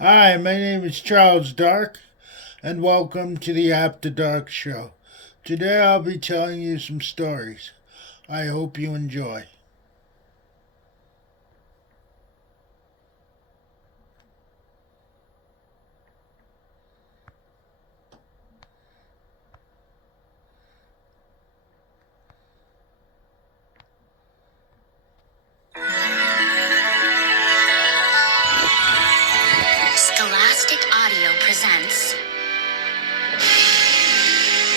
Hi, my name is Charles Dark, and welcome to the After Dark Show. Today I'll be telling you some stories. I hope you enjoy. Scholastic Audio presents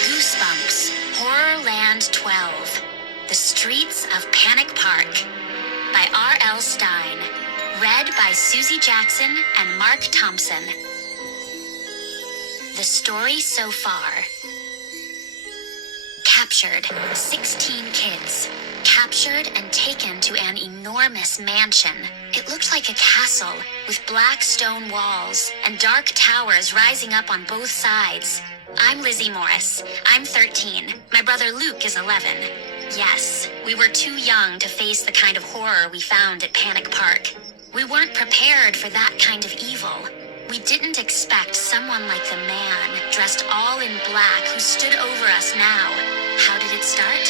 Goosebumps Horrorland 12 The Streets of Panic Park by R.L. Stein. Read by Susie Jackson and Mark Thompson. The story so far. Captured, 16 kids. Captured and taken to an enormous mansion. It looked like a castle with black stone walls and dark towers rising up on both sides. I'm Lizzie Morris. I'm 13. My brother Luke is 11. Yes, we were too young to face the kind of horror we found at Panic Park. We weren't prepared for that kind of evil. We didn't expect someone like the man, dressed all in black, who stood over us now. How did it start?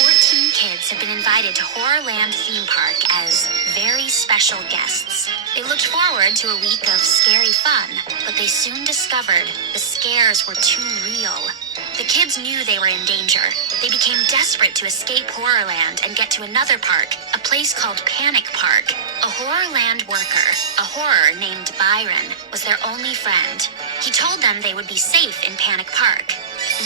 14 kids have been invited to Horrorland Theme Park as very special guests. They looked forward to a week of scary fun, but they soon discovered the scares were too real. The kids knew they were in danger. They became desperate to escape Horrorland and get to another park, a place called Panic Park. A Horrorland worker, a horror named Byron, was their only friend. He told them they would be safe in Panic Park.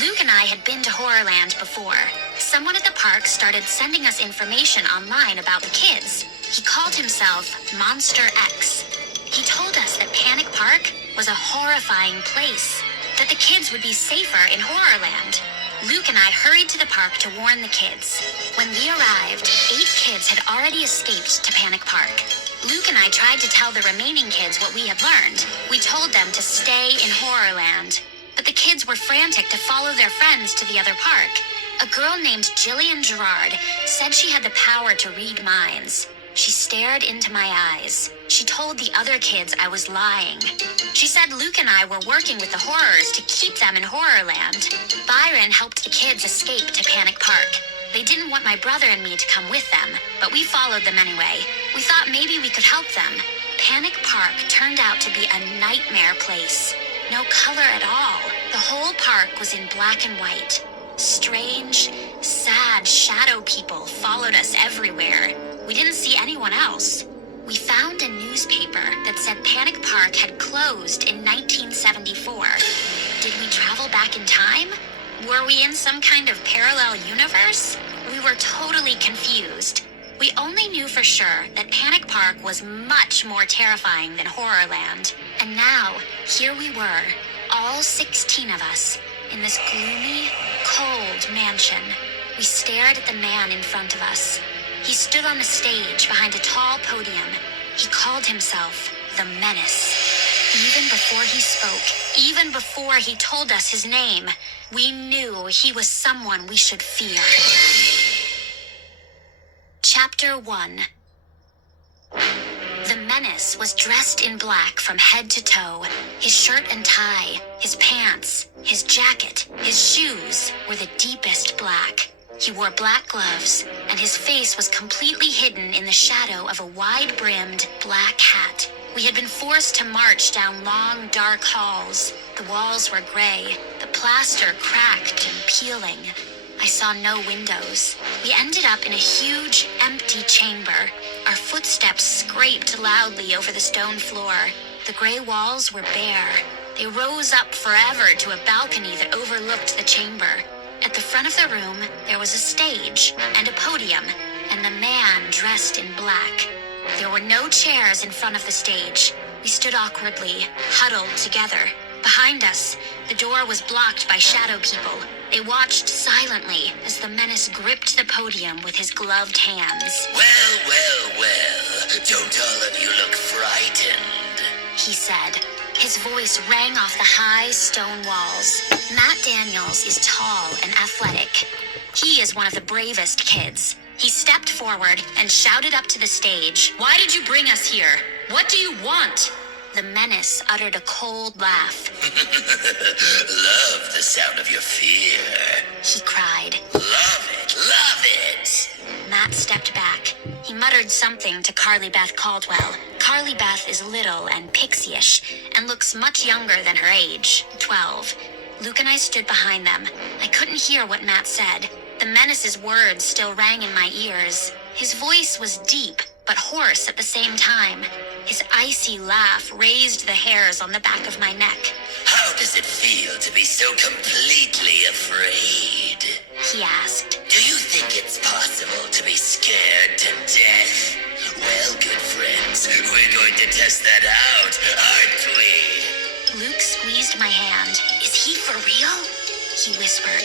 Luke and I had been to Horrorland before. Someone at the park started sending us information online about the kids. He called himself Monster X. He told us that Panic Park was a horrifying place, that the kids would be safer in Horrorland. Luke and I hurried to the park to warn the kids. When we arrived, 8 kids had already escaped to Panic Park. Luke and I tried to tell the remaining kids what we had learned. We told them to stay in Horrorland. But the kids were frantic to follow their friends to the other park. A girl named Jillian Gerard said she had the power to read minds. She stared into my eyes. She told the other kids I was lying. She said Luke and I were working with the horrors to keep them in Horrorland. Byron helped the kids escape to Panic Park. They didn't want my brother and me to come with them, but we followed them anyway. We thought maybe we could help them. Panic Park turned out to be a nightmare place. No color at all. The whole park was in black and white. Strange, sad shadow people followed us everywhere. We didn't see anyone else. We found a newspaper that said Panic Park had closed in 1974. Did we travel back in time? Were we in some kind of parallel universe? We were totally confused. We only knew for sure that Panic Park was much more terrifying than Horrorland. And now, here we were, all 16 of us, in this gloomy, cold mansion. We stared at the man in front of us. He stood on the stage behind a tall podium. He called himself the Menace. Even before he spoke, even before he told us his name, we knew he was someone we should fear. Chapter 1. The Menace was dressed in black from head to toe. His shirt and tie, his pants, his jacket, his shoes were the deepest black. He wore black gloves, and his face was completely hidden in the shadow of a wide-brimmed black hat. We had been forced to march down long, dark halls. The walls were gray, the plaster cracked and peeling. I saw no windows. We ended up in a huge, empty chamber. Our footsteps scraped loudly over the stone floor. The gray walls were bare. They rose up forever to a balcony that overlooked the chamber. At the front of the room, there was a stage and a podium, and the man dressed in black. There were no chairs in front of the stage. We stood awkwardly, huddled together. Behind us, the door was blocked by shadow people. They watched silently as the Menace gripped the podium with his gloved hands. Well, don't all of you look frightened? He said. His voice rang off the high stone walls. Matt Daniels is tall and athletic. He is one of the bravest kids. He stepped forward and shouted up to the stage, "Why did you bring us here? What do you want?" The menace uttered a cold laugh. Love the sound of your fear. He cried. Love it, love it. Matt stepped back. He muttered something to Carly Beth Caldwell. Carly Beth is little and pixie-ish and looks much younger than her age, 12. Luke and I stood behind them. I couldn't hear what Matt said. The menace's words still rang in my ears. His voice was deep, but hoarse at the same time. His icy laugh raised the hairs on the back of my neck. How does it feel to be so completely afraid? He asked. Do you think it's possible to be scared to death? Well, good friends, we're going to test that out, aren't we? Luke squeezed my hand. Is he for real? He whispered.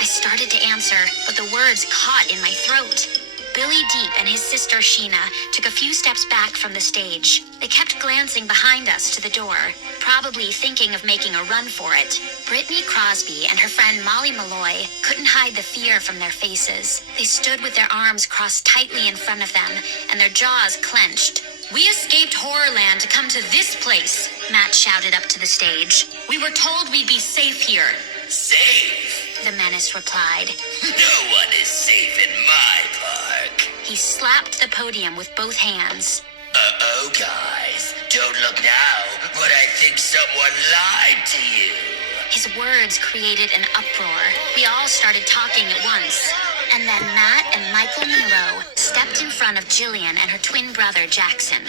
I started to answer, but the words caught in my throat. Billy Deep and his sister Sheena took a few steps back from the stage. They kept glancing behind us to the door, probably thinking of making a run for it. Brittany Crosby and her friend Molly Malloy couldn't hide the fear from their faces. They stood with their arms crossed tightly in front of them and their jaws clenched. We escaped Horrorland to come to this place, Matt shouted up to the stage. We were told we'd be safe here. Safe? The menace replied. No one is safe in my park. He slapped the podium with both hands. Uh-oh, guys. Don't look now, but I think someone lied to you. His words created an uproar. We all started talking at once. And then Matt and Michael Monroe stepped in front of Jillian and her twin brother, Jackson.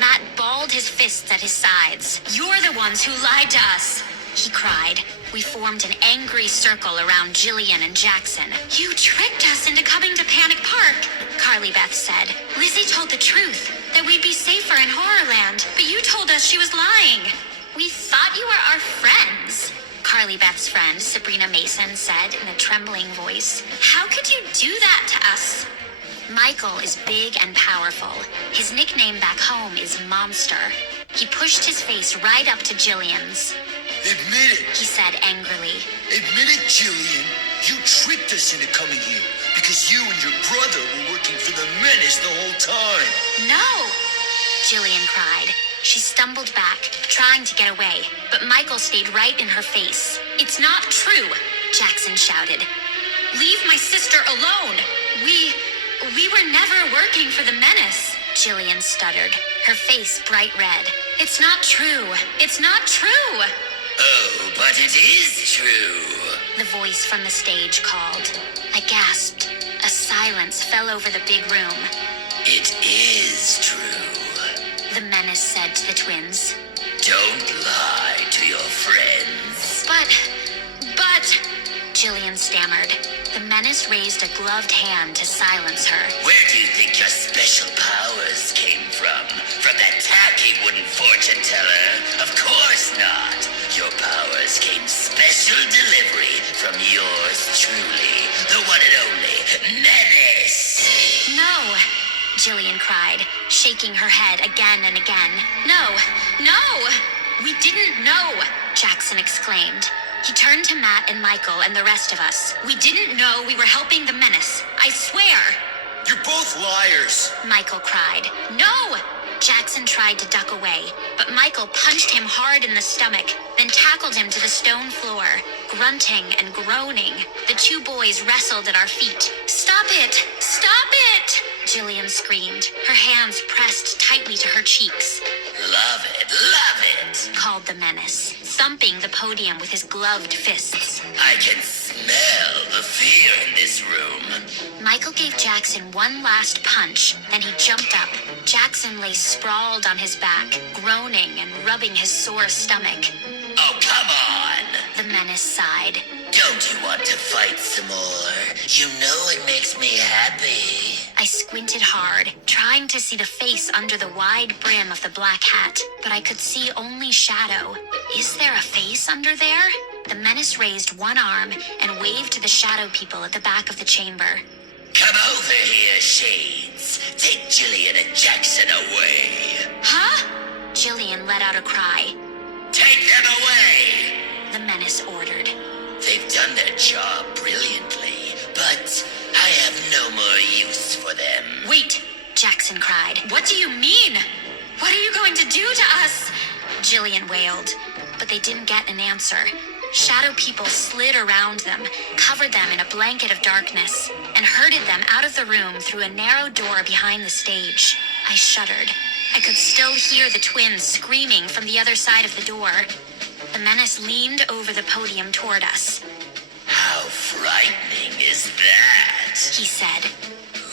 Matt balled his fists at his sides. You're the ones who lied to us, he cried. We formed an angry circle around Jillian and Jackson. You tricked us into coming to Panic Park, Carly Beth said. Lizzie told the truth, that we'd be safer in Horrorland, but you told us she was lying. We thought you were our friends, Carly Beth's friend, Sabrina Mason, said in a trembling voice. How could you do that to us? Michael is big and powerful. His nickname back home is Monster. He pushed his face right up to Jillian's. Admit it. He said angrily. Admit it, Jillian. You tricked us into coming here because you and your brother were working for the menace the whole time. No, Jillian cried. She stumbled back, trying to get away, but Michael stayed right in her face. It's not true, Jackson shouted. Leave my sister alone. We were never working for the menace, Jillian stuttered, her face bright red. It's not true. It's not true. Oh, but it is true, the voice from the stage called. I gasped. A silence fell over the big room. It is true, the menace said to the twins. Don't lie to your friends. But, Jillian stammered. The menace raised a gloved hand to silence her. Where do you think your special powers came from? From that tacky wooden fortune teller? Of course not. Your powers came special delivery from yours truly, the one and only Menace. No, Jillian cried, shaking her head again and again. No, we didn't know, Jackson exclaimed. He turned to Matt and Michael and the rest of us. We didn't know we were helping the menace. I swear. You're both liars. Michael cried. No! Jackson tried to duck away, but Michael punched him hard in the stomach, then tackled him to the stone floor. Grunting and groaning, the two boys wrestled at our feet. Stop it! Stop it! Jillian screamed, her hands pressed tightly to her cheeks. Love it, called the menace, thumping the podium with his gloved fists. I can smell the fear in this room. Michael gave Jackson one last punch, then he jumped up. Jackson lay sprawled on his back, groaning and rubbing his sore stomach. Oh, come on! The menace sighed. Don't you want to fight some more? You know it makes me happy. I squinted hard, trying to see the face under the wide brim of the black hat, but I could see only shadow. Is there a face under there? The menace raised one arm and waved to the shadow people at the back of the chamber. Come over here, Shades. Take Jillian and Jackson away. Huh? Jillian let out a cry. Take them away! The menace ordered. They've done their job brilliantly, but I have no more use for them. Wait, Jackson cried. What do you mean? What are you going to do to us? Jillian wailed, but they didn't get an answer. Shadow people slid around them, covered them in a blanket of darkness, and herded them out of the room through a narrow door behind the stage. I shuddered. I could still hear the twins screaming from the other side of the door. The menace leaned over the podium toward us. How frightening is that? He said.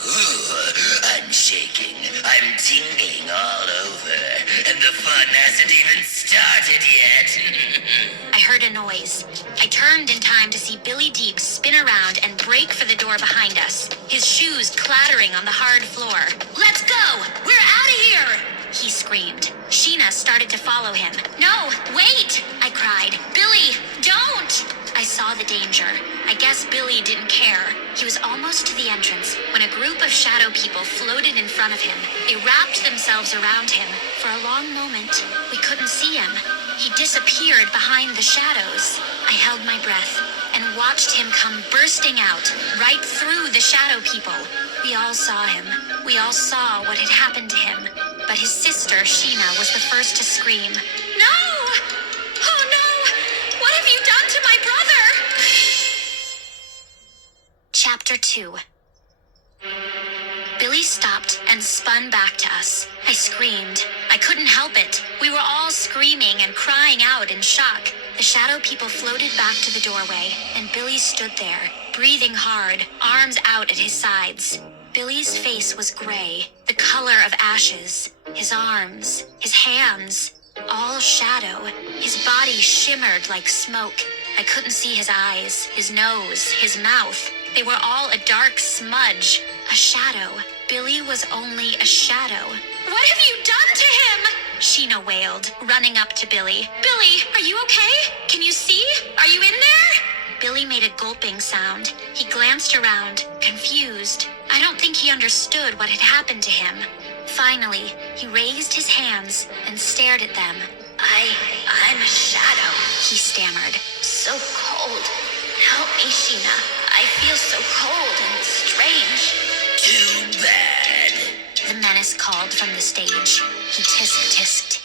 Ooh, I'm shaking. I'm tingling all over. And the fun hasn't even started yet. I heard a noise. I turned in time to see Billy Deep spin around and break for the door behind us, his shoes clattering on the hard floor. "Let's go! We're out of here!" he screamed. Sheena started to follow him. "No, wait!" I cried. "Billy, don't!" I saw the danger. I guess Billy didn't care. He was almost to the entrance when a group of shadow people floated in front of him. They wrapped themselves around him. For a long moment, we couldn't see him. He disappeared behind the shadows. I held my breath and watched him come bursting out, right through the shadow people. We all saw him. We all saw what had happened to him. But his sister, Sheena, was the first to scream. "No! Oh no! What have you done to my brother?" Chapter 2. Billy stopped and spun back to us. I screamed. I couldn't help it. We were all screaming and crying out in shock. The shadow people floated back to the doorway, and Billy stood there, breathing hard, arms out at his sides. Billy's face was gray, the color of ashes. His arms, his hands, all shadow. His body shimmered like smoke. I couldn't see his eyes, his nose, his mouth. They were all a dark smudge, a shadow. Billy was only a shadow. "What have you done to him?" Sheena wailed, running up to Billy. "Billy, are you okay? Can you see? Are you in there?" Billy made a gulping sound. He glanced around, confused. I don't think he understood what had happened to him. Finally, he raised his hands and stared at them. I'm a shadow," he stammered. "So cold. Help me, Sheena. I feel so cold and strange." Too bad. The menace called from the stage. He tisk-tisked.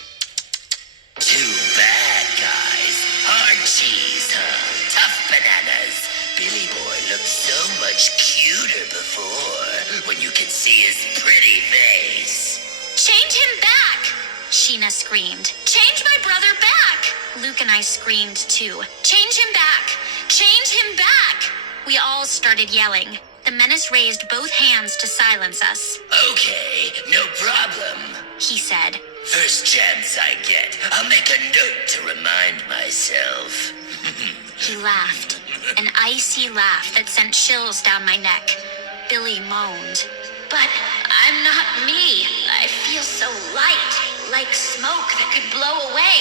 Too bad, guys. Hard cheese, huh? Tough bananas. Billy Boy looked so much cuter before, when you could see his pretty face. "Change him back!" Sheena screamed. "Change my brother back!" Luke and I screamed too. "Change him back! Change him back!" We all started yelling. The menace raised both hands to silence us. Okay, no problem. He said. First chance I get, I'll make a note to remind myself. He laughed, an icy laugh that sent chills down my neck. Billy moaned. "But I'm not me. I feel so light, like smoke that could blow away."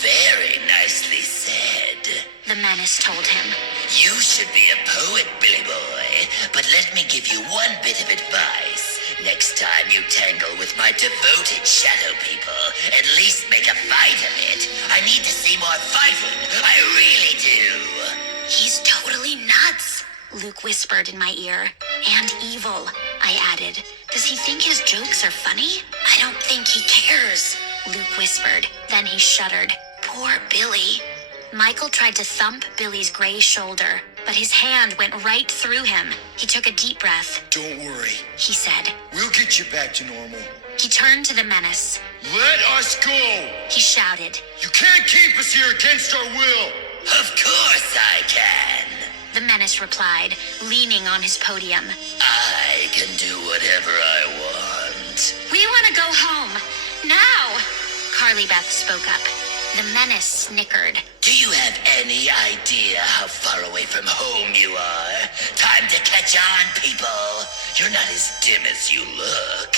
Very nicely said. The menace told him. You should be a poet, Billy Boy, but let me give you one bit of advice. Next time you tangle with my devoted shadow people, at least make a fight of it. I need to see more fighting. I really do. "He's totally nuts," Luke whispered in my ear. "And evil," I added. "Does he think his jokes are funny?" "I don't think he cares," Luke whispered. Then he shuddered. "Poor Billy." Michael tried to thump Billy's gray shoulder, but his hand went right through him. He took a deep breath. "Don't worry. He said. We'll get you back to normal." He turned to the menace. "Let us go! He shouted. You can't keep us here against our will!" Of course I can. The menace replied, leaning on his podium. I can do whatever I want. "We want to go home. Now!" Carly Beth spoke up. The menace snickered. Do you have any idea how far away from home you are? Time to catch on, people. You're not as dim as you look,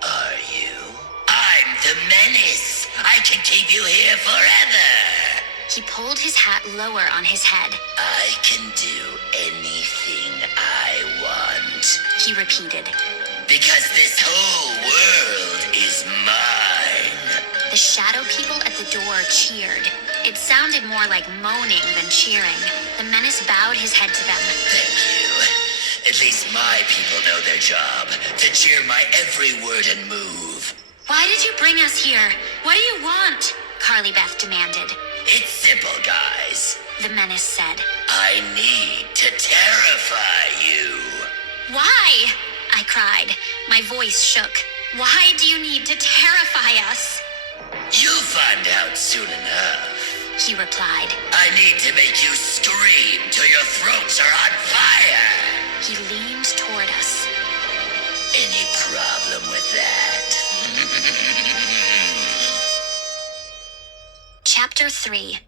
are you? I'm the menace. I can keep you here forever. He pulled his hat lower on his head. I can do anything I want. He repeated. Because this whole world is mine. The shadow people at the door cheered. It sounded more like moaning than cheering. The menace bowed his head to them. Thank you. At least my people know their job, to cheer my every word and move. "Why did you bring us here? What do you want?" Carly Beth demanded. It's simple, guys. The menace said. I need to terrify you. Why? I cried. My voice shook. Why do you need to terrify us? You'll find out soon enough. He replied. I need to make you scream till your throats are on fire. He leaned toward us. Any problem with that? Chapter 3.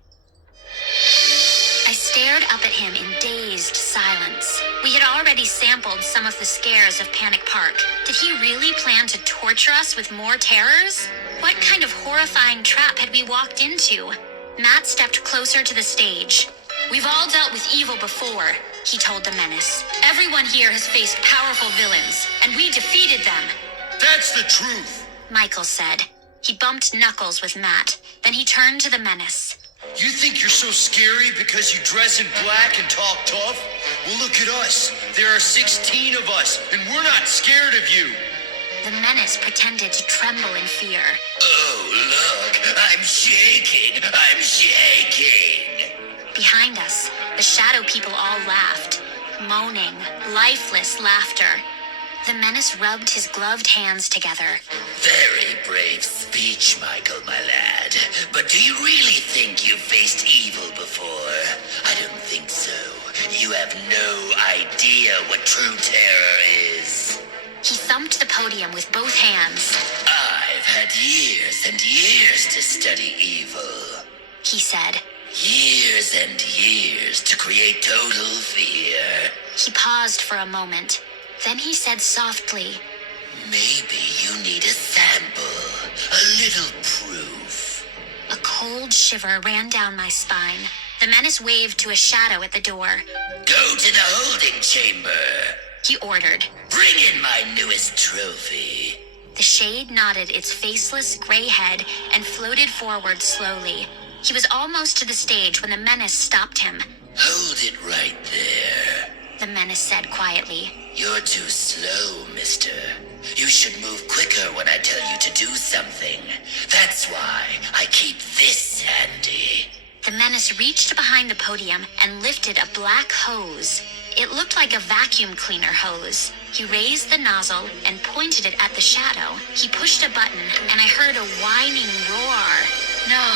I stared up at him in dazed silence. We had already sampled some of the scares of Panic Park. Did he really plan to torture us with more terrors? What kind of horrifying trap had we walked into? Matt stepped closer to the stage. We've all dealt with evil before, he told the menace. Everyone here has faced powerful villains, and we defeated them. That's the truth. Michael said. He bumped knuckles with Matt. Then he turned to the menace. You think you're so scary because you dress in black and talk tough? Well, look at us. There are 16 of us, and we're not scared of you. The menace pretended to tremble in fear. Oh, look, I'm shaking. I'm shaking. Behind us, the shadow people all laughed, moaning, lifeless laughter. The menace rubbed his gloved hands together. Very brave speech, Michael, my lad. But do you really think you've faced evil before? I don't think so. You have no idea what true terror is. He thumped the podium with both hands. I've had years and years to study evil. He said. Years and years to create total fear. He paused for a moment. Then he said softly, Maybe you need a sample, a little proof. A cold shiver ran down my spine. The menace waved to a shadow at the door. Go to the holding chamber. He ordered. Bring in my newest trophy. The shade nodded its faceless gray head and floated forward slowly. He was almost to the stage when the menace stopped him. Hold it right there. The menace said quietly. You're too slow, mister. You should move quicker when I tell you to do something. That's why I keep this handy. The menace reached behind the podium and lifted a black hose. It looked like a vacuum cleaner hose. He raised the nozzle and pointed it at the shadow. He pushed a button, and I heard a whining roar. No,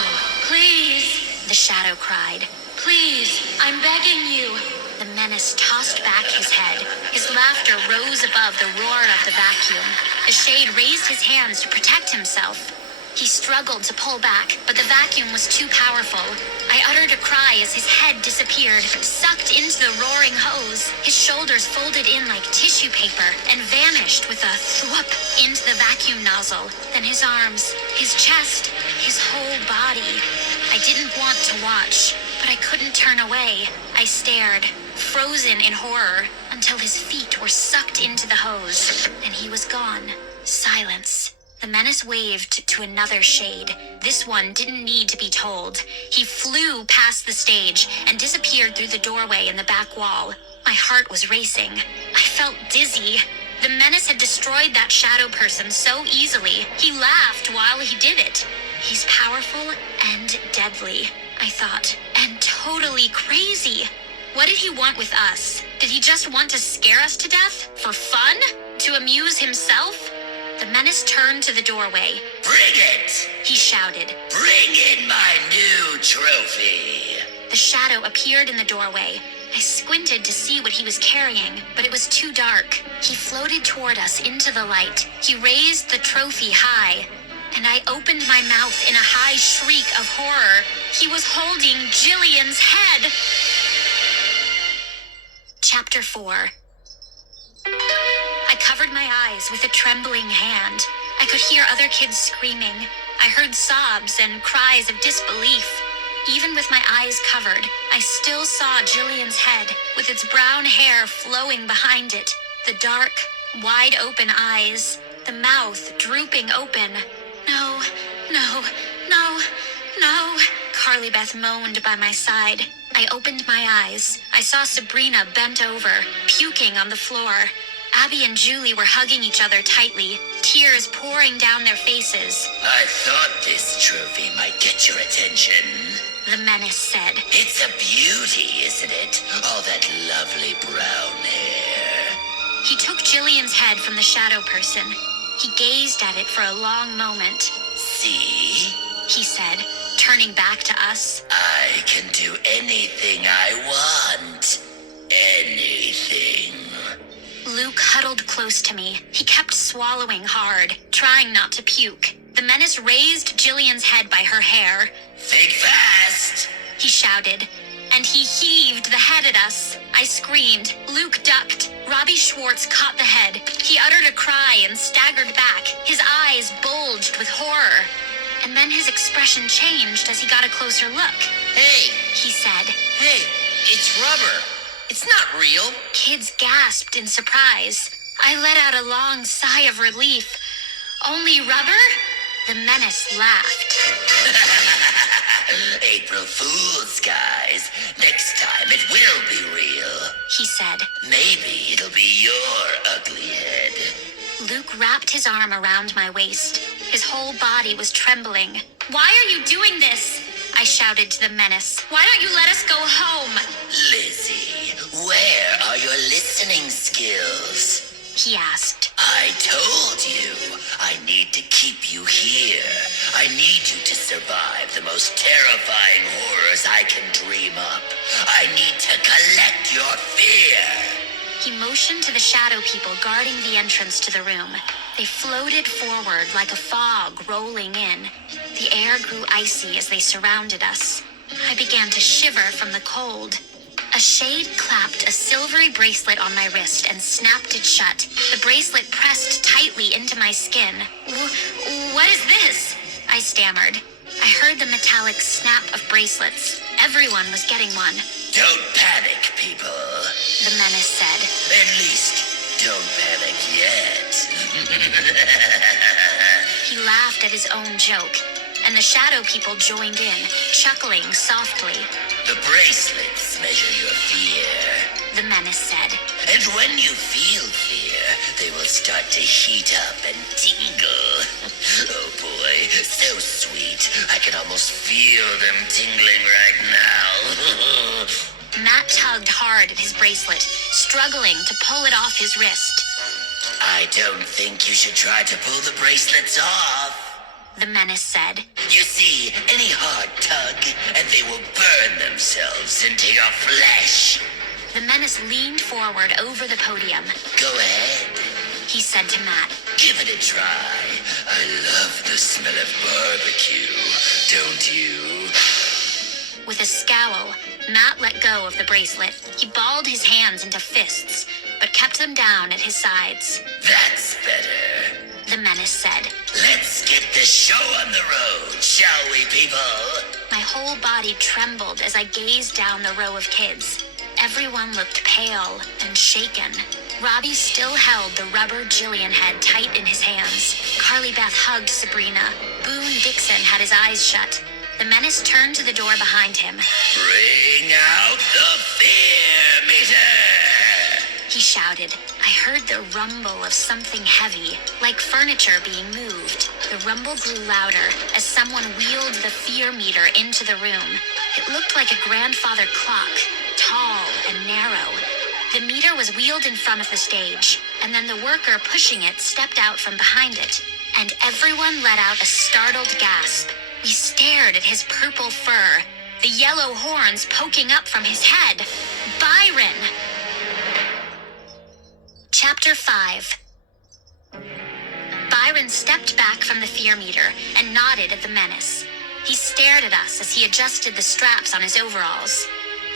please, the shadow cried. Please, I'm begging you. The menace tossed back his head. His laughter rose above the roar of the vacuum. The shade raised his hands to protect himself. He struggled to pull back, but the vacuum was too powerful. I uttered a cry as his head disappeared, sucked into the roaring hose. His shoulders folded in like tissue paper and vanished with a thwop into the vacuum nozzle. Then his arms, his chest, his whole body. I didn't want to watch, but I couldn't turn away. I stared, frozen in horror, until his feet were sucked into the hose, and he was gone. Silence. The menace waved to another shade. This one didn't need to be told. He flew past the stage and disappeared through the doorway in the back wall. My heart was racing. I felt dizzy. The menace had destroyed that shadow person so easily. He laughed while he did it. He's powerful and deadly, I thought, and totally crazy. What did he want with us? Did he just want to scare us to death? For fun? To amuse himself? The menace turned to the doorway. Bring it! He shouted. Bring in my new trophy! The shadow appeared in the doorway. I squinted to see what he was carrying, but it was too dark. He floated toward us into the light. He raised the trophy high, and I opened my mouth in a high shriek of horror. He was holding Jillian's head! Chapter 4. I covered my eyes with a trembling hand. I could hear other kids screaming. I heard sobs and cries of disbelief. Even with my eyes covered, I still saw Jillian's head, with its brown hair flowing behind it, the dark, wide-open eyes, the mouth drooping open. No, no, no, no, Carly Beth moaned by my side. I opened my eyes. I saw Sabrina bent over, puking on the floor. Abby and Julie were hugging each other tightly, tears pouring down their faces. I thought this trophy might get your attention. The menace said. It's a beauty, isn't it? All that lovely brown hair. He took Jillian's head from the shadow person. He gazed at it for a long moment. See? He said, turning back to us. I can do anything I want. Anything. Luke huddled close to me. He kept swallowing hard, trying not to puke. The menace raised Jillian's head by her hair. Think fast! He shouted, and he heaved the head at us. I screamed. Luke ducked. Robbie Schwartz caught the head. He uttered a cry and staggered back. His eyes bulged with horror. And then his expression changed as he got a closer look. Hey, He said. hey, it's rubber. It's not real. Kids gasped in surprise. I let out a long sigh of relief. Only rubber? The menace laughed. April Fool's, guys. Next time it will be real. He said. Maybe it'll be your ugly head. Luke wrapped his arm around my waist. His whole body was trembling. Why are you doing this? I shouted to the menace. Why don't you let us go home? Lizzie, where are your listening skills? He asked. I told you, I need to keep you here. I need you to survive the most terrifying horrors I can dream up. I need to collect your fear. He motioned to the shadow people guarding the entrance to the room. They floated forward like a fog rolling in. The air grew icy as they surrounded us. I began to shiver from the cold. A shade clapped a silvery bracelet on my wrist and snapped it shut. The bracelet pressed tightly into my skin. What is this? I stammered. I heard the metallic snap of bracelets. Everyone was getting one. Don't panic, people. The menace said. At least, don't panic yet. He laughed at his own joke, and the shadow people joined in, chuckling softly. The bracelets measure your fear. The menace said. And when you feel fear, they will start to heat up and tingle. Oh boy, so sweet. I can almost feel them tingling right now. Matt tugged hard at his bracelet, struggling to pull it off his wrist. I don't think you should try to pull the bracelets off. The menace said. You see, any hard tug, and they will burn themselves into your flesh. The menace leaned forward over the podium. Go ahead. He said to Matt. Give it a try. I love the smell of barbecue, don't you? With a scowl, Matt let go of the bracelet. He balled his hands into fists, but kept them down at his sides. That's better. The menace said. Let's get the show on the road, shall we, people? My whole body trembled as I gazed down the row of kids. Everyone looked pale and shaken. Robbie still held the rubber Jillian head tight in his hands. Carly Beth hugged Sabrina. Boone Dixon had his eyes shut. The menace turned to the door behind him. Bring out the fear meter! He shouted. I heard the rumble of something heavy, like furniture being moved. The rumble grew louder as someone wheeled the fear meter into the room. It looked like a grandfather clock, tall and narrow. The meter was wheeled in front of the stage, and then the worker pushing it stepped out from behind it, and everyone let out a startled gasp. We stared at his purple fur, the yellow horns poking up from his head. Byron! Chapter 5. Byron stepped back from the fear meter and nodded at the menace. He stared at us as he adjusted the straps on his overalls.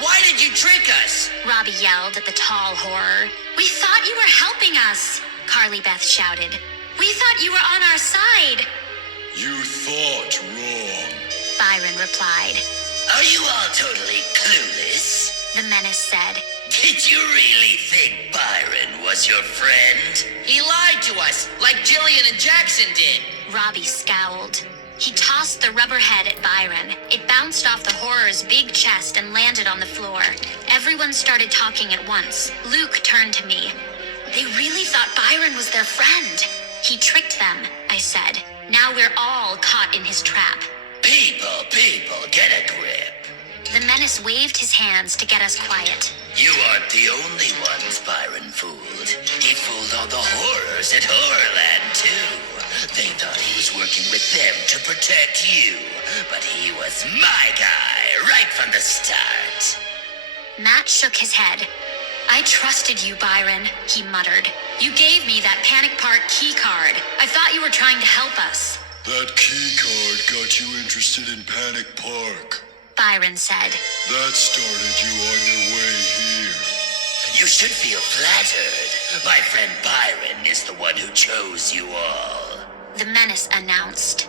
Why did you trick us? Robbie yelled at the tall horror. We thought you were helping us, Carly Beth shouted. We thought you were on our side, You thought wrong. Byron replied. Are you all totally clueless? The menace said. Did you really think Byron was your friend? He lied to us, like Jillian and Jackson did. Robbie scowled. He tossed the rubber head at Byron. It bounced off the horror's big chest and landed on the floor. Everyone started talking at once. Luke turned to me. They really thought Byron was their friend. He tricked them, I said. Now we're all caught in his trap. People, get a grip. The menace waved his hands to get us quiet. You aren't the only ones Byron fooled. He fooled all the horrors at Horrorland, too. They thought he was working with them to protect you, but he was my guy right from the start. Matt shook his head. I trusted you, Byron, he muttered. You gave me that Panic Park key card. I thought you were trying to help us. That key card got you interested in Panic Park. Byron said. That started you on your way here. You should feel flattered. My friend Byron is the one who chose you all. The menace announced.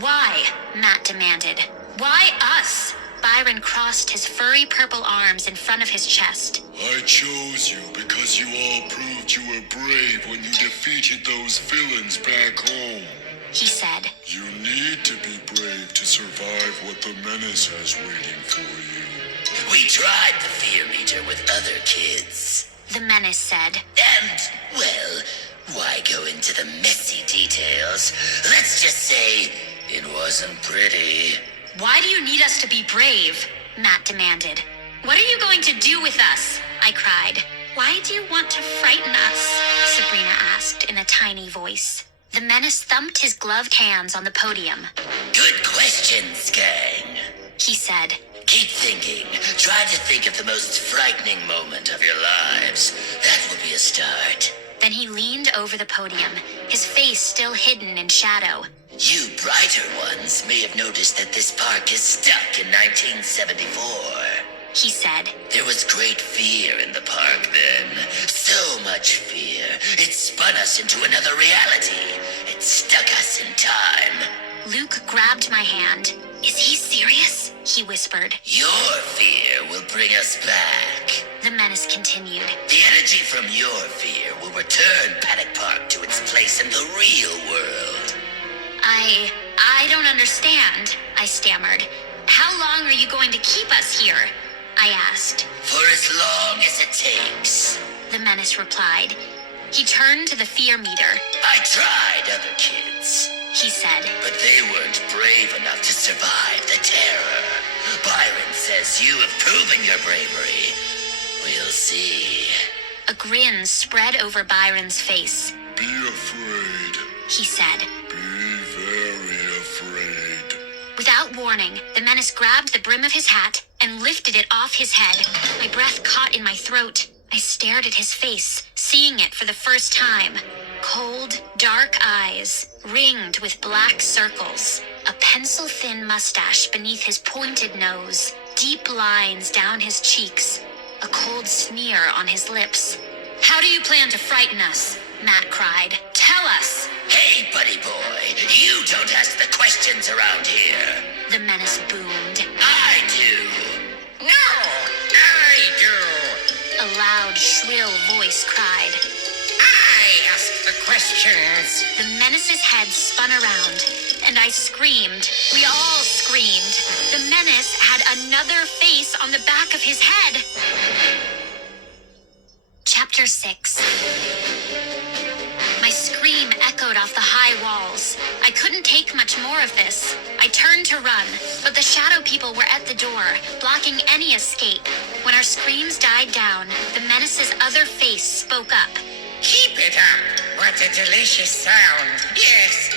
Why? Matt demanded. Why us? Byron crossed his furry purple arms in front of his chest. I chose you because you all proved you were brave when you defeated those villains back home. He said. You need to be brave to survive what the menace has waiting for you. We tried the fear meter with other kids. The menace said. And, well, why go into the messy details? Let's just say it wasn't pretty. Why do you need us to be brave? Matt demanded. What are you going to do with us? I cried. Why do you want to frighten us? Sabrina asked in a tiny voice. The menace thumped his gloved hands on the podium. Good questions, gang. He said. Keep thinking. Try to think of the most frightening moment of your lives. That will be a start. Then he leaned over the podium, his face still hidden in shadow. You brighter ones may have noticed that this park is stuck in 1974. He said. There was great fear in the park then. So much fear. It spun us into another reality. It stuck us in time. Luke grabbed my hand. Is he serious? He whispered. Your fear will bring us back. The menace continued. The energy from your fear will return Panic Park to its place in the real world. I don't understand, I stammered. How long are you going to keep us here? I asked. For as long as it takes. The menace replied. He turned to the fear meter. I tried other kids. He said. But they weren't brave enough to survive the terror. Byron says you have proven your bravery. We'll see. A grin spread over Byron's face. Be afraid. He said. Be very afraid. Without warning, the menace grabbed the brim of his hat and lifted it off his head. My breath caught in my throat. I stared at his face, seeing it for the first time. Cold, dark eyes, ringed with black circles. A pencil-thin mustache beneath his pointed nose. Deep lines down his cheeks. A cold sneer on his lips. How do you plan to frighten us? Matt cried. Tell us! Hey, buddy boy, you don't ask the questions around here. The menace boomed. I do. No, I do. A loud, shrill voice cried. I ask the questions. The menace's head spun around, and I screamed. We all screamed. The menace had another face on the back of his head. Chapter 6. My scream echoed off the high walls. I couldn't take much more of this. I turned to run, but the shadow people were at the door, blocking any escape. When our screams died down, the menace's other face spoke up. Keep it up. What a delicious sound. Yes,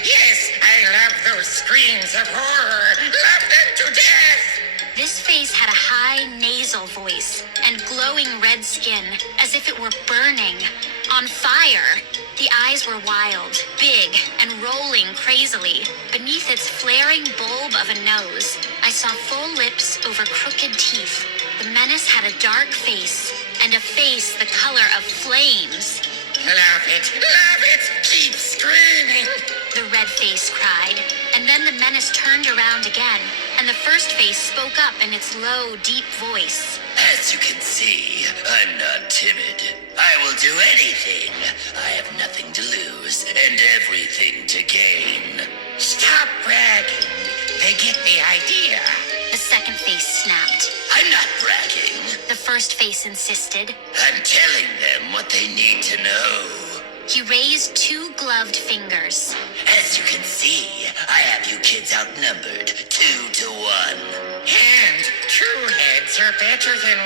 I love those screams of horror. Love them to death. This face had a high nasal voice and glowing red skin, as if it were burning, on fire. The eyes were wild, big, and rolling crazily. Beneath its flaring bulb of a nose, I saw full lips over crooked teeth. The menace had a dark face, and a face the color of flames. Love it, keep screaming. The red face cried, and then the menace turned around again, and the first face spoke up in its low, deep voice. As you can see, I'm not timid. I will do anything. I have nothing to lose and everything to gain. Stop bragging. They get the idea. The second face snapped. I'm not bragging. The first face insisted. I'm telling them what they need to know. He raised 2 gloved fingers. As you can see, I have you kids outnumbered 2 to 1. And 2 heads are better than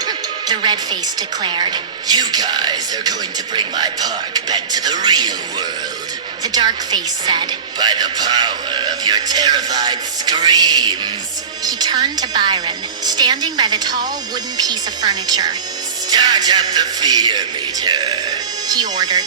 1. The red face declared. You guys are going to bring my park back to the real world. The dark face said. By the power of your terrified screams. He turned to Byron, standing by the tall wooden piece of furniture. Start up the fear meter. He ordered.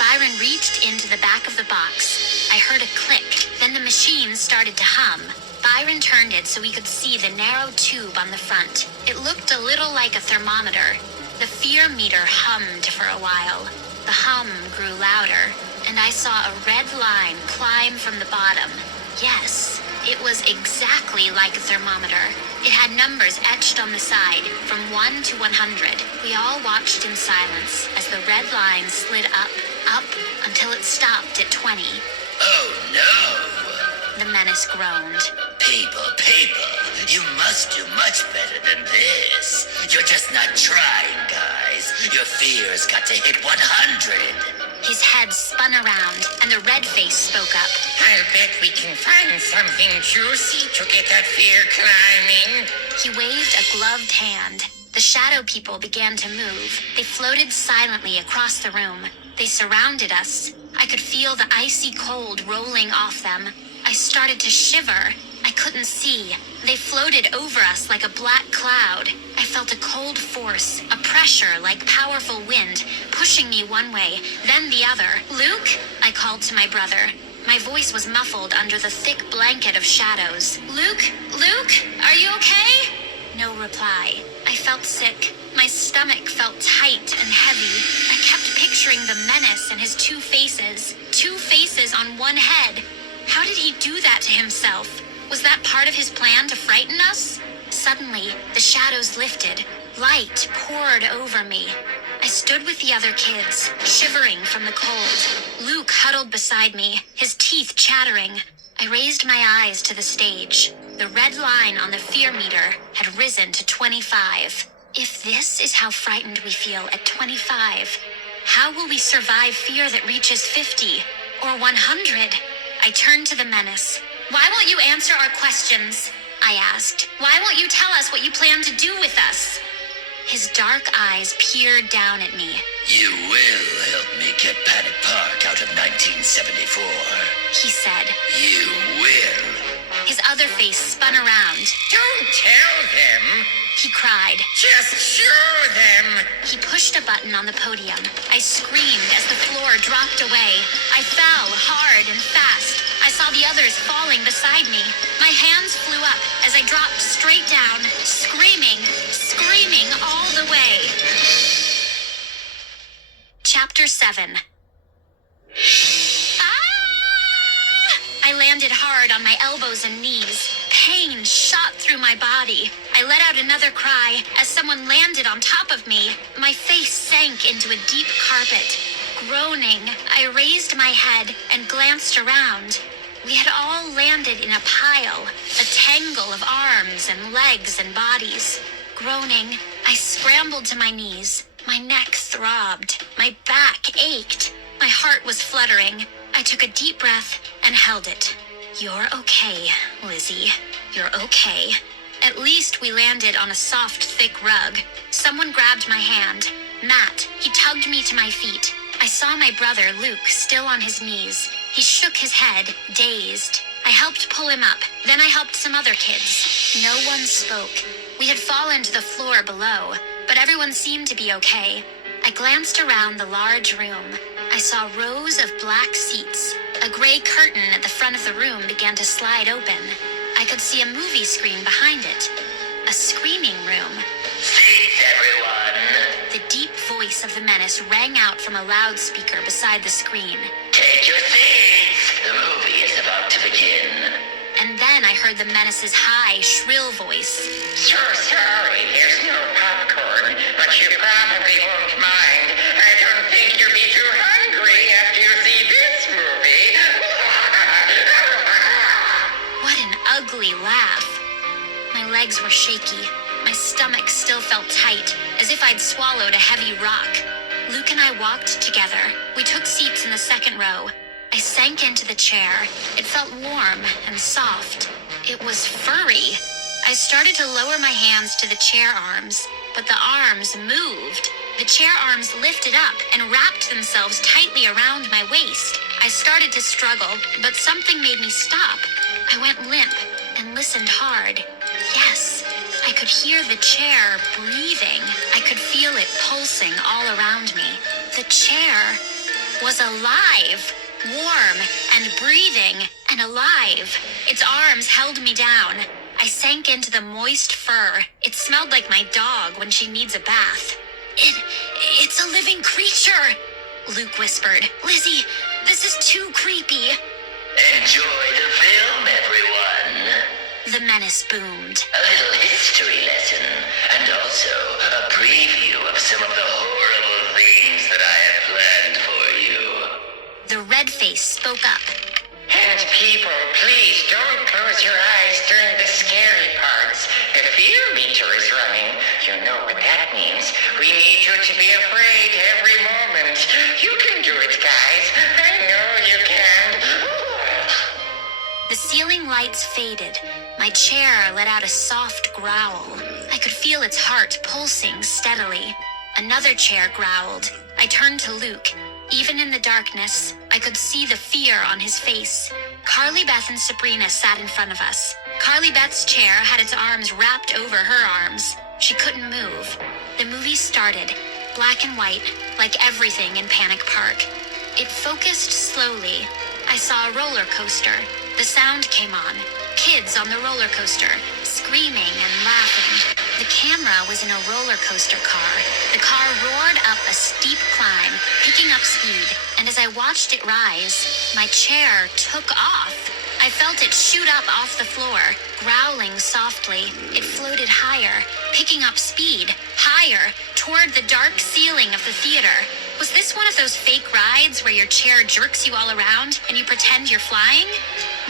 Byron reached into the back of the box. I heard a click. Then the machine started to hum. Byron turned it so we could see the narrow tube on the front. It looked a little like a thermometer. The fear meter hummed for a while. The hum grew louder, and I saw a red line climb from the bottom. Yes, it was exactly like a thermometer. It had numbers etched on the side, from 1 to 100. We all watched in silence as the red line slid up, until it stopped at 20. Oh no! The menace groaned. People, you must do much better than this. You're just not trying, guys. Your fear's got to hit 100. His head spun around, and the red face spoke up. I'll bet we can find something juicy to get that fear climbing. He waved a gloved hand. The shadow people began to move. They floated silently across the room. They surrounded us. I could feel the icy cold rolling off them. I started to shiver. I couldn't see. They floated over us like a black cloud. I felt a cold force, a pressure like powerful wind, pushing me one way, then the other. Luke? I called to my brother. My voice was muffled under the thick blanket of shadows. Luke? Luke? Are you okay? No reply. I felt sick. My stomach felt tight and heavy. I kept picturing the menace and his 2 faces. 2 faces on one head. How did he do that to himself? Was that part of his plan to frighten us? Suddenly, the shadows lifted. Light poured over me. I stood with the other kids, shivering from the cold. Luke huddled beside me, his teeth chattering. I raised my eyes to the stage. The red line on the fear meter had risen to 25. If this is how frightened we feel at 25, how will we survive fear that reaches 50 or 100? I turned to the menace. Why won't you answer our questions? I asked. Why won't you tell us what you plan to do with us? His dark eyes peered down at me. You will help me get Panic Park out of 1974. He said. You will. His other face spun around. Don't tell them. He cried. Just show them. He pushed a button on the podium. I screamed as the floor dropped away. I fell hard and fast. I saw the others falling beside me. My hands flew up as I dropped straight down, screaming all the way. Chapter 7. I landed hard on my elbows and knees. Pain shot through my body. I let out another cry as someone landed on top of me. My face sank into a deep carpet. Groaning, I raised my head and glanced around. We had all landed in a pile, a tangle of arms and legs and bodies. Groaning, I scrambled to my knees. My neck throbbed. My back ached. My heart was fluttering. I took a deep breath and held it. You're okay, Lizzie. You're okay. At least we landed on a soft, thick rug. Someone grabbed my hand. Matt, he tugged me to my feet. I saw my brother, Luke, still on his knees. He shook his head, dazed. I helped pull him up. Then I helped some other kids. No one spoke. We had fallen to the floor below, but everyone seemed to be okay. I glanced around the large room. I saw rows of black seats. A gray curtain at the front of the room began to slide open. I could see a movie screen behind it. A screaming room. Seats, everyone. The deep voice of the menace rang out from a loudspeaker beside the screen. Take your seats. The movie is about to begin. And then I heard the menace's high, shrill voice. So sorry, there's no popcorn, but you probably won't mind. I don't think you'll be too hungry after you see this movie. What an ugly laugh. legs were shaky. My stomach still felt tight, as if I'd swallowed a heavy rock. Luke and I walked together. We took seats in the second row. I sank into the chair. It felt warm and soft. It was furry. I started to lower my hands to the chair arms, but the arms moved. The chair arms lifted up and wrapped themselves tightly around my waist. I started to struggle, but something made me stop. I went limp and listened hard. Yes, I could hear the chair breathing. I could feel it pulsing all around me. The chair was alive, warm and breathing and alive. Its arms held me down. I sank into the moist fur. It smelled like my dog when she needs a bath. It's a living creature, Luke whispered. Lizzie, this is too creepy. Enjoy the film, everyone. The menace boomed. A little history lesson, and also a preview of some of the horrible things that I have planned for you. The red face spoke up. And people, please don't close your eyes during the scary parts. The fear meter is running. You know what that means. We need you to be afraid every moment. You can do it, guys. I know you can. The ceiling lights faded. My chair let out a soft growl. I could feel its heart pulsing steadily. Another chair growled. I turned to Luke. Even in the darkness, I could see the fear on his face. Carly Beth and Sabrina sat in front of us. Carly Beth's chair had its arms wrapped over her arms. She couldn't move. The movie started, black and white, like everything in Panic Park. It focused slowly. I saw a roller coaster. The sound came on. Kids on the roller coaster, screaming and laughing. The camera was in a roller coaster car. The car roared up a steep climb, picking up speed, and as I watched it rise, my chair took off. I felt it shoot up off the floor, growling softly. It floated higher, picking up speed, higher, toward the dark ceiling of the theater. Was this one of those fake rides where your chair jerks you all around and you pretend you're flying?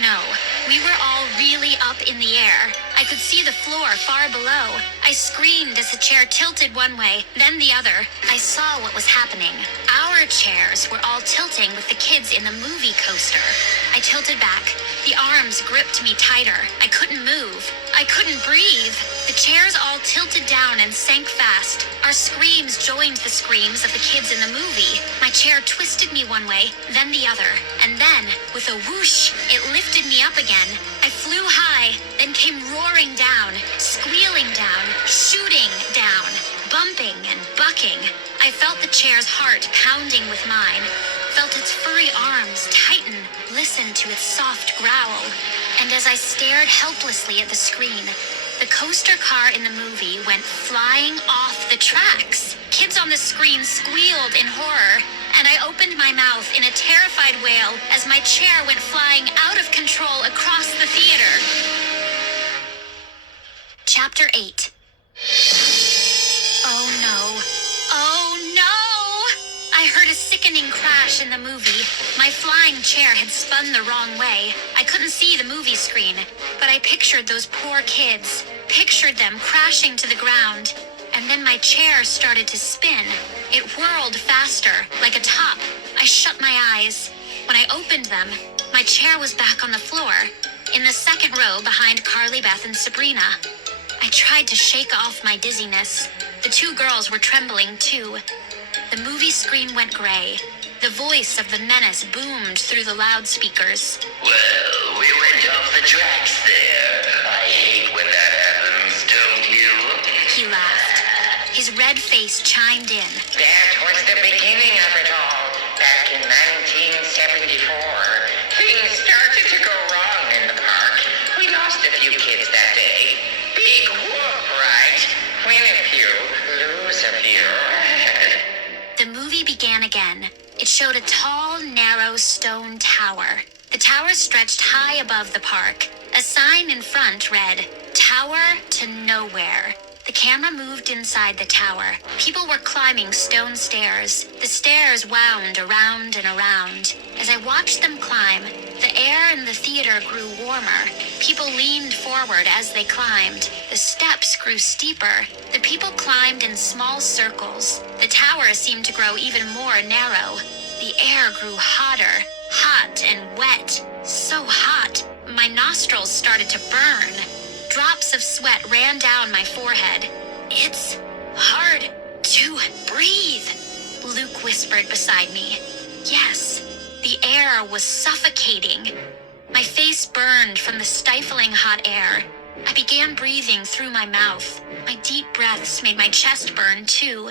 No, we were all really up in the air. I could see the floor far below. I screamed as the chair tilted one way, then the other. I saw what was happening. Our chairs were all tilting with the kids in the movie coaster. I tilted back. The arms gripped me tighter. I couldn't move. I couldn't breathe. The chairs all tilted down and sank fast. Our screams joined the screams of the kids in the movie. My chair twisted me one way, then the other. And then, with a whoosh, it lifted me up again. I flew high, then came roaring down, squealing down, shooting down, bumping and bucking. I felt the chair's heart pounding with mine, felt its furry arms tighten, listened to its soft growl. And as I stared helplessly at the screen, the coaster car in the movie went flying off the tracks. Kids on the screen squealed in horror, and I opened my mouth in a terrified wail as my chair went flying out of control across the theater. Chapter 8. Oh no. Oh no! I heard a sickening crash in the movie. My flying chair had spun the wrong way. I couldn't see the movie screen, but I pictured those poor kids, pictured them crashing to the ground. And then my chair started to spin. It whirled faster, like a top. I shut my eyes. When I opened them, my chair was back on the floor, in the second row behind Carly Beth and Sabrina. I tried to shake off my dizziness. The two girls were trembling too. The movie screen went gray. The voice of the menace boomed through the loudspeakers. Well, we went off the tracks there. I hate when that happens, don't you? He laughed. His red face chimed in. That was the beginning of it all. Back in 1974, things started to go wrong in the park. We lost a few kids that day. Big whoop, right? Win a few, lose a few. The movie began again. It showed a tall, narrow stone tower. The tower stretched high above the park. A sign in front read, "Tower to Nowhere." The camera moved inside the tower. People were climbing stone stairs. The stairs wound around and around. As I watched them climb, the air in the theater grew warmer. People leaned forward as they climbed. The steps grew steeper. The people climbed in small circles. The tower seemed to grow even more narrow. The air grew hotter, hot and wet. So hot, my nostrils started to burn. Drops of sweat ran down my forehead. It's hard to breathe, Luke whispered beside me. Yes, the air was suffocating. My face burned from the stifling hot air. I began breathing through my mouth. My deep breaths made my chest burn too.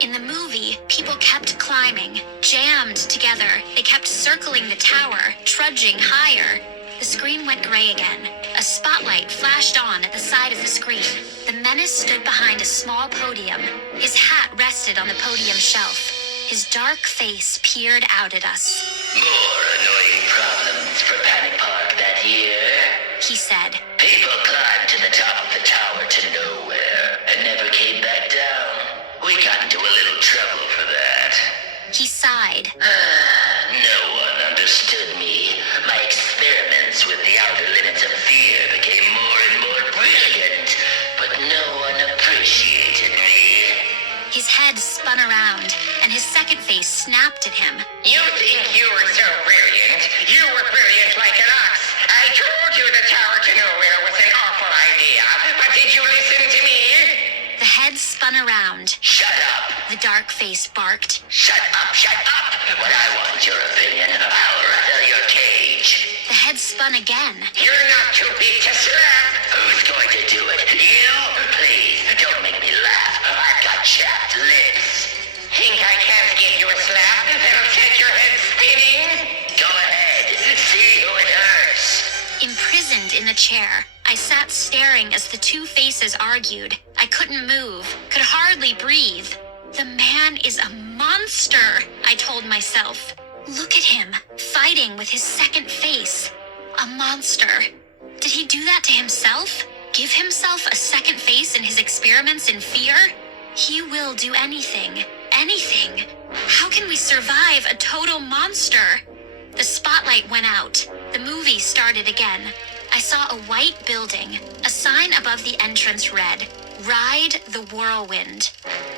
In the movie, people kept climbing, jammed together. They kept circling the tower, trudging higher. The screen went gray again. A spotlight flashed on at the side of the screen. The menace stood behind a small podium. His hat rested on the podium shelf. His dark face peered out at us. More annoying problems for Panic Park that year, He said. People climbed to the top of the tower to nowhere and never came back down. We got into a little trouble for that. He sighed. No one understood me. My experiments with the outer limits of fear became more and more brilliant, but no one appreciated me. His head spun around, and his second face snapped at him. You think you were so brilliant? You were brilliant like an ox. I told you the tower to nowhere was an awful idea, but did you listen to me? The head spun around. Shut up! The dark face barked. Shut up! Shut up! When I want your opinion, I'll rattle your cage. The head spun again. You're not too big to slap. Who's going to do it? You? Please, don't make me laugh. I've got chapped lips. Think I can't give you a slap that'll set your head spinning? Go ahead. See who it hurts. Imprisoned in the chair, I sat staring as the two faces argued. I couldn't move, could hardly breathe. The man is a monster, I told myself. Look at him, fighting with his second face. A monster. Did he do that to himself? Give himself a second face in his experiments in fear? He will do anything. Anything. How can we survive a total monster? The spotlight went out. The movie started again. I saw a white building. A sign above the entrance read, "Ride the Whirlwind."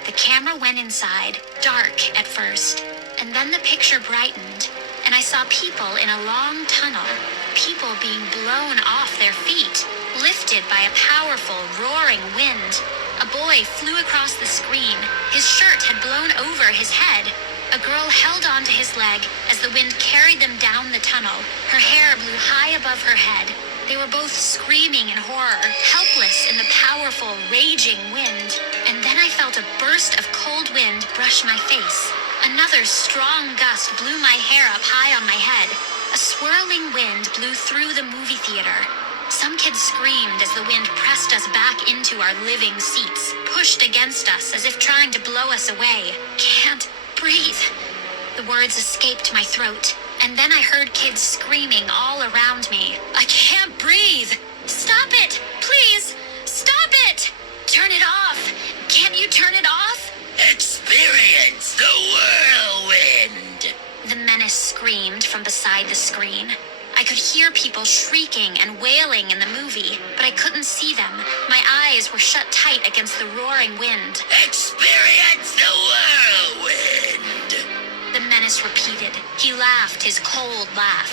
The camera went inside, dark at first, and then the picture brightened, and I saw people in a long tunnel, people being blown off their feet, lifted by a powerful, roaring wind. A boy flew across the screen. His shirt had blown over his head. A girl held onto his leg as the wind carried them down the tunnel. Her hair blew high above her head. They were both screaming in horror, helpless in the powerful, raging wind. And then I felt a burst of cold wind brush my face. Another strong gust blew my hair up high on my head. A swirling wind blew through the movie theater. Some kids screamed as the wind pressed us back into our living seats, pushed against us as if trying to blow us away. Can't breathe. The words escaped my throat, and then I heard kids screaming all around me. I can't breathe. Stop it, please. Stop it. Turn it off. Can't you turn it off? Experience the whirlwind. The menace screamed from beside the screen. I could hear people shrieking and wailing in the movie, but I couldn't see them. My eyes were shut tight against the roaring wind. Experience the whirlwind. The menace repeated. He laughed his cold laugh.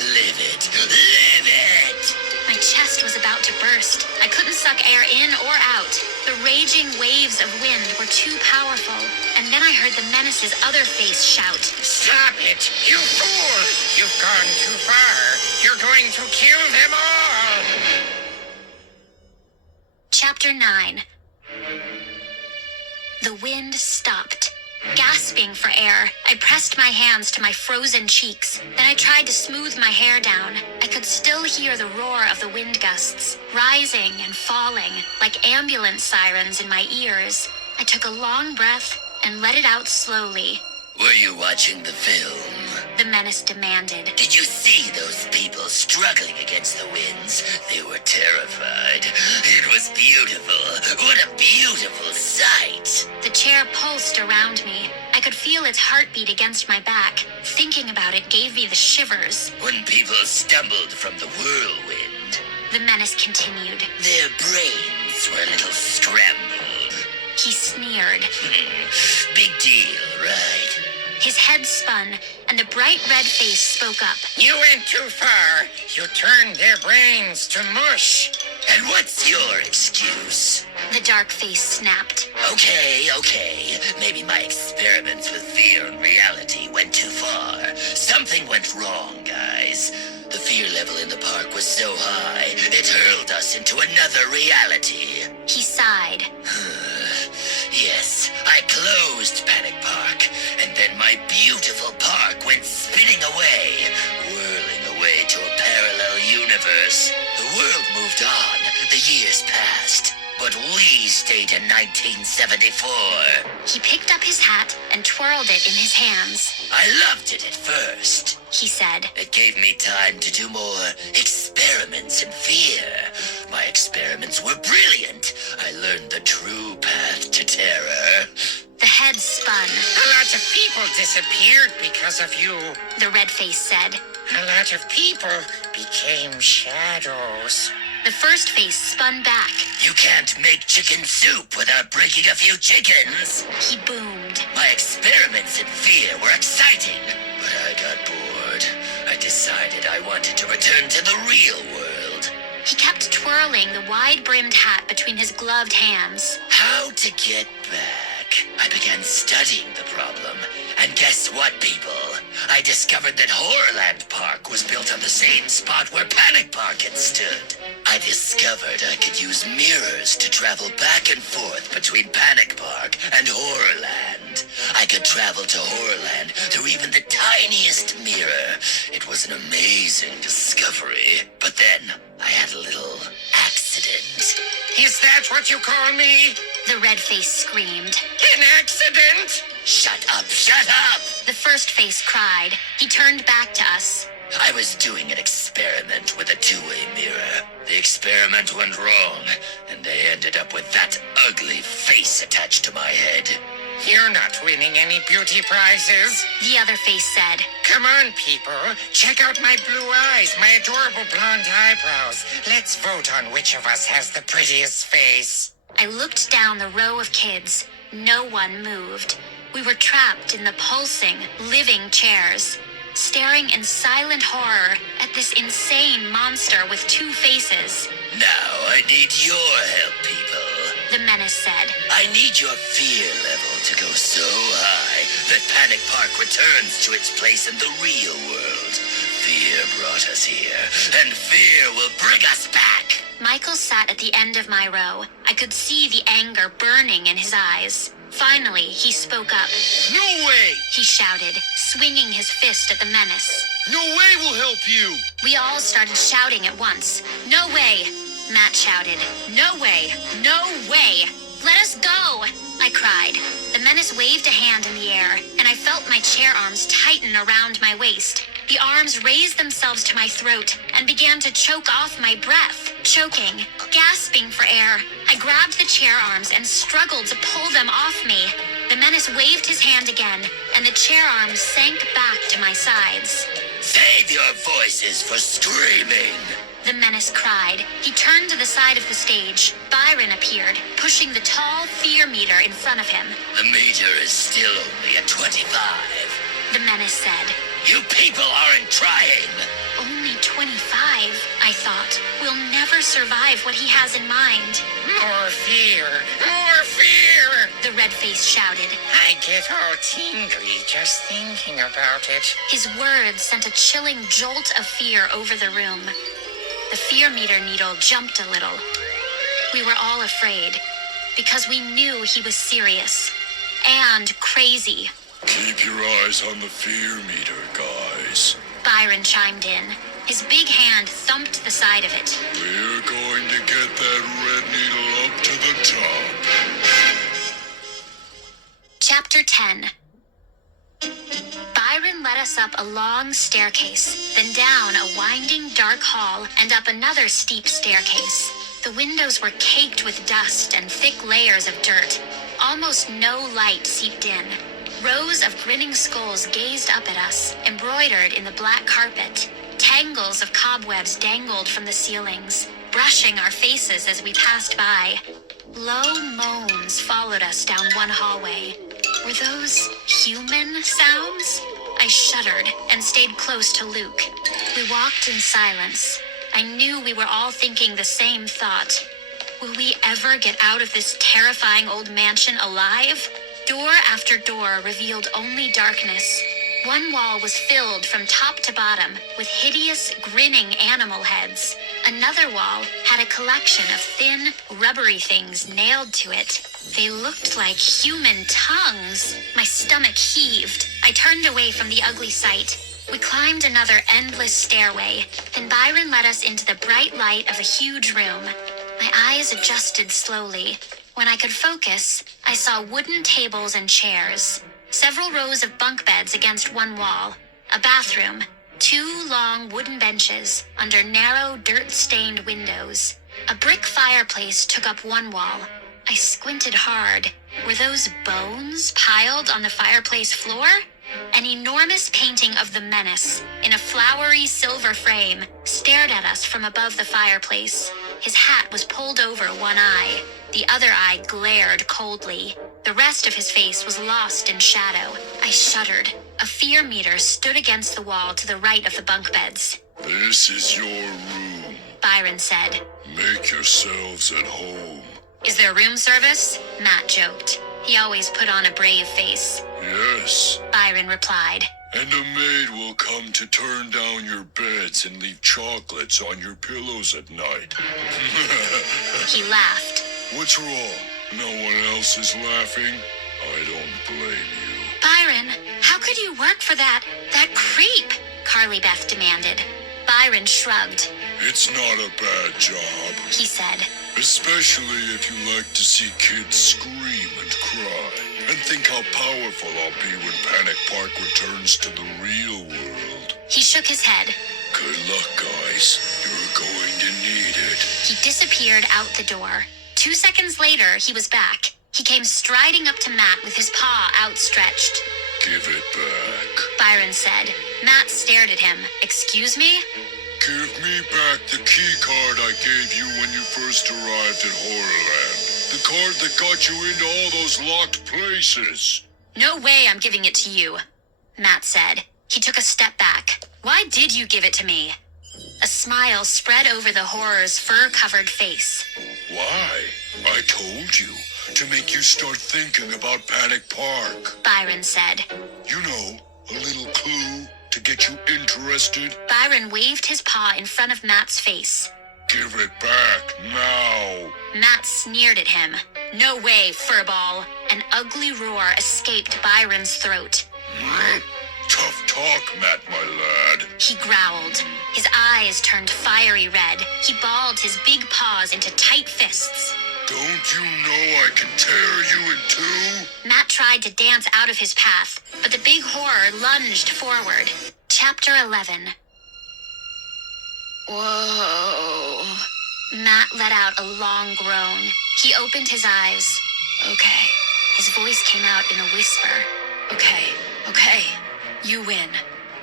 Live it. Live it. My chest was about to burst. I couldn't suck air in or out. The raging waves of wind were too powerful. And then I heard the menace's other face shout. Stop it, you fool! You've gone too far. You're going to kill them all! Chapter 9. The wind stopped. Gasping for air, I pressed my hands to my frozen cheeks. Then I tried to smooth my hair down. I could still hear the roar of the wind gusts, rising and falling, like ambulance sirens in my ears. I took a long breath and let it out slowly. Were you watching the film? The menace demanded. Did you see those people struggling against the winds? They were terrified. It was beautiful. What a beautiful sight. The chair pulsed around me. I could feel its heartbeat against my back. Thinking about it gave me the shivers. When people stumbled from the whirlwind, The menace continued. their brains were a little scrambled. He sneered. Big deal, right? His head spun, and a bright red face spoke up. You went too far. You turned their brains to mush. And what's your excuse? The dark face snapped. Okay. Maybe my experiments with fear and reality went too far. Something went wrong, guys. The fear level in the park was so high, it hurled us into another reality. He sighed. Yes, I closed Panic Park, and then my beautiful park went spinning away, whirling away to a parallel universe. The world moved on, the years passed, but we stayed in 1974. He picked up his hat and twirled it in his hands. I loved it at first. He said. It gave me time to do more experiments in fear. My experiments were brilliant. I learned the true path to terror. The head spun. A lot of people disappeared because of you. The red face said. A lot of people became shadows. The first face spun back. You can't make chicken soup without breaking a few chickens. He boomed. My experiments in fear were exciting, but I got bored. I decided I wanted to return to the real world. He kept twirling the wide-brimmed hat between his gloved hands. How to get back? I began studying the problem. And guess what, people? I discovered that Horrorland Park was built on the same spot where Panic Park had stood. I discovered I could use mirrors to travel back and forth between Panic Park and Horrorland. I could travel to Horrorland through even the tiniest mirror. It was an amazing discovery. But then I had a little accident. Is that what you call me? The red face screamed. An accident? Shut up, shut up! The first face cried. He turned back to us. I was doing an experiment with a two-way mirror. The experiment went wrong, and they ended up with that ugly face attached to my head. You're not winning any beauty prizes. The other face said. Come on, people. Check out my blue eyes, my adorable blonde eyebrows. Let's vote on which of us has the prettiest face. I looked down the row of kids. No one moved. We were trapped in the pulsing, living chairs, staring in silent horror at this insane monster with two faces. Now I need your help, people. The menace said. I need your fear level to go so high that Panic Park returns to its place in the real world. Fear brought us here, and fear will bring us back. Michael sat at the end of my row. I could see the anger burning in his eyes. Finally, he spoke up. No way! He shouted, swinging his fist at the menace. No way we'll help you! We all started shouting at once. No way! Matt shouted. No way! No way! Let us go! I cried. The menace waved a hand in the air, and I felt my chair arms tighten around my waist. The arms raised themselves to my throat and began to choke off my breath, choking, gasping for air. I grabbed the chair arms and struggled to pull them off me. The menace waved his hand again, and the chair arms sank back to my sides. Save your voices for screaming. The menace cried. He turned to the side of the stage. Byron appeared, pushing the tall fear meter in front of him. The meter is still only at 25. The menace said. You people aren't trying. Only 25, I thought. We'll never survive what he has in mind. More fear! More fear! The red face shouted. I get all tingly just thinking about it. His words sent a chilling jolt of fear over the room. The fear meter needle jumped a little. We were all afraid, because we knew he was serious and crazy. Keep your eyes on the fear meter, guys. Byron chimed in. His big hand thumped the side of it. We're going to get that red needle up to the top. Chapter 10. Byron let led us up a long staircase, then down a winding dark hall and up another steep staircase. The windows were caked with dust and thick layers of dirt. Almost no light seeped in. Rows of grinning skulls gazed up at us, embroidered in the black carpet. Tangles of cobwebs dangled from the ceilings, brushing our faces as we passed by. Low moans followed us down one hallway. Were those human sounds? I shuddered and stayed close to Luke. We walked in silence. I knew we were all thinking the same thought. Will we ever get out of this terrifying old mansion alive? Door after door revealed only darkness. One wall was filled from top to bottom with hideous, grinning animal heads. Another wall had a collection of thin, rubbery things nailed to it. They looked like human tongues. My stomach heaved. I turned away from the ugly sight. We climbed another endless stairway. Then Byron led us into the bright light of a huge room. My eyes adjusted slowly. When I could focus, I saw wooden tables and chairs. Several rows of bunk beds against one wall. A bathroom. 2 long wooden benches under narrow, dirt-stained windows. A brick fireplace took up one wall. I squinted hard. Were those bones piled on the fireplace floor? An enormous painting of the Menace, in a flowery silver frame, stared at us from above the fireplace. His hat was pulled over one eye. The other eye glared coldly. The rest of his face was lost in shadow. I shuddered. A fear meter stood against the wall to the right of the bunk beds. This is your room. Byron said. Make yourselves at home. Is there room service? Matt joked. He always put on a brave face. Yes. Byron replied. And a maid will come to turn down your beds and leave chocolates on your pillows at night. He laughed. What's wrong? No one else is laughing? I don't blame you. Byron, how could you work for that creep? Carly Beth demanded. Byron shrugged. It's not a bad job. He said. Especially if you like to see kids scream and cry. And think how powerful I'll be when Panic Park returns to the real world. He shook his head. Good luck, guys. You're going to need it. He disappeared out the door. 2 seconds later, he was back. He came striding up to Matt with his paw outstretched. Give it back. Byron said. Matt stared at him. Excuse me? Give me back the key card I gave you when you first arrived at Horrorland. The card that got you into all those locked places. No way I'm giving it to you, Matt said. He took a step back. Why did you give it to me? A smile spread over the horror's fur-covered face. Why? I told you to make you start thinking about Panic Park. Byron said. You know, a little clue to get you interested. Byron waved his paw in front of Matt's face. Give it back now. Matt sneered at him. No way, furball. An ugly roar escaped Byron's throat. Tough talk, Matt, my lad. He growled. His eyes turned fiery red. He balled his big paws into tight fists. Don't you know I can tear you in two? Matt tried to dance out of his path, but the big horror lunged forward. Chapter 11. Whoa. Matt let out a long groan. He opened his eyes. Okay. His voice came out in a whisper. Okay. You win.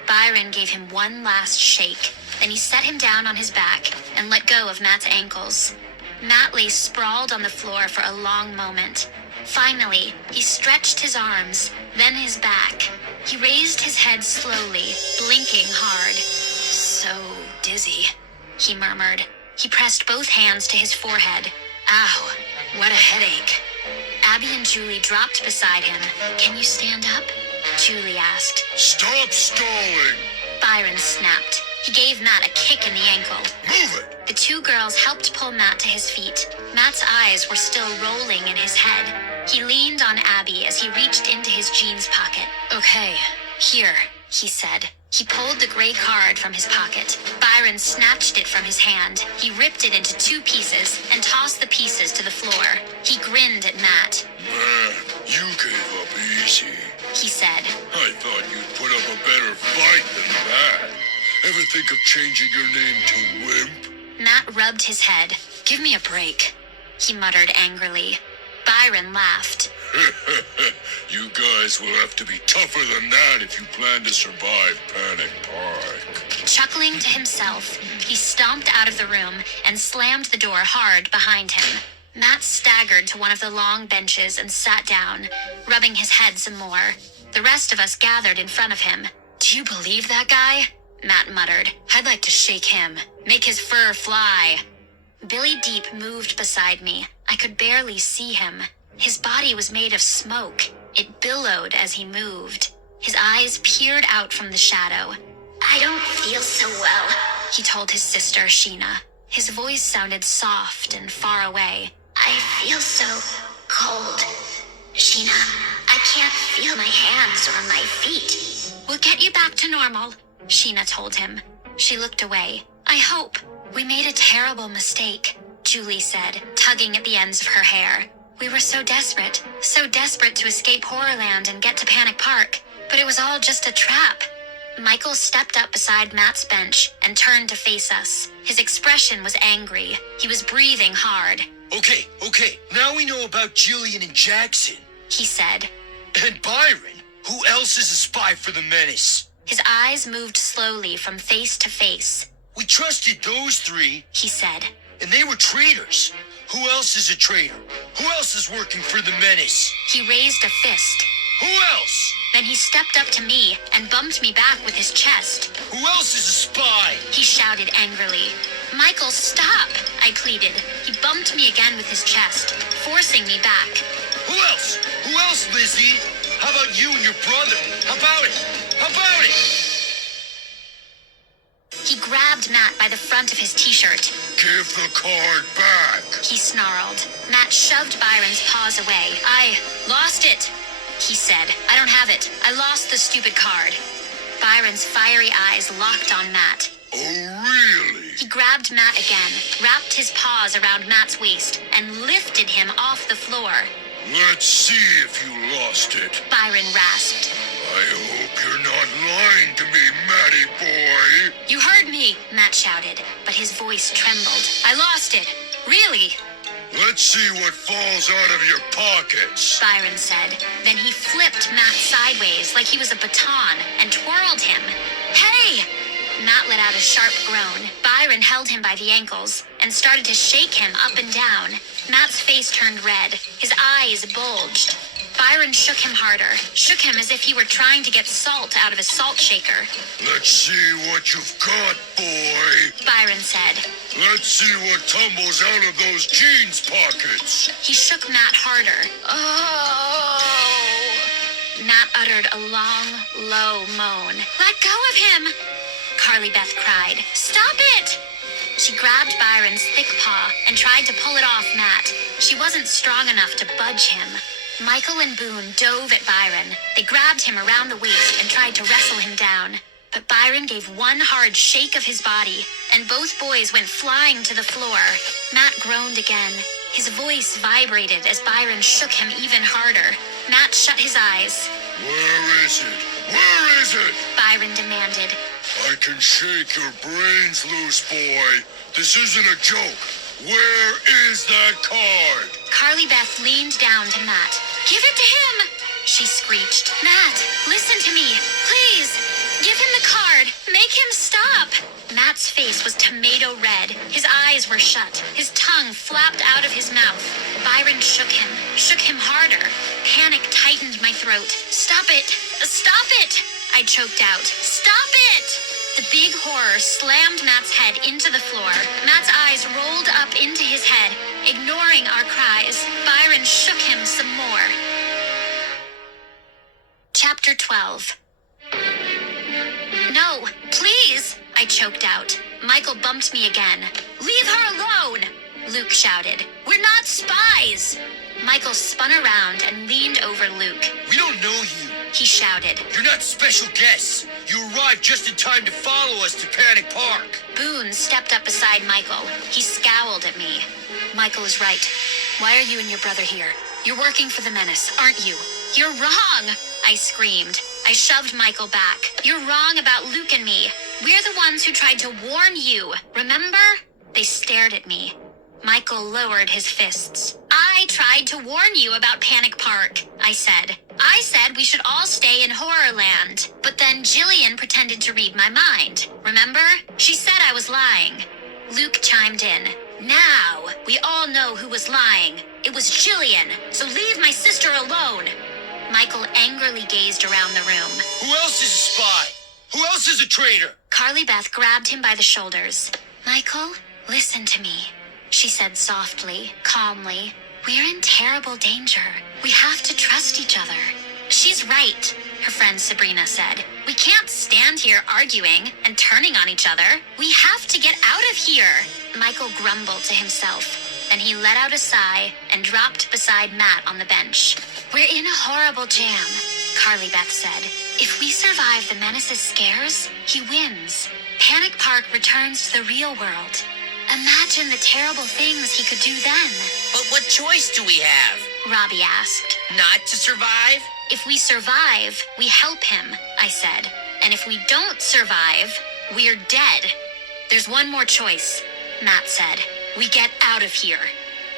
Byron gave him one last shake. Then he set him down on his back and let go of Matt's ankles. Matt lay sprawled on the floor for a long moment. Finally, he stretched his arms, then his back. He raised his head slowly, blinking hard. So dizzy, he murmured. He pressed both hands to his forehead. Ow, what a headache. Abby and Julie dropped beside him. Can you stand up? Julie asked. Stop stalling! Byron snapped. He gave Matt a kick in the ankle. Move it! The 2 girls helped pull Matt to his feet. Matt's eyes were still rolling in his head. He leaned on Abby as he reached into his jeans pocket. Okay, here, he said. He pulled the gray card from his pocket. Byron snatched it from his hand. He ripped it into 2 pieces and tossed the pieces to the floor. He grinned at Matt. Man, you gave up easy. he said. I thought you'd put up a better fight than that. Ever think of changing your name to Wimp? Matt rubbed his head. Give me a break, he muttered angrily. Byron laughed. You guys will have to be tougher than that if you plan to survive Panic Park. Chuckling to himself, he stomped out of the room and slammed the door hard behind him. Matt staggered to one of the long benches and sat down, rubbing his head some more. The rest of us gathered in front of him. Do you believe that guy? Matt muttered. I'd like to shake him. Make his fur fly. Billy Deep moved beside me. I could barely see him. His body was made of smoke. It billowed as he moved. His eyes peered out from the shadow. I don't feel so well, he told his sister, Sheena. His voice sounded soft and far away. I feel so cold. Sheena, I can't feel my hands or my feet. We'll get you back to normal, Sheena told him. She looked away. I hope. We made a terrible mistake, Julie said, tugging at the ends of her hair. We were so desperate to escape Horrorland and get to Panic Park. But it was all just a trap. Michael stepped up beside Matt's bench and turned to face us. His expression was angry. He was breathing hard. Okay. Now we know about Jillian and Jackson. He said. And Byron. Who else is a spy for the Menace? His eyes moved slowly from face to face. We trusted those three, he said. And they were traitors. Who else is a traitor? Who else is working for the Menace? He raised a fist. Who else? Then he stepped up to me and bumped me back with his chest. Who else is a spy? He shouted angrily. Michael, stop, I pleaded. He bumped me again with his chest, forcing me back. Who else? Who else, Lizzie? How about you and your brother? How about it? He grabbed Matt by the front of his t-shirt. Give the card back, he snarled. Matt shoved Byron's paws away. I lost it, he said. I don't have it. I lost the stupid card. Byron's fiery eyes locked on Matt. Oh, really? He grabbed Matt again, wrapped his paws around Matt's waist, and lifted him off the floor. Let's see if you lost it. Byron rasped. I hope you're not lying to me, Matty boy. You heard me, Matt shouted, but his voice trembled. I lost it. Really? Let's see what falls out of your pockets, Byron said. Then he flipped Matt sideways like he was a baton and twirled him. Hey! Matt let out a sharp groan. Byron held him by the ankles and started to shake him up and down. Matt's face turned red. His eyes bulged. Byron shook him harder, shook him as if he were trying to get salt out of a salt shaker. Let's see what you've got, boy, Byron said. Let's see what tumbles out of those jeans pockets. He shook Matt harder. Oh! Matt uttered a long, low moan. Let go of him! Carly Beth cried. Stop it! She grabbed Byron's thick paw and tried to pull it off Matt. She wasn't strong enough to budge him. Michael and Boone dove at Byron. They grabbed him around the waist and tried to wrestle him down. But Byron gave one hard shake of his body, and both boys went flying to the floor. Matt groaned again. His voice vibrated as Byron shook him even harder. Matt shut his eyes. Where is it? Where is it? Byron demanded. I can shake your brains loose, boy. This isn't a joke. Where is that card? Carly Beth leaned down to Matt. Give it to him, she screeched. Matt, listen to me, please. Give him the card. Make him stop. Matt's face was tomato red. His eyes were shut. His tongue flapped out of his mouth. Byron shook him harder. Panic tightened my throat. Stop it! Stop it! I choked out. Stop it! The big horror slammed Matt's head into the floor. Matt's eyes rolled up into his head. Ignoring our cries, Byron shook him some more. Chapter 12. No, please, I choked out. Michael bumped me again. Leave her alone, Luke shouted. We're not spies. Michael spun around and leaned over Luke. We don't know you, he shouted. You're not special guests. You arrived just in time to follow us to Panic Park. Boone stepped up beside Michael. He scowled at me. Michael is right. Why are you and your brother here? You're working for the Menace, aren't you? You're wrong, I screamed. I shoved Michael back. You're wrong about Luke and me. We're the ones who tried to warn you, remember? They stared at me. Michael lowered his fists. I tried to warn you about Panic Park, I said. I said we should all stay in Horrorland. But then Jillian pretended to read my mind. Remember? She said I was lying. Luke chimed in. Now, we all know who was lying. It was Jillian, so leave my sister alone. Michael angrily gazed around the room. Who else is a spy? Who else is a traitor? Carly Beth grabbed him by the shoulders. Michael, listen to me, she said softly, calmly. We're in terrible danger. We have to trust each other. She's right, her friend Sabrina said. We can't stand here arguing and turning on each other. We have to get out of here. Michael grumbled to himself. Then he let out a sigh and dropped beside Matt on the bench. We're in a horrible jam, Carly Beth said. If we survive the Menace's scares, he wins. Panic Park returns to the real world. Imagine the terrible things he could do then. But what choice do we have? Robbie asked. Not to survive? If we survive, we help him, I said. And if we don't survive, we're dead. There's one more choice, Matt said. We get out of here.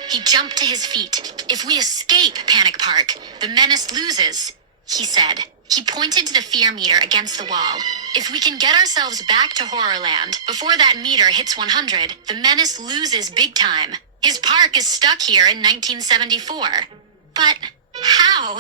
He jumped to his feet. If we escape Panic Park, the Menace loses, he said. He pointed to the fear meter against the wall. If we can get ourselves back to Horrorland before that meter hits 100, the Menace loses big time. His park is stuck here in 1974. But how?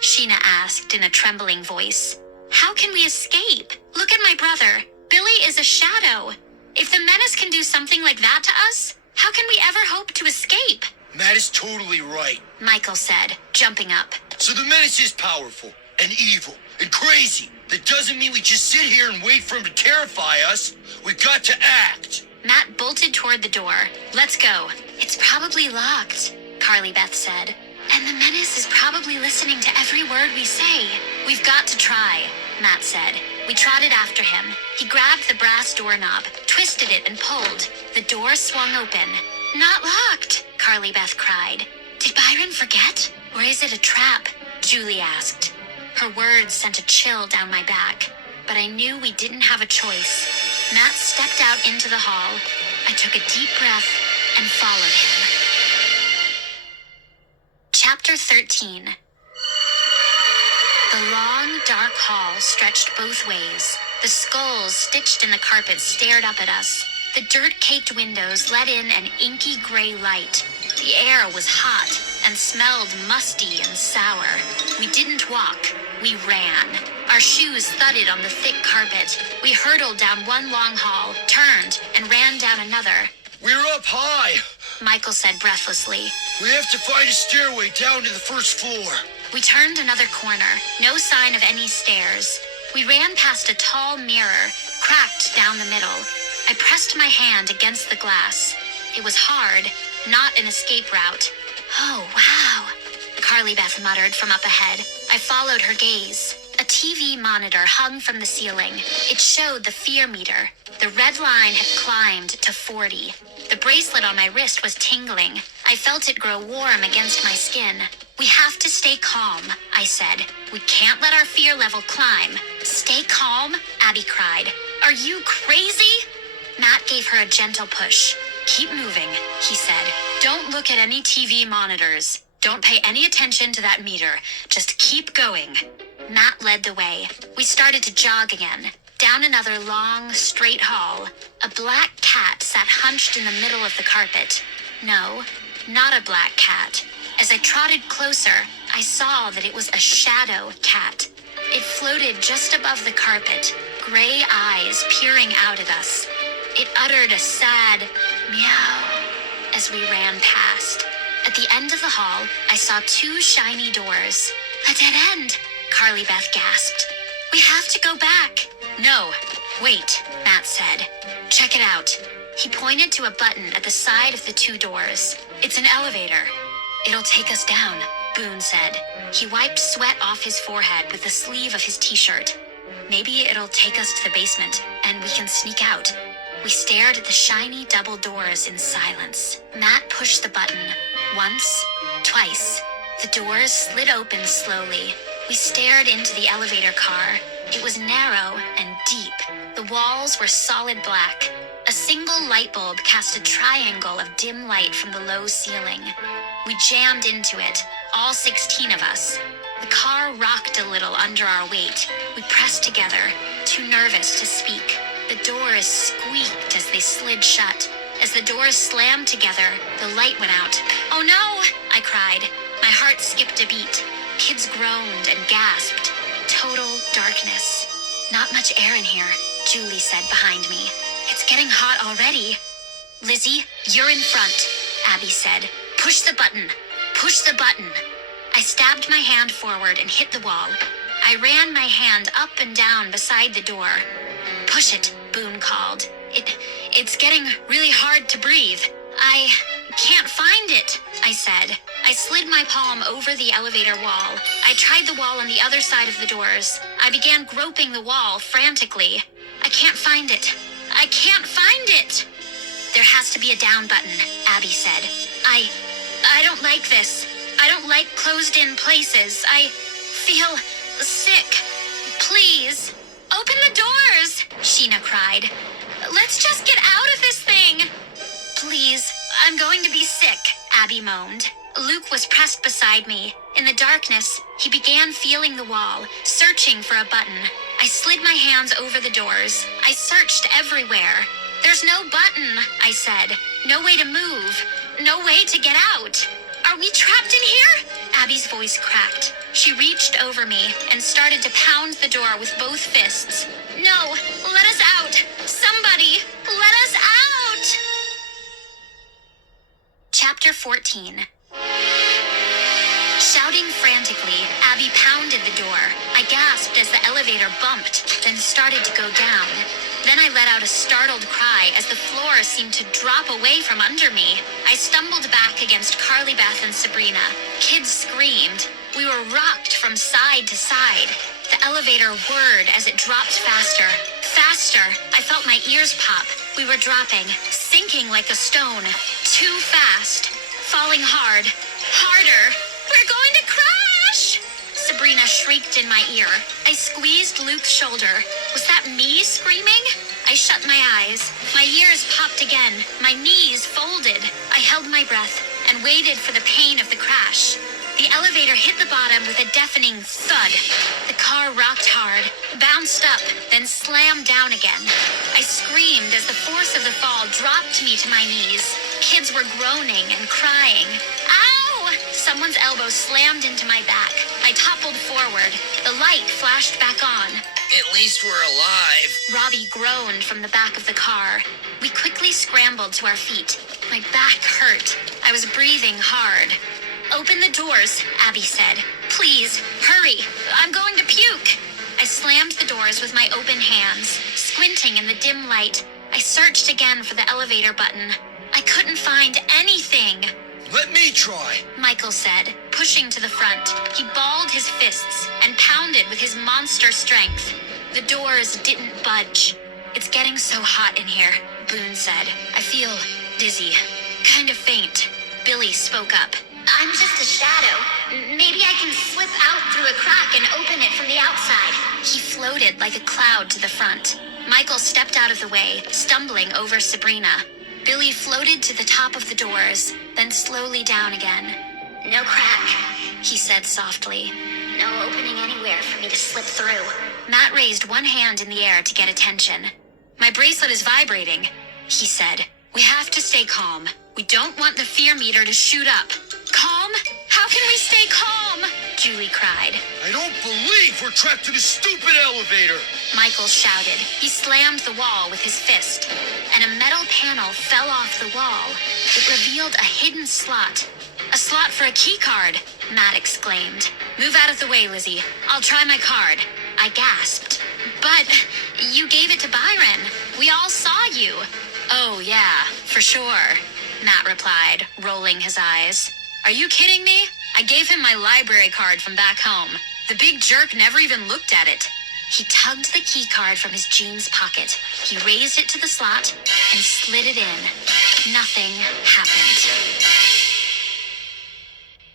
Sheena asked in a trembling voice. How can we escape? Look at my brother. Billy is a shadow. If the Menace can do something like that to us, how can we ever hope to escape? Matt is totally right. Michael said, jumping up. So the Menace is powerful and evil and crazy. That doesn't mean we just sit here and wait for him to terrify us. We got to act. Matt bolted toward the door. Let's go. It's probably locked, Carly Beth said. And the Menace is probably listening to every word we say. We've got to try, Matt said. We trotted after him. He grabbed the brass doorknob, twisted it, and pulled. The door swung open. Not locked, Carly Beth cried. Did Byron forget? Or is it a trap? Julie asked. Her words sent a chill down my back, but I knew we didn't have a choice. Matt stepped out into the hall. I took a deep breath and followed him. Chapter 13. The long, dark hall stretched both ways. The skulls stitched in the carpet stared up at us. The dirt-caked windows let in an inky gray light. The air was hot and smelled musty and sour. We didn't walk. We ran. Our shoes thudded on the thick carpet. We hurtled down one long hall, turned, and ran down another. We're up high. Michael said breathlessly. We have to find a stairway down to the first floor. We turned another corner. No sign of any stairs. We ran past a tall mirror, cracked down the middle. I pressed my hand against the glass. It was hard, not an escape route. Oh, wow, Carly Beth muttered from up ahead. I followed her gaze. A TV monitor hung from the ceiling. It showed the fear meter. The red line had climbed to 40. The bracelet on my wrist was tingling. I felt it grow warm against my skin. We have to stay calm, I said. We can't let our fear level climb. Stay calm? Abby cried. Are you crazy? Matt gave her a gentle push. Keep moving, he said. Don't look at any TV monitors. Don't pay any attention to that meter. Just keep going. Matt led the way. We started to jog again. Down another long, straight hall. A black cat sat hunched in the middle of the carpet. No, not a black cat. As I trotted closer, I saw that it was a shadow cat. It floated just above the carpet, gray eyes peering out at us. It uttered a sad meow as we ran past. At the end of the hall, I saw two shiny doors. A dead end, Carly Beth gasped. We have to go back. No, wait, Matt said. Check it out. He pointed to a button at the side of the two doors. It's an elevator. It'll take us down, Boone said. He wiped sweat off his forehead with the sleeve of his t-shirt. Maybe it'll take us to the basement, and we can sneak out. We stared at the shiny double doors in silence. Matt pushed the button. Once, twice. The doors slid open slowly. We stared into the elevator car. It was narrow and deep. The walls were solid black. A single light bulb cast a triangle of dim light from the low ceiling. We jammed into it, all 16 of us. The car rocked a little under our weight. We pressed together, too nervous to speak. The doors squeaked as they slid shut. As the doors slammed together, the light went out. "Oh no!" I cried. My heart skipped a beat. Kids groaned and gasped. Total darkness. "Not much air in here," Julie said behind me. "It's getting hot already." "Lizzie, you're in front," Abby said. "Push the button. Push the button." I stabbed my hand forward and hit the wall. I ran my hand up and down beside the door. "Push it," Boone called. It's getting really hard to breathe." "I can't find it," I said. I slid my palm over the elevator wall. I tried the wall on the other side of the doors. I began groping the wall frantically. "I can't find it. I can't find it." "There has to be a down button," Abby said. I don't like this. I don't like closed-in places. I feel sick. Please, open the doors," Sheena cried. "Let's just get out of this thing." "Please, I'm going to be sick," Abby moaned. Luke was pressed beside me. In the darkness, he began feeling the wall, searching for a button. I slid my hands over the doors. I searched everywhere. "There's no button," I said. "No way to move. No way to get out." "Are we trapped in here?" Abby's voice cracked. She reached over me and started to pound the door with both fists. "No, let us out. Somebody, let us out." Chapter 14. Shouting frantically, Abby pounded the door. I gasped as the elevator bumped, then started to go down. Then I let out a startled cry as the floor seemed to drop away from under me. I stumbled back against Carly Beth and Sabrina. Kids screamed. We were rocked from side to side. The elevator whirred as it dropped faster. Faster! I felt my ears pop. We were dropping, sinking like a stone. Too fast. Falling hard. Harder! "We're going to crash!" Sabrina shrieked in my ear. I squeezed Luke's shoulder. Was that me screaming? I shut my eyes. My ears popped again. My knees folded. I held my breath and waited for the pain of the crash. The elevator hit the bottom with a deafening thud. The car rocked hard, bounced up, then slammed down again. I screamed as the force of the fall dropped me to my knees. Kids were groaning and crying. "Ow!" Someone's elbow slammed into my back. I toppled forward. The light flashed back on. At least we're alive. Robbie groaned from the back of the car. We quickly scrambled to our feet. My back hurt. I was breathing hard. "Open the doors," Abby said. "Please, hurry. I'm going to puke." I slammed the doors with my open hands. Squinting in the dim light, I searched again for the elevator button. I couldn't find anything. Let me try. Michael said, pushing to the front. He balled his fists and pounded with his monster strength. The doors didn't budge. "It's getting so hot in here," Boone said. "I feel dizzy. Kind of faint." Billy spoke up. I'm just a shadow. Maybe I can slip out through a crack and open it from the outside. He floated like a cloud to the front. Michael stepped out of the way, stumbling over Sabrina. Billy floated to the top of the doors, then slowly down again. No crack. He said softly. No opening anywhere for me to slip through. Matt raised one hand in the air to get attention. "My bracelet is vibrating," he said. "We have to stay calm. We don't want the fear meter to shoot up." "Calm? How can we stay calm?" Julie cried. I don't believe we're trapped in a stupid elevator. Michael shouted. He slammed the wall with his fist, and a metal panel fell off the wall. It revealed a hidden slot. "A slot for a key card," Matt exclaimed. "Move out of the way, Lizzie. I'll try my card." I gasped. "But you gave it to Byron. We all saw you." "Oh, yeah, for sure," Matt replied, rolling his eyes. "Are you kidding me? I gave him my library card from back home. The big jerk never even looked at it." He tugged the key card from his jeans pocket. He raised it to the slot and slid it in. Nothing happened.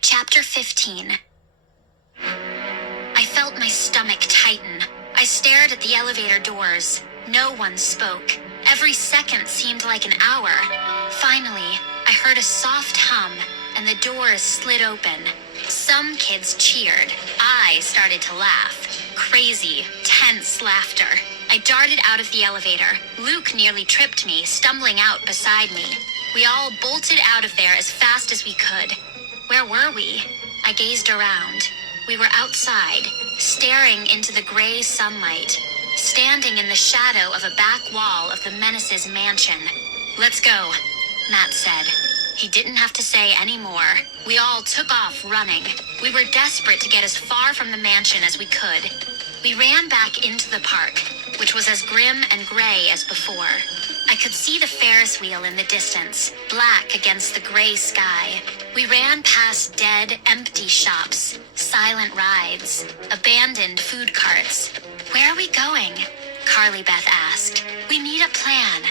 Chapter 15. I my stomach tighten. I stared at the elevator doors. No one spoke. Every second seemed like an hour. Finally, I heard a soft hum, and the doors slid open. Some kids cheered. I started to laugh. Crazy, tense laughter. I darted out of the elevator. Luke nearly tripped me, stumbling out beside me. We all bolted out of there as fast as we could. Where were we? I gazed around. We were outside, staring into the gray sunlight, standing in the shadow of a back wall of the Menace's mansion. "Let's go," Matt said. He didn't have to say any more. We all took off running. We were desperate to get as far from the mansion as we could. We ran back into the park, which was as grim and gray as before. I could see the Ferris wheel in the distance, black against the gray sky. We ran past dead, empty shops, silent rides, abandoned food carts. "Where are we going?" Carly Beth asked. "We need a plan."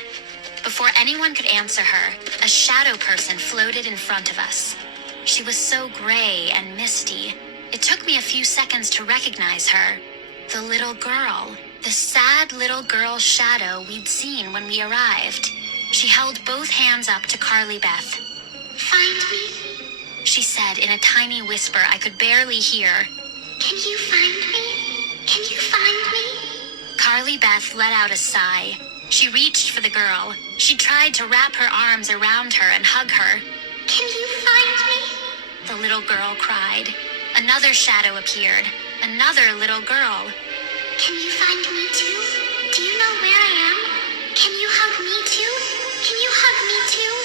Before anyone could answer her, a shadow person floated in front of us. She was so gray and misty, it took me a few seconds to recognize her. The little girl. The sad little girl shadow we'd seen when we arrived. She held both hands up to Carly Beth. Find me? She said in a tiny whisper I could barely hear. Can you find me? Can you find me? Carly Beth let out a sigh. She reached for the girl. She tried to wrap her arms around her and hug her. Can you find me? The little girl cried. Another shadow appeared. Another little girl. Can you find me too? Do you know where I am? Can you hug me too? Can you hug me too?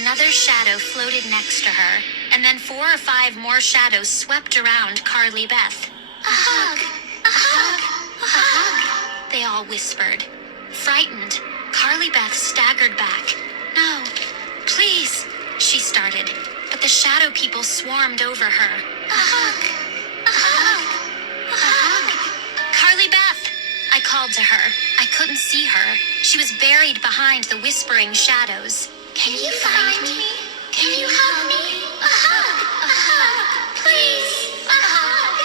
Another shadow floated next to her, and then 4 or 5 more shadows swept around Carly Beth. A hug! A hug! A hug! They all whispered. Frightened, Carly Beth staggered back. "No, please," she started, but the shadow people swarmed over her. A hug! A hug! A hug! "Carly Beth!" I called to her. I couldn't see her. She was buried behind the whispering shadows. Can you find me? Can you hug me? A hug! A hug! Please! A hug!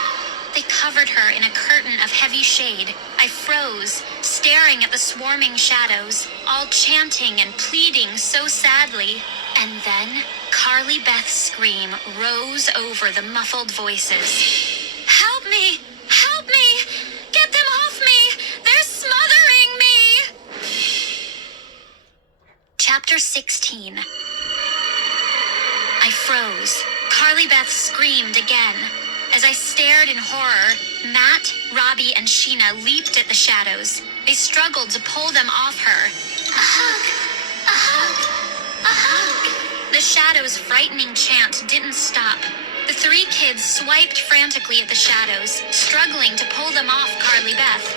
They covered her in a curtain of heavy shade. I froze, staring at the swarming shadows, all chanting and pleading so sadly. And then Carly Beth's scream rose over the muffled voices. "Help me! Help me! Get them off me! They're smothering me!" Chapter 16. I froze. Carly Beth screamed again. As I stared in horror, Matt, Robbie, and Sheena leaped at the shadows. They struggled to pull them off her. A hug! A hug! A hug! The shadows' frightening chant didn't stop. The 3 kids swiped frantically at the shadows, struggling to pull them off Carly Beth.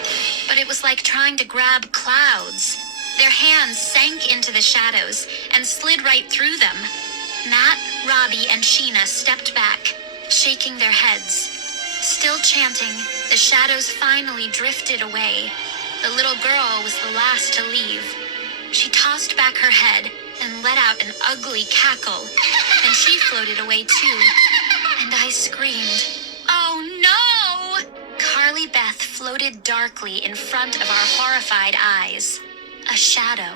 But it was like trying to grab clouds. Their hands sank into the shadows and slid right through them. Matt, Robbie, and Sheena stepped back, shaking their heads. Still chanting, the shadows finally drifted away. The little girl was the last to leave. She tossed back her head and let out an ugly cackle, and she floated away too. And I screamed, "Oh no!" Carly Beth floated darkly in front of our horrified eyes. A shadow.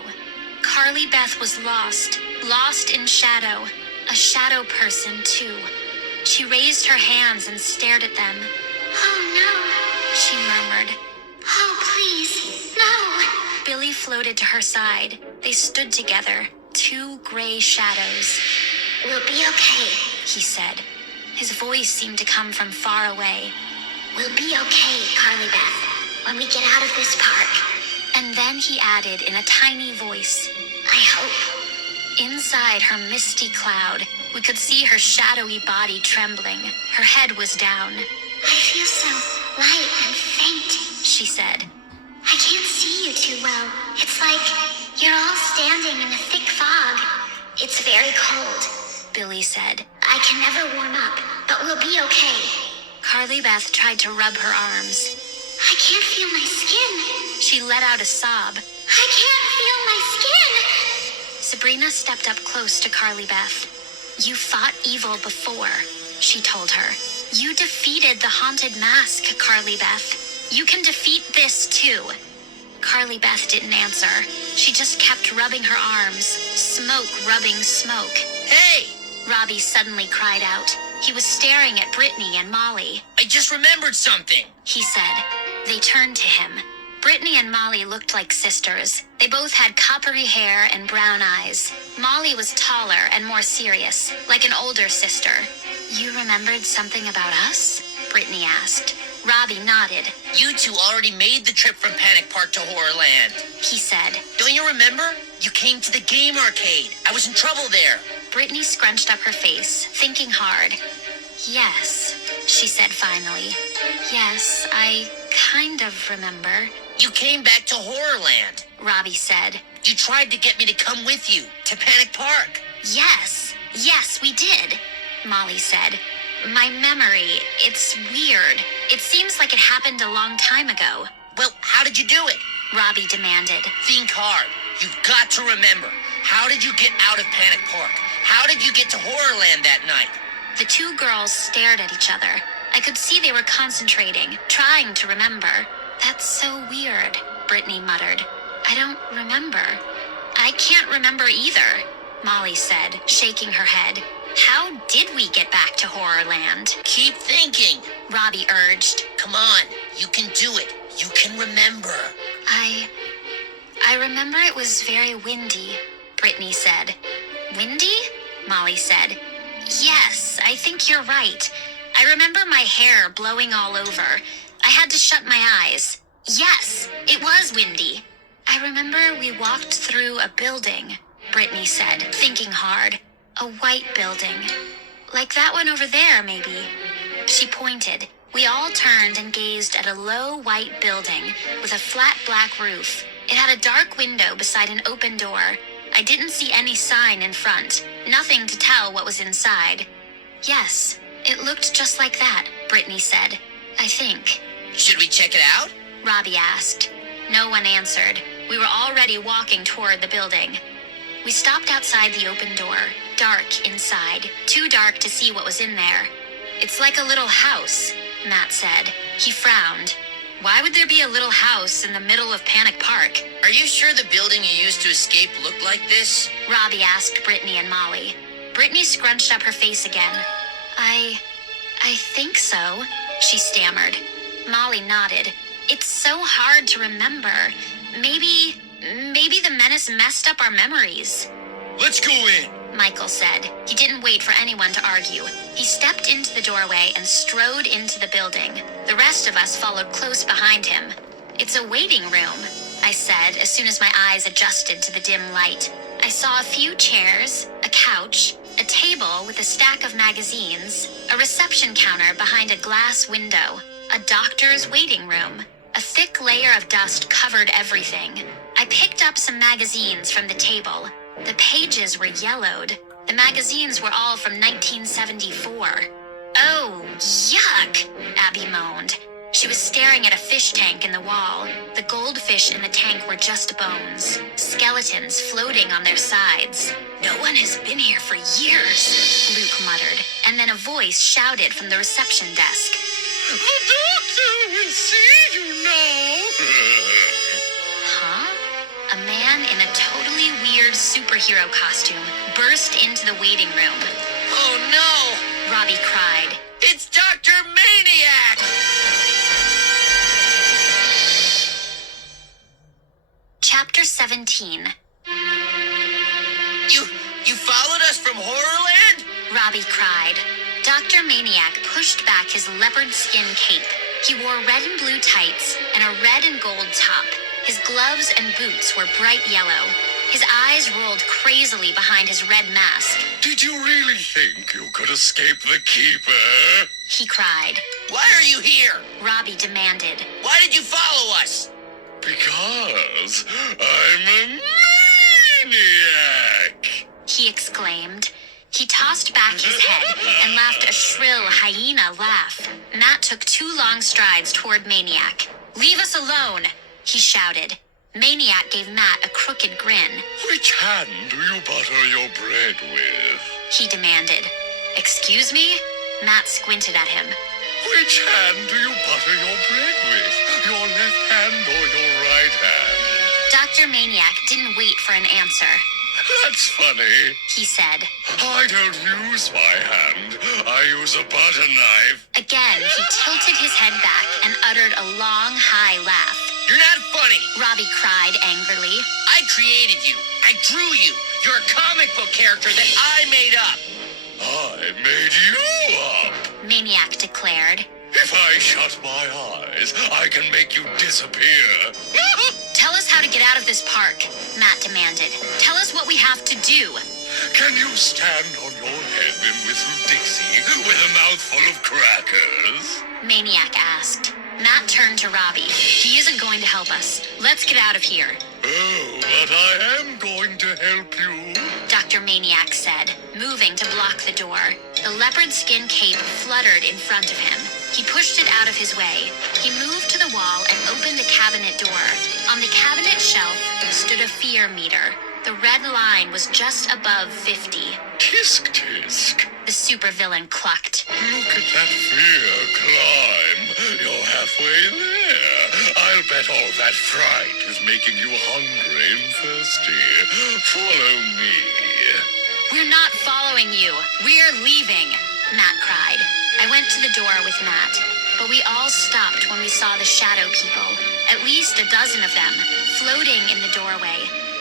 Carly Beth was lost in shadow. A shadow person too. She raised her hands and stared at them. Oh no! She murmured. Oh please, no! Billy floated to her side. They stood together, 2 gray shadows. We'll be okay. He said. His voice seemed to come from far away. We'll be okay, Carly Beth, when we get out of this park. And then he added in a tiny voice, I hope. Inside her misty cloud, we could see her shadowy body trembling. Her head was down. I feel so light and faint, she said. I can't see you too well. It's like you're all standing in a thick fog. It's very cold, Billy said. I can never warm up, but we'll be okay. Carly Beth tried to rub her arms. I can't feel my skin. She let out a sob. I can't feel my skin. Sabrina stepped up close to Carly Beth. You fought evil before, she told her. You defeated the haunted mask, Carly Beth. You can defeat this too. Carly Beth didn't answer. She just kept rubbing her arms. Smoke rubbing smoke. Hey! Robbie suddenly cried out. He was staring at Brittany and Molly. I just remembered something. He said. They turned to him. Brittany and Molly looked like sisters. They both had coppery hair and brown eyes. Molly was taller and more serious, like an older sister. You remembered something about us? Brittany asked. Robbie nodded. You two already made the trip from Panic Park to Horrorland. He said. Don't you remember? You came to the game arcade. I was in trouble there. Brittany scrunched up her face, thinking hard. Yes, she said finally. Yes, I kind of remember. You came back to Horrorland. Robbie said. You tried to get me to come with you to Panic Park. Yes, we did, Molly said. My memory, it's weird. It seems like it happened a long time ago. Well, how did you do it? Robbie demanded. Think hard. You've got to remember. How did you get out of Panic Park? How did you get to Horrorland that night? The two girls stared at each other. I could see they were concentrating, trying to remember. That's so weird, Brittany muttered. I don't remember. I can't remember either, Molly said, shaking her head. How did we get back to Horrorland? Keep thinking. Robbie urged. Come on, you can do it. You can remember. I remember it was very windy, Brittany said. Windy? Molly said. Yes, I think you're right. I remember my hair blowing all over. I had to shut my eyes. Yes, it was windy. I remember we walked through a building, Brittany said, thinking hard. A white building. Like that one over there, maybe. She pointed. We all turned and gazed at a low white building with a flat black roof. It had a dark window beside an open door. I didn't see any sign in front. Nothing to tell what was inside. Yes, it looked just like that, Brittany said. I think. Should we check it out? Robbie asked. No one answered. We were already walking toward the building. We stopped outside the open door. Dark inside. Too dark to see what was in there. It's like a little house, Matt said. He frowned. Why would there be a little house in the middle of Panic Park? Are you sure the building you used to escape looked like this? Robbie asked Brittany and Molly. Brittany scrunched up her face again. I think so, she stammered. Molly nodded. It's so hard to remember. Maybe the menace messed up our memories. Let's go in. Michael said. He didn't wait for anyone to argue. He stepped into the doorway and strode into the building. The rest of us followed close behind him. It's a waiting room, I said as soon as my eyes adjusted to the dim light. I saw a few chairs, a couch, a table with a stack of magazines, a reception counter behind a glass window, a doctor's waiting room. A thick layer of dust covered everything. I picked up some magazines from the table. The pages were yellowed. The magazines were all from 1974. Oh, yuck, Abby moaned. She was staring at a fish tank in the wall. The goldfish in the tank were just bones, skeletons floating on their sides. No one has been here for years, Luke muttered, and then a voice shouted from the reception desk. The doctor will see you now. Huh? A man in a totally weird superhero costume burst into the waiting room. Oh no! Robbie cried. It's Dr. Maniac! Chapter 17. You followed us from Horrorland? Robbie cried. Dr. Maniac pushed back his leopard skin cape. He wore red and blue tights and a red and gold top. His gloves and boots were bright yellow. His eyes rolled crazily behind his red mask. Did you really think you could escape the Keeper? He cried. Why are you here? Robbie demanded. Why did you follow us? Because I'm a maniac! He exclaimed. He tossed back his head and laughed a shrill hyena laugh. Matt took 2 long strides toward Maniac. Leave us alone, he shouted. Maniac gave Matt a crooked grin. Which hand do you butter your bread with? He demanded. Excuse me? Matt squinted at him. Which hand do you butter your bread with? Your left hand or your right hand? Dr. Maniac didn't wait for an answer. That's funny. He said. I don't use my hand. I use a butter knife. Again, he tilted his head back and uttered a long, high laugh. You're not funny. Robbie cried angrily. I created you. I drew you. You're a comic book character that I made up. I made you up. Maniac declared. If I shut my eyes, I can make you disappear. Tell us how to get out of this park, Matt demanded. Tell us what we have to do. Can you stand on your head and whistle Dixie with a mouthful of crackers? Maniac asked. Matt turned to Robbie. He isn't going to help us. Let's get out of here. Oh, but I am going to help you. Dr. Maniac said, moving to block the door. The leopard skin cape fluttered in front of him. He pushed it out of his way. He moved to the wall and opened a cabinet door. On the cabinet shelf stood a fear meter. The red line was just above 50. Tisk, tisk. The supervillain clucked. Look at that fear climb. You're halfway there. I'll bet all that fright is making you hungry and thirsty. Follow me. We're not following you. We're leaving, Matt cried. I went to the door with Matt, but we all stopped when we saw the shadow people, at least a dozen of them, floating in the doorway,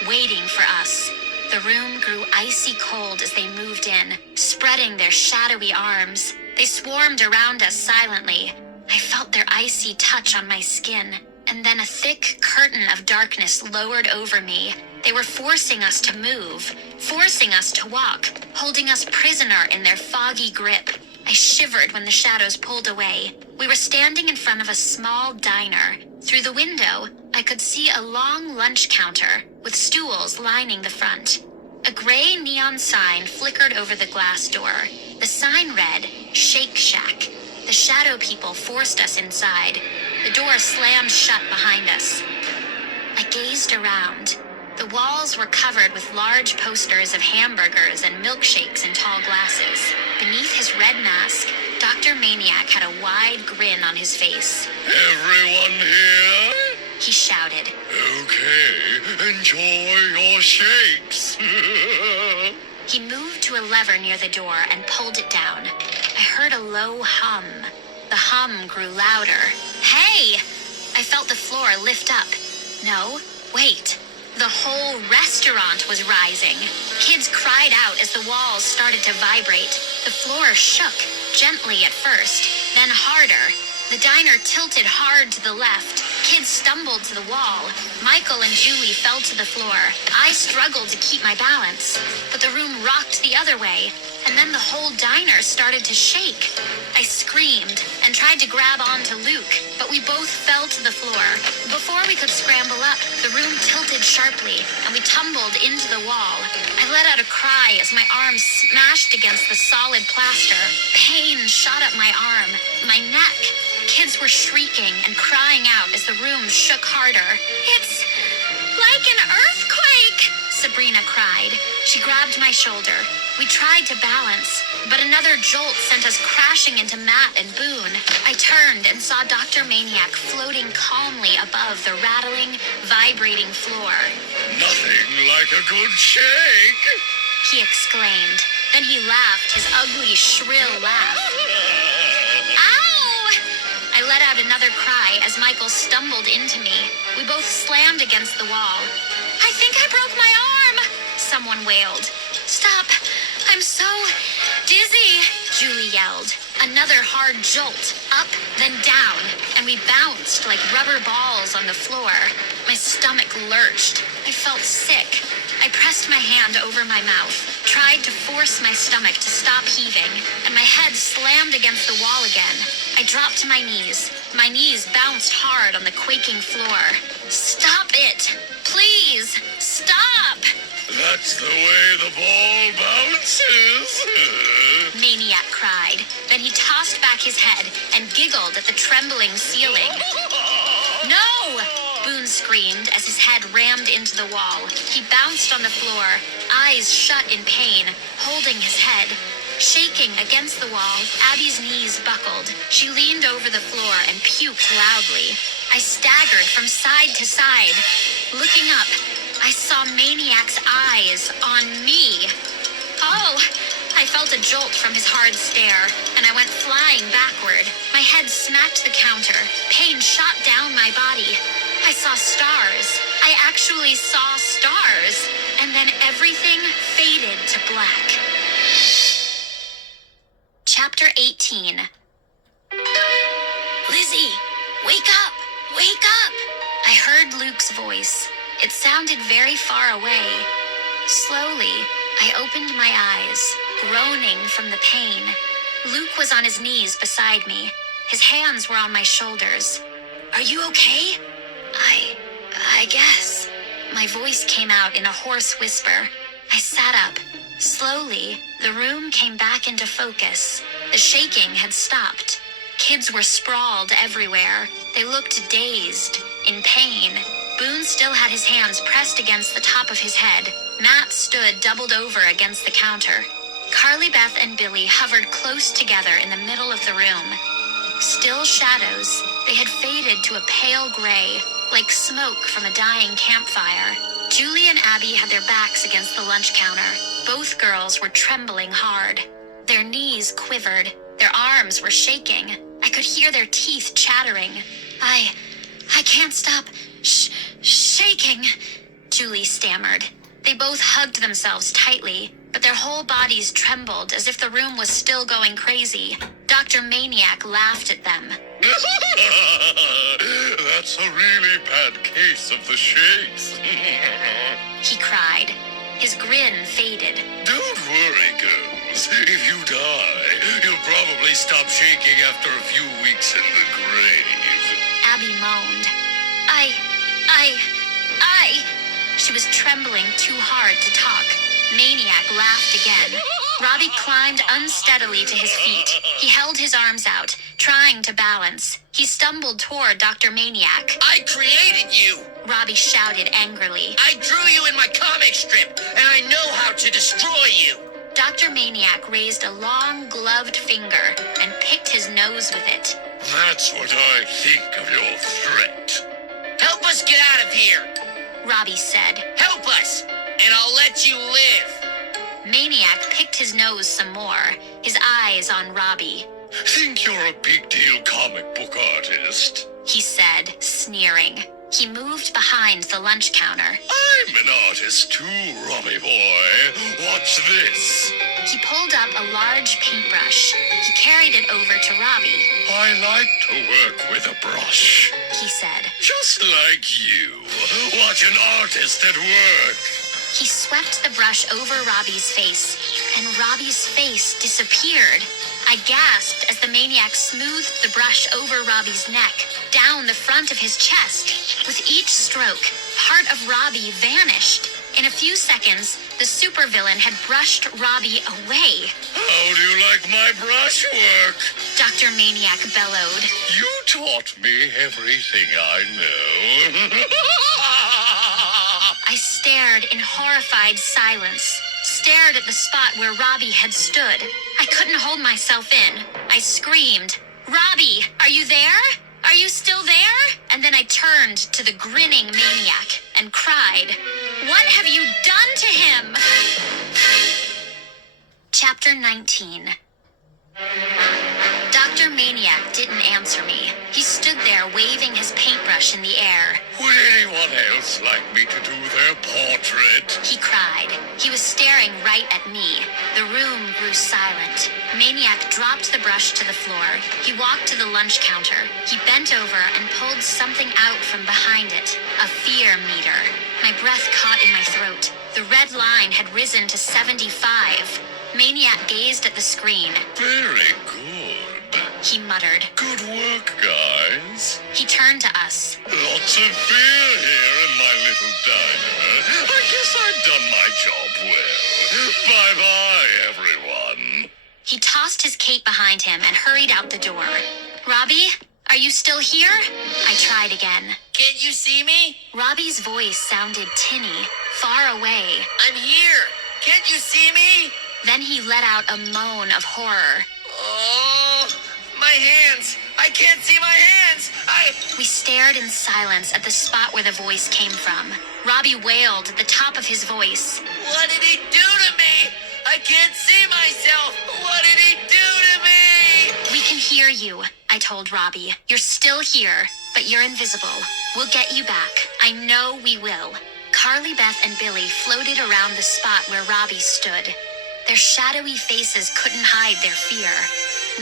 waiting for us. The room grew icy cold as they moved in, spreading their shadowy arms. They swarmed around us silently. I felt their icy touch on my skin, and then a thick curtain of darkness lowered over me. They were forcing us to move, forcing us to walk, holding us prisoner in their foggy grip. I shivered when the shadows pulled away. We were standing in front of a small diner. Through the window, I could see a long lunch counter with stools lining the front. A gray neon sign flickered over the glass door. The sign read, Shake Shack. The shadow people forced us inside. The door slammed shut behind us. I gazed around. The walls were covered with large posters of hamburgers and milkshakes in tall glasses. Beneath his red mask, Dr. Maniac had a wide grin on his face. Everyone here? He shouted. Okay, enjoy your shakes. He moved to a lever near the door and pulled it down. I heard a low hum. The hum grew louder. Hey! I felt the floor lift up. No, wait. The whole restaurant was rising. Kids cried out as the walls started to vibrate. The floor shook, gently at first, then harder. The diner tilted hard to the left. Kids stumbled to the wall. Michael and Julie fell to the floor. I struggled to keep my balance, but the room rocked the other way, and then the whole diner started to shake. I screamed and tried to grab onto Luke, but we both fell to the floor. Before we could scramble up, the room tilted sharply, and we tumbled into the wall. I let out a cry as my arm smashed against the solid plaster. Pain shot up my arm, my neck. Kids were shrieking and crying out as the room shook harder. It's like an earthquake, Sabrina cried. She grabbed my shoulder. We tried to balance, but another jolt sent us crashing into Matt and Boone. I turned and saw Dr. Maniac floating calmly above the rattling, vibrating floor. Nothing like a good shake. He exclaimed. Then he laughed his ugly, shrill laugh. Ow! I let out another cry as Michael stumbled into me. We both slammed against the wall. I think I broke my arm, someone wailed. Stop! I'm so dizzy, Julie yelled. Another hard jolt, up, then down, and we bounced like rubber balls on the floor. My stomach lurched. I felt sick. I pressed my hand over my mouth, tried to force my stomach to stop heaving, and my head slammed against the wall again. I dropped to my knees. My knees bounced hard on the quaking floor. Stop it! Please! Stop! That's the way the ball bounces. Maniac cried. Then he tossed back his head and giggled at the trembling ceiling. No! Boone screamed as his head rammed into the wall. He bounced on the floor, eyes shut in pain, holding his head. Shaking against the wall, Abby's knees buckled. She leaned over the floor and puked loudly. I staggered from side to side. Looking up, I saw Maniac's eyes on me. Oh! I felt a jolt from his hard stare, and I went flying backward. My head smacked the counter. Pain shot down my body. I saw stars. I actually saw stars. And then everything faded to black. Chapter 18. Lizzie, wake up! Wake up! I heard Luke's voice. It sounded very far away. Slowly, I opened my eyes, groaning from the pain. Luke was on his knees beside me. His hands were on my shoulders. Are you okay? I guess. My voice came out in a hoarse whisper. I sat up. Slowly, the room came back into focus. The shaking had stopped. Kids were sprawled everywhere. They looked dazed, in pain. Boone still had his hands pressed against the top of his head. Matt stood doubled over against the counter. Carly Beth and Billy hovered close together in the middle of the room. Still shadows, they had faded to a pale gray, like smoke from a dying campfire. Julie and Abby had their backs against the lunch counter. Both girls were trembling hard. Their knees quivered. Their arms were shaking. I could hear their teeth chattering. I can't stop shaking, Julie stammered. They both hugged themselves tightly, but their whole bodies trembled as if the room was still going crazy. Dr. Maniac laughed at them. That's a really bad case of the shakes. He cried. His grin faded. Don't worry, girls. If you die, you'll probably stop shaking after a few weeks in the grave. Abby moaned. She was trembling too hard to talk. Maniac laughed again. Robbie climbed unsteadily to his feet. He held his arms out, trying to balance. He stumbled toward Dr. Maniac. I created you! Robbie shouted angrily. I drew you in my comic strip, and I know how to destroy you! Dr. Maniac raised a long, gloved finger and picked his nose with it. That's what I think of your threat. Help us get out of here! Robbie said. Help us, and I'll let you live! Maniac picked his nose some more, his eyes on Robbie. Think you're a big deal comic book artist? He said, sneering. He moved behind the lunch counter. I'm an artist too, Robbie boy. Watch this. He pulled up a large paintbrush. He carried it over to Robbie. I like to work with a brush. He said. Just like you. Watch an artist at work. He swept the brush over Robbie's face, and Robbie's face disappeared. I gasped as the maniac smoothed the brush over Robbie's neck, down the front of his chest. With each stroke, part of Robbie vanished. In a few seconds, the supervillain had brushed Robbie away. How do you like my brush work? Dr. Maniac bellowed. You taught me everything I know. I stared in horrified silence, stared at the spot where Robbie had stood. I couldn't hold myself in. I screamed, Robbie, are you there? Are you still there? And then I turned to the grinning maniac and cried, what have you done to him? Chapter 19. Dr. Maniac didn't answer me. He stood there waving his paintbrush in the air. Would anyone else like me to do their portrait? He cried. He was staring right at me. The room grew silent. Maniac dropped the brush to the floor. He walked to the lunch counter. He bent over and pulled something out from behind it. A fear meter. My breath caught in my throat. The red line had risen to 75. Maniac gazed at the screen. Very good. He muttered. Good work, guys. He turned to us. Lots of beer here in my little diner. I guess I've done my job well. Bye-bye, everyone. He tossed his cape behind him and hurried out the door. Robbie, are you still here? I tried again. Can't you see me? Robbie's voice sounded tinny, far away. I'm here. Can't you see me? Then he let out a moan of horror. Oh, my hands! I can't see my hands! We stared in silence at the spot where the voice came from. Robbie wailed at the top of his voice. What did he do to me? I can't see myself! What did he do to me? We can hear you, I told Robbie. You're still here, but you're invisible. We'll get you back. I know we will. Carly, Beth, and Billy floated around the spot where Robbie stood. Their shadowy faces couldn't hide their fear.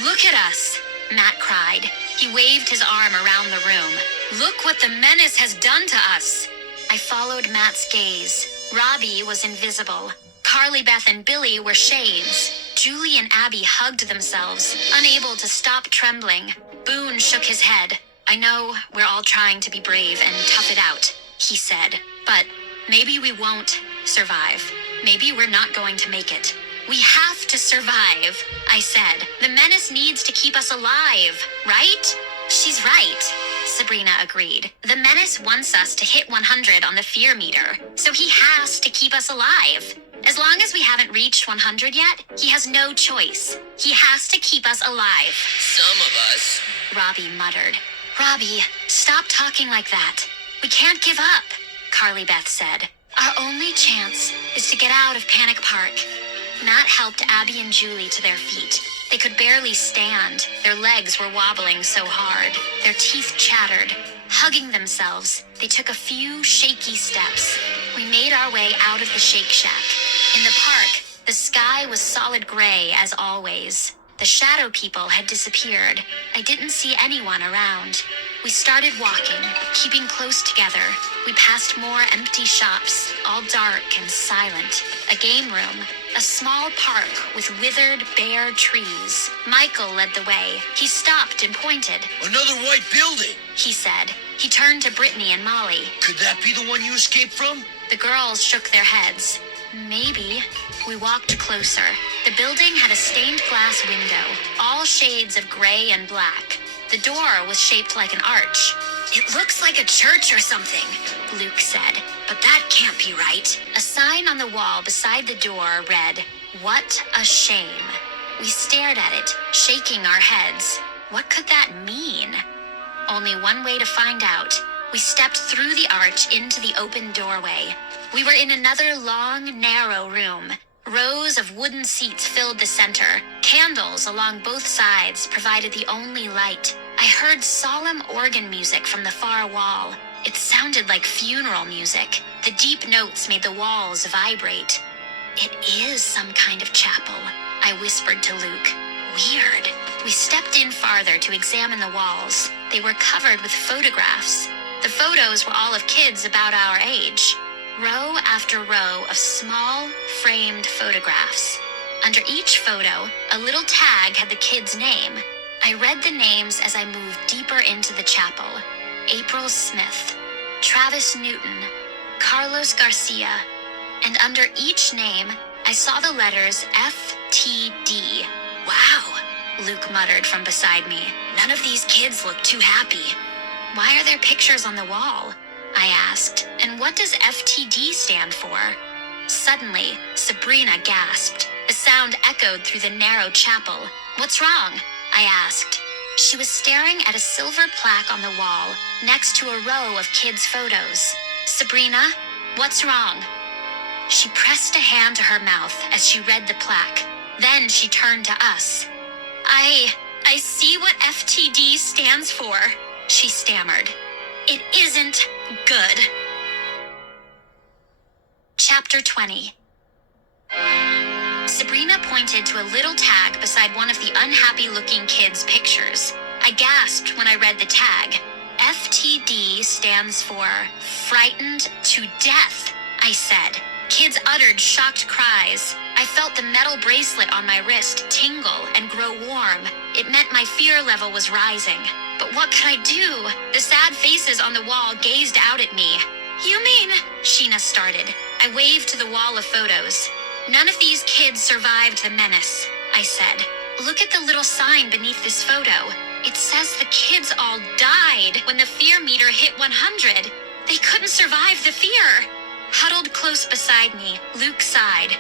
Look at us, Matt cried. He waved his arm around the room. Look what the menace has done to us. I followed Matt's gaze. Robbie was invisible. Carly, Beth, and Billy were shades. Julie and Abby hugged themselves, unable to stop trembling. Boone shook his head. I know we're all trying to be brave and tough it out, he said. But maybe we won't survive. Maybe we're not going to make it. We have to survive, I said. The menace needs to keep us alive, right? She's right, Sabrina agreed. The menace wants us to hit 100 on the fear meter, so he has to keep us alive. As long as we haven't reached 100 yet, he has no choice. He has to keep us alive. Some of us. Robbie muttered. Robbie, stop talking like that. We can't give up, Carly Beth said. Our only chance is to get out of Panic Park. Matt helped Abby and Julie to their feet. They could barely stand. Their legs were wobbling so hard. Their teeth chattered. Hugging themselves, they took a few shaky steps. We made our way out of the Shake Shack. In the park, the sky was solid gray as always. The shadow people had disappeared. I didn't see anyone around. We started walking, keeping close together. We passed more empty shops, all dark and silent. A game room, a small park with withered, bare trees. Michael led the way. He stopped and pointed. Another white building! He said. He turned to Brittany and Molly. Could that be the one you escaped from? The girls shook their heads. Maybe. We walked closer. The building had a stained glass window, all shades of gray and black. The door was shaped like an arch. It looks like a church or something, Luke said. But that can't be right. A sign on the wall beside the door read, "What a shame." We stared at it, shaking our heads. What could that mean? Only one way to find out. We stepped through the arch into the open doorway. We were in another long, narrow room. Rows of wooden seats filled the center. Candles along both sides provided the only light. I heard solemn organ music from the far wall. It sounded like funeral music. The deep notes made the walls vibrate. It is some kind of chapel, I whispered to Luke. Weird. We stepped in farther to examine the walls. They were covered with photographs. The photos were all of kids about our age. Row after row of small, framed photographs. Under each photo, a little tag had the kid's name. I read the names as I moved deeper into the chapel. April Smith, Travis Newton, Carlos Garcia, and under each name, I saw the letters FTD. Wow, Luke muttered from beside me. None of these kids look too happy. Why are there pictures on the wall? I asked. And what does FTD stand for? Suddenly, Sabrina gasped. The sound echoed through the narrow chapel. What's wrong? I asked. She was staring at a silver plaque on the wall, next to a row of kids' photos. Sabrina, what's wrong? She pressed a hand to her mouth as she read the plaque. Then she turned to us. I see what FTD stands for, she stammered. It isn't good. Chapter 20. Sabrina pointed to a little tag beside one of the unhappy-looking kids' pictures. I gasped when I read the tag. FTD stands for Frightened to Death, I said. Kids uttered shocked cries. I felt the metal bracelet on my wrist tingle and grow warm. It meant my fear level was rising. But what could I do? The sad faces on the wall gazed out at me. You mean? Sheena started. I waved to the wall of photos. None of these kids survived the menace, I said. Look at the little sign beneath this photo. It says the kids all died when the fear meter hit 100. They couldn't survive the fear. Huddled close beside me, Luke sighed.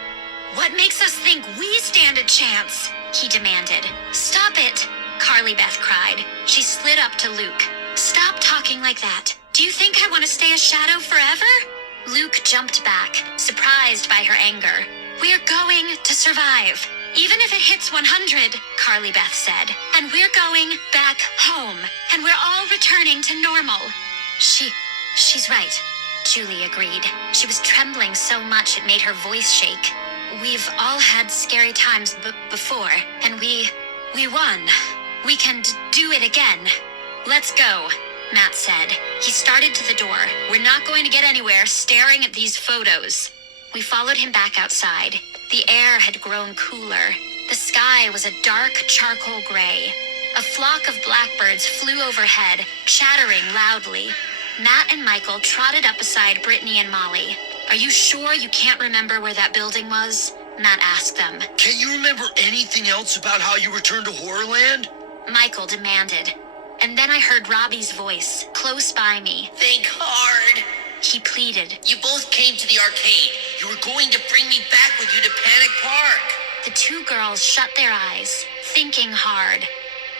What makes us think we stand a chance? He demanded. Stop it, Carly Beth cried. She slid up to Luke. Stop talking like that. Do you think I want to stay a shadow forever? Luke jumped back, surprised by her anger. We're going to survive. Even if it hits 100, Carly Beth said. And we're going back home. And we're all returning to normal. She's right, Julie agreed. She was trembling so much it made her voice shake. We've all had scary times before, and we won. We can do it again. Let's go, Matt said. He started to the door. We're not going to get anywhere staring at these photos. We followed him back outside. The air had grown cooler. The sky was a dark charcoal gray. A flock of blackbirds flew overhead, chattering loudly. Matt and Michael trotted up beside Brittany and Molly. Are you sure you can't remember where that building was? Matt asked them. Can't you remember anything else about how you returned to Horrorland? Michael demanded. And then I heard Robbie's voice, close by me. Think hard. He pleaded. You both came to the arcade. You were going to bring me back with you to Panic Park. The two girls shut their eyes, thinking hard.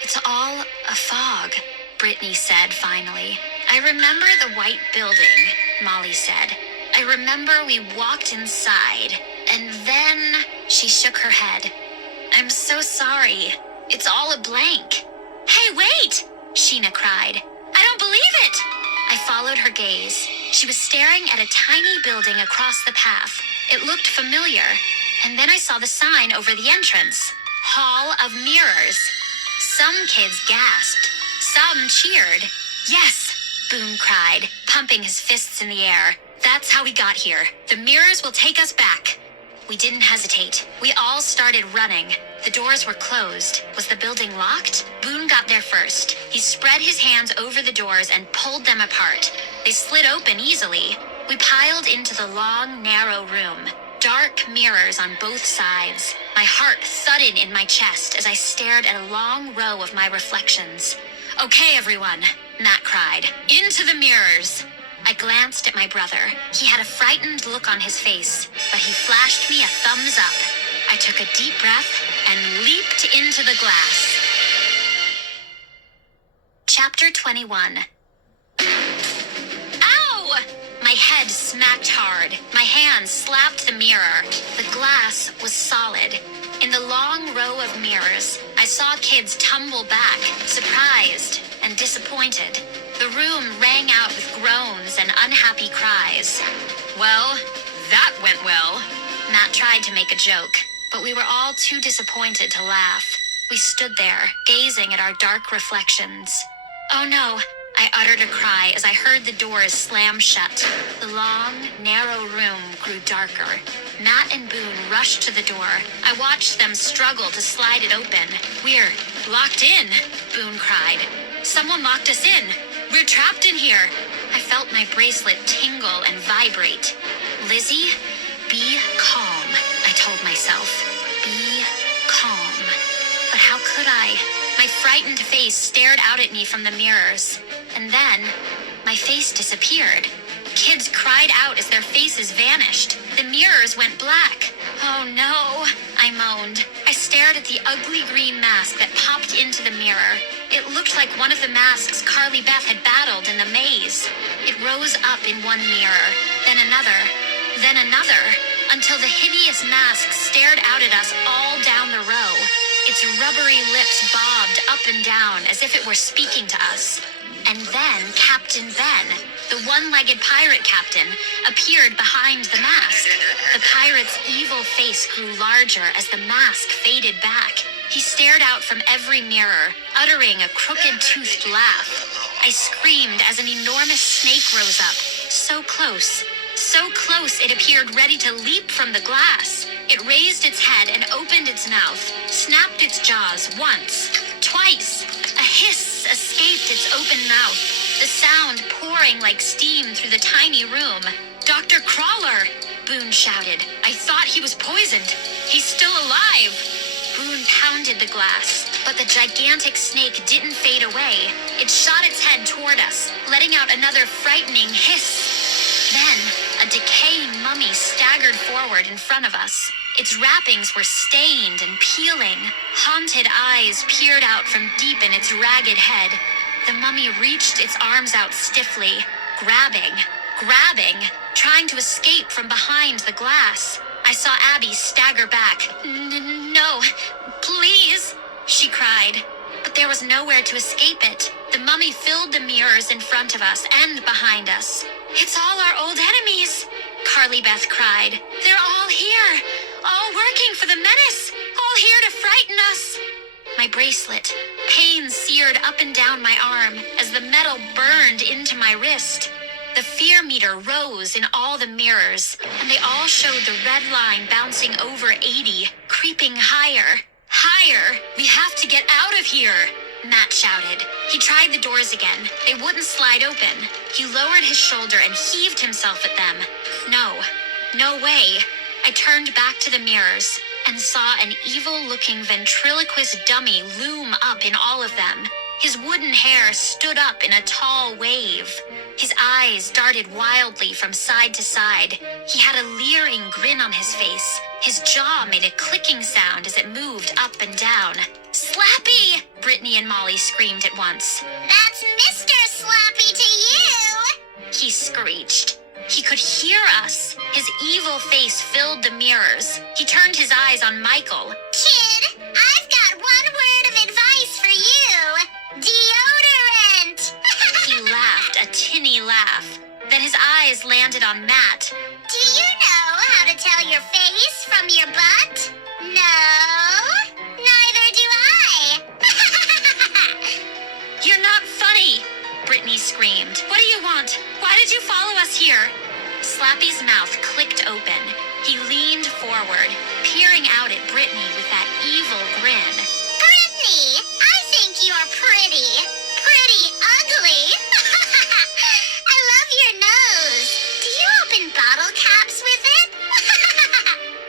It's all a fog, Brittany said finally. I remember the white building, Molly said. I remember we walked inside, and then she shook her head. I'm so sorry. It's all a blank. Hey, wait! Sheena cried. I don't believe it! I followed her gaze. She was staring at a tiny building across the path. It looked familiar. And then I saw the sign over the entrance. Hall of Mirrors. Some kids gasped. Some cheered. Yes! Boone cried, pumping his fists in the air. That's how we got here. The mirrors will take us back. We didn't hesitate. We all started running. The doors were closed. Was the building locked? Boone got there first. He spread his hands over the doors and pulled them apart. They slid open easily. We piled into the long, narrow room. Dark mirrors on both sides. My heart thudded in my chest as I stared at a long row of my reflections. Okay, everyone, Matt cried. Into the mirrors. I glanced at my brother. He had a frightened look on his face, but he flashed me a thumbs up. I took a deep breath and leaped into the glass. Chapter 21. Ow! My head smacked hard. My hand slapped the mirror. The glass was solid. In the long row of mirrors, I saw kids tumble back, surprised and disappointed. The room rang out with groans and unhappy cries. Well, that went well. Matt tried to make a joke, but we were all too disappointed to laugh. We stood there, gazing at our dark reflections. Oh no, I uttered a cry as I heard the doors slam shut. The long, narrow room grew darker. Matt and Boone rushed to the door. I watched them struggle to slide it open. We're locked in, Boone cried. Someone locked us in. We're trapped in here. I felt my bracelet tingle and vibrate. Lizzie, be calm, I told myself. Be calm. But how could I? My frightened face stared out at me from the mirrors. And then, my face disappeared. Kids cried out as their faces vanished. The mirrors went black. Oh no, I moaned. I stared at the ugly green mask that popped into the mirror. It looked like one of the masks Carly Beth had battled in the maze. It rose up in one mirror, then another, until the hideous mask stared out at us all down the row. Its rubbery lips bobbed up and down as if it were speaking to us. And then Captain Ben, the one-legged pirate captain, appeared behind the mask. The pirate's evil face grew larger as the mask faded back. He stared out from every mirror, uttering a crooked-toothed laugh. I screamed as an enormous snake rose up, so close it appeared ready to leap from the glass. It raised its head and opened its mouth, snapped its jaws once, twice. A hiss escaped its open mouth, the sound pouring like steam through the tiny room. Dr. Crawler, Boone shouted. I thought he was poisoned. He's still alive. Boone pounded the glass, but the gigantic snake didn't fade away. It shot its head toward us, letting out another frightening hiss. Then, a decaying mummy staggered clattered forward in front of us. Its wrappings were stained and peeling. Haunted eyes peered out from deep in its ragged head. The mummy reached its arms out stiffly, grabbing, trying to escape from behind the glass. I saw Abby stagger back. No, please, she cried. But there was nowhere to escape it. The mummy filled the mirrors in front of us and behind us. It's all our old enemies, Carly Beth cried. They're all here, all working for the menace, all here to frighten us. My bracelet, pain seared up and down my arm as the metal burned into my wrist. The fear meter rose in all the mirrors, and they all showed the red line bouncing over 80, creeping higher. Higher! We have to get out of here! Matt shouted. He tried the doors again. They wouldn't slide open. He lowered his shoulder and heaved himself at them. No way. I turned back to the mirrors and saw an evil-looking ventriloquist dummy loom up in all of them. His wooden hair stood up in a tall wave. His eyes darted wildly from side to side. He had a leering grin on his face. His jaw made a clicking sound as it moved up and down. Slappy! Brittany and Molly screamed at once. That's Mr. Slappy to you! He screeched. He could hear us. His evil face filled the mirrors. He turned his eyes on Michael. Kid, I've got one word of advice for you. Deodorant! He laughed a tinny laugh. Then his eyes landed on Matt. Do you know how to tell your face from your butt? No? Neither do I. You're not funny, Brittany screamed. What do you want? Why did you follow us here? Slappy's mouth clicked open. He leaned forward, peering out at Brittany with that evil grin. Brittany, I think you're pretty. Pretty ugly. I love your nose. Do you open bottle caps with it?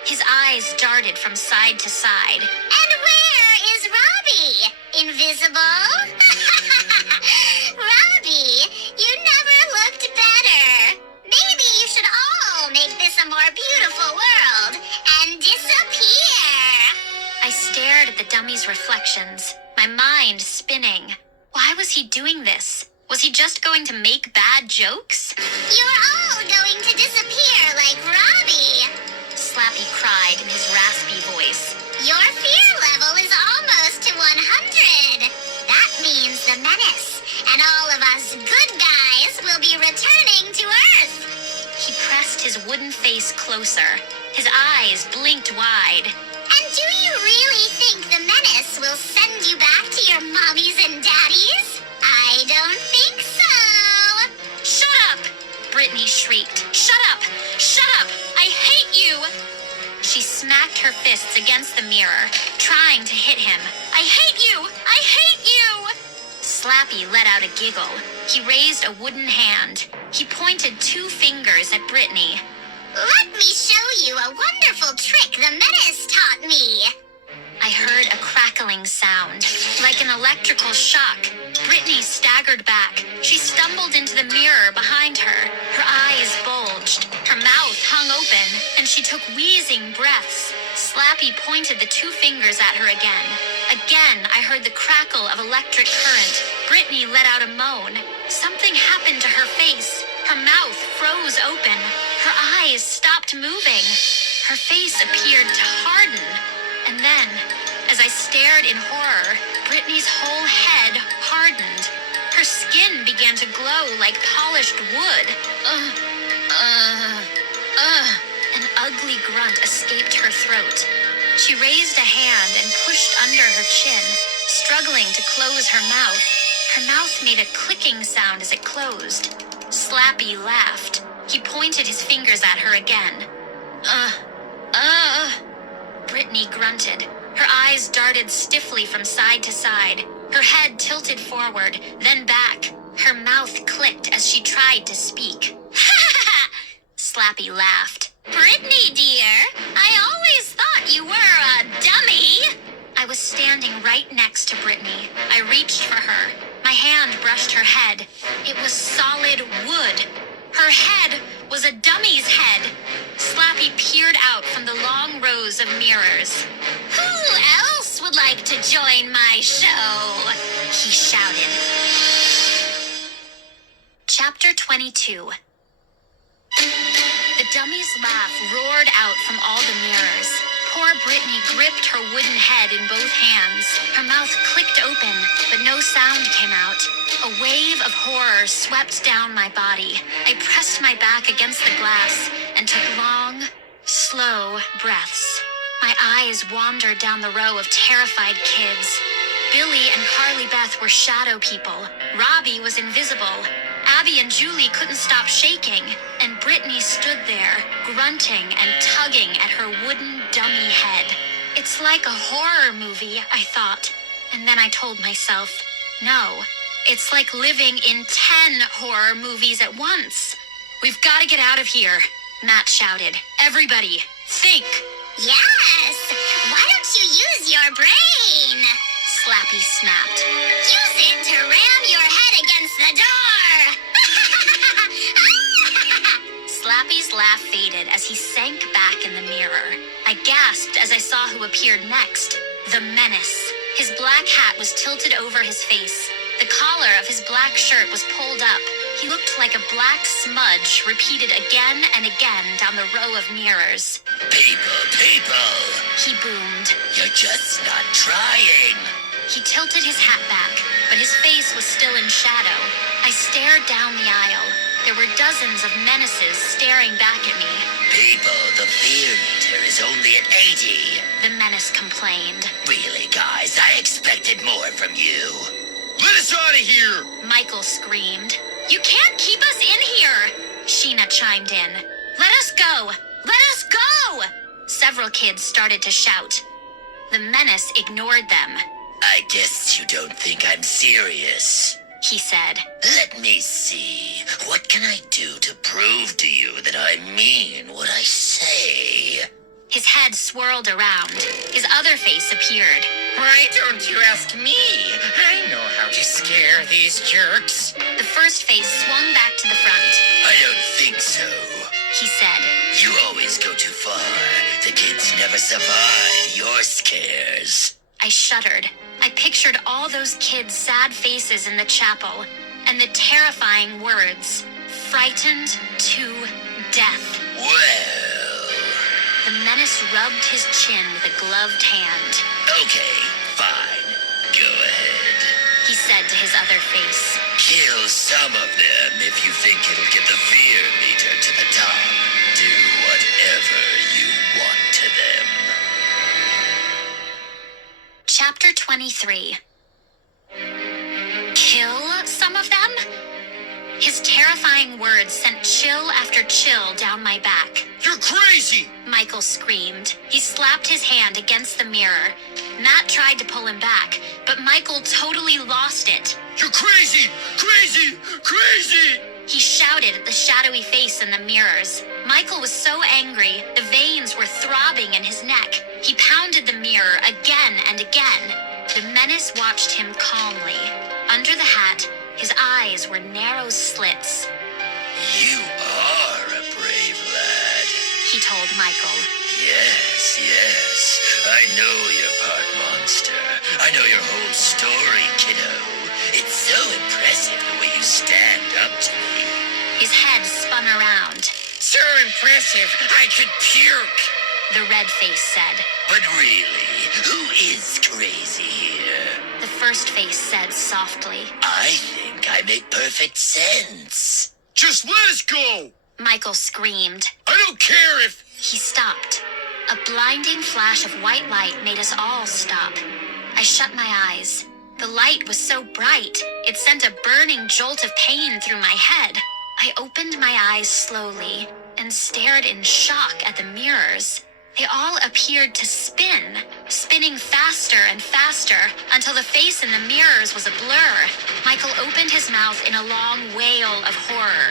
His eyes darted from side to side. And where is Robbie? Invisible? Robbie, you never looked better. Maybe you should all make this a more beautiful world and disappear. I stared at the dummy's reflections, my mind spinning. Why was he doing this? Was he just going to make bad jokes? You're all going to disappear like Robbie. Slappy cried in his raspy voice. Your fear level is almost to 100. That means the menace and all of us good guys will be returning to Earth. He pressed his wooden face closer. His eyes blinked wide. And do you really think the menace will send you back to your mommies and daddies? I don't think so. Shut up! Brittany shrieked. Shut up! Shut up! I hate you! She smacked her fists against the mirror, trying to hit him. I hate you! I hate you! Slappy let out a giggle. He raised a wooden hand. He pointed 2 fingers at Brittany. Let me show you a wonderful trick the menace taught me. I heard a crackling sound, like an electrical shock. Brittany staggered back. She stumbled into the mirror behind her. Her eyes bulged. Her mouth hung open, and she took wheezing breaths. Slappy pointed the 2 fingers at her again. Again, I heard the crackle of electric current. Brittany let out a moan. Something happened to her face. Her mouth froze open. Her eyes stopped moving. Her face appeared to harden. And then, as I stared in horror, Brittany's whole head hardened. Her skin began to glow like polished wood. An ugly grunt escaped her throat. She raised a hand and pushed under her chin, struggling to close her mouth. Her mouth made a clicking sound as it closed. Slappy laughed. He pointed his fingers at her again. Brittany grunted. Her eyes darted stiffly from side to side. Her head tilted forward, then back. Her mouth clicked as she tried to speak. Slappy laughed. Brittany, dear, I always thought you were a dummy. I was standing right next to Brittany. I reached for her. My hand brushed her head. It was solid wood. Her head was a dummy's head. Slappy Slappy peered out from the long rows of mirrors. "Who else would like to join my show?" he shouted. Chapter 22. The dummy's laugh roared out from all the mirrors. Poor Brittany gripped her wooden head in both hands. Her mouth clicked open, but no sound came out. A wave of horror swept down my body. I pressed my back against the glass and took long, slow breaths. My eyes wandered down the row of terrified kids. Billy and Carly Beth were shadow people. Robbie was invisible. Abby and Julie couldn't stop shaking, and Brittany stood there, grunting and tugging at her wooden dummy head. It's like a horror movie, I thought, and then I told myself, no, it's like living in 10 horror movies at once. "We've got to get out of here," Matt shouted. "Everybody, think." Yes! Why don't you use your brain? Slappy snapped. Use it to ram your head against the door! Slappy's laugh faded as he sank back in the mirror. I gasped as I saw who appeared next. The Menace. His black hat was tilted over his face. The collar of his black shirt was pulled up. He looked like a black smudge repeated again and again down the row of mirrors. People, He boomed. you're just not trying. He tilted his hat back, but his face was still in shadow. I stared down the aisle. There were dozens of menaces staring back at me. People, the fear meter is only at 80. The Menace complained. Really, guys, I expected more from you. Let us out of here! Michael screamed. "You can't keep us in here!" Sheena chimed in. "Let us go! Let us go!" Several kids started to shout. The Menace ignored them. I guess you don't think I'm serious. He said. Let me see. What can I do to prove to you that I mean what I say? His head swirled around. His other face appeared. Why don't you ask me? I know how to scare these jerks. The first face swung back to the front. I don't think so. He said. You always go too far. The kids never survive your scares. I shuddered. I pictured all those kids' sad faces in the chapel, and the terrifying words, "frightened to death." Well... The Menace rubbed his chin with a gloved hand. Okay, fine. Go ahead. He said to his other face. Kill some of them if you think it'll get the fear meter to the top. Do whatever you want to them. Chapter 23. Kill some of them? His terrifying words sent chill after chill down my back. You're crazy! Michael screamed. He slapped his hand against the mirror. Matt tried to pull him back, but Michael totally lost it. You're crazy! Crazy! Crazy! He shouted at the shadowy face in the mirrors. Michael was so angry, the veins were throbbing in his neck. He pounded the mirror again and again. The Menace watched him calmly. Under the hat, his eyes were narrow slits. You are a brave lad. He told Michael. Yes. I know you're part monster. I know your whole story, kiddo. It's so impressive the way you stand up to me. His head spun around. So impressive, I could puke. The red face said. But really, who is crazy here? The first face said softly. I think I make perfect sense. Just let us go! Michael screamed. I don't care if... He stopped. A blinding flash of white light made us all stop. I shut my eyes. The light was so bright, it sent a burning jolt of pain through my head. I opened my eyes slowly and stared in shock at the mirrors. They all appeared to spin, spinning faster and faster until the face in the mirrors was a blur. Michael opened his mouth in a long wail of horror.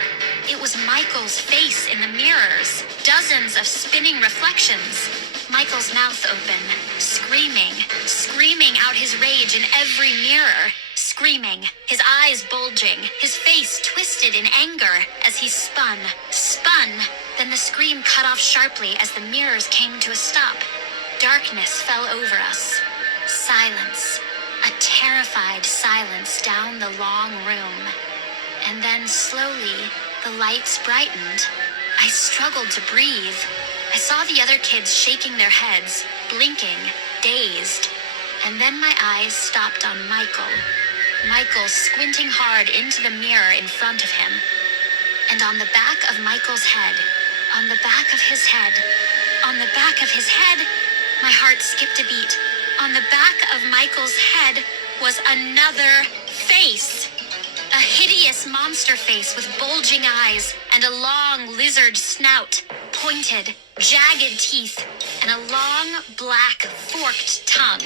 It was Michael's face in the mirrors, dozens of spinning reflections. Michael's mouth open, screaming out his rage in every mirror. Screaming, his eyes bulging, his face twisted in anger as he spun, Then the scream cut off sharply as the mirrors came to a stop. Darkness fell over us. Silence. A terrified silence down the long room. And then slowly, the lights brightened. I struggled to breathe. I saw the other kids shaking their heads, blinking, dazed. And then my eyes stopped on Michael. Michael squinting hard into the mirror in front of him. And on the back of Michael's head, on the back of his head, on the back of his head, my heart skipped a beat. On the back of Michael's head was another face. A hideous monster face with bulging eyes and a long lizard snout, pointed, jagged teeth, and a long, black, forked tongue.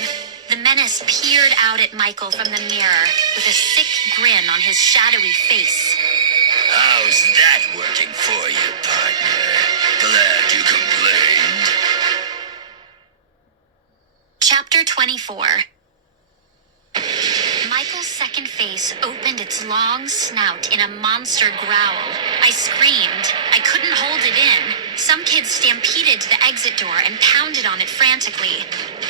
The menace peered out at Michael from the mirror with a sick grin on his shadowy face. How's that working for you, partner? Glad you complained. Chapter 24. Michael's second face opened its long snout in a monster growl. I screamed. I couldn't hold it in. Some kids stampeded to the exit door and pounded on it frantically.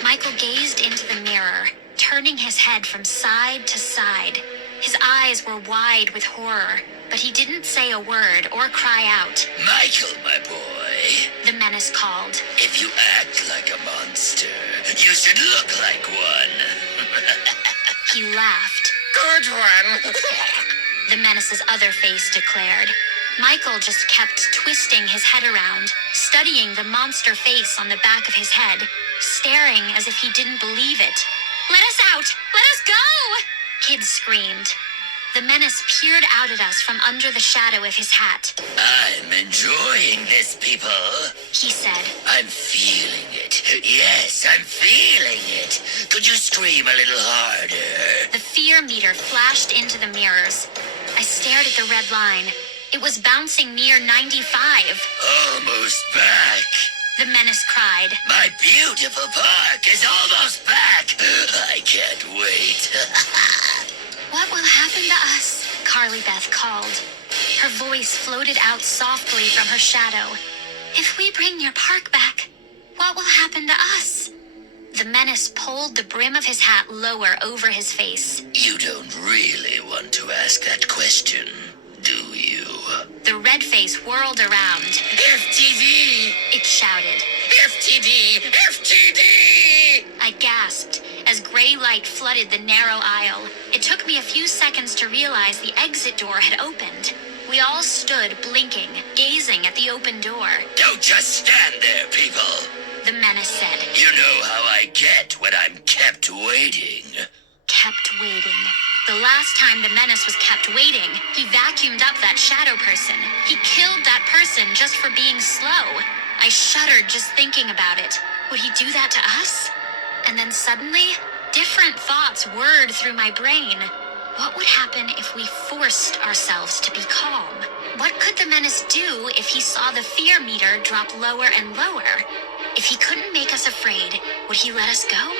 Michael gazed into the mirror, turning his head from side to side. His eyes were wide with horror, but he didn't say a word or cry out. Michael, my boy. The menace called. If you act like a monster, you should look like one. He laughed. Good one. The menace's other face declared. Michael just kept twisting his head around, studying the monster face on the back of his head, staring as if he didn't believe it. Let us out! Let us go! Kids screamed. The menace peered out at us from under the shadow of his hat. I'm enjoying this, people. He said. I'm feeling it. Yes, I'm feeling it. Could you scream a little harder? The fear meter flashed into the mirrors. I stared at the red line. It was bouncing near 95. Almost back. The menace cried. My beautiful park is almost back. I can't wait. What will happen to us? Carly Beth called. Her voice floated out softly from her shadow. If we bring your park back, what will happen to us? The menace pulled the brim of his hat lower over his face. You don't really want to ask that question, do you? The red face whirled around. FTD! It shouted. FTD! FTD! I gasped as gray light flooded the narrow aisle. It took me a few seconds to realize the exit door had opened. We all stood blinking, gazing at the open door. Don't just stand there, people. The menace said. You know how I get when I'm kept waiting. Kept waiting. The last time the menace was kept waiting, he vacuumed up that shadow person. He killed that person just for being slow. I shuddered just thinking about it. Would he do that to us? And then suddenly, different thoughts whirred through my brain. What would happen if we forced ourselves to be calm? What could the menace do if he saw the fear meter drop lower and lower? If he couldn't make us afraid, would he let us go?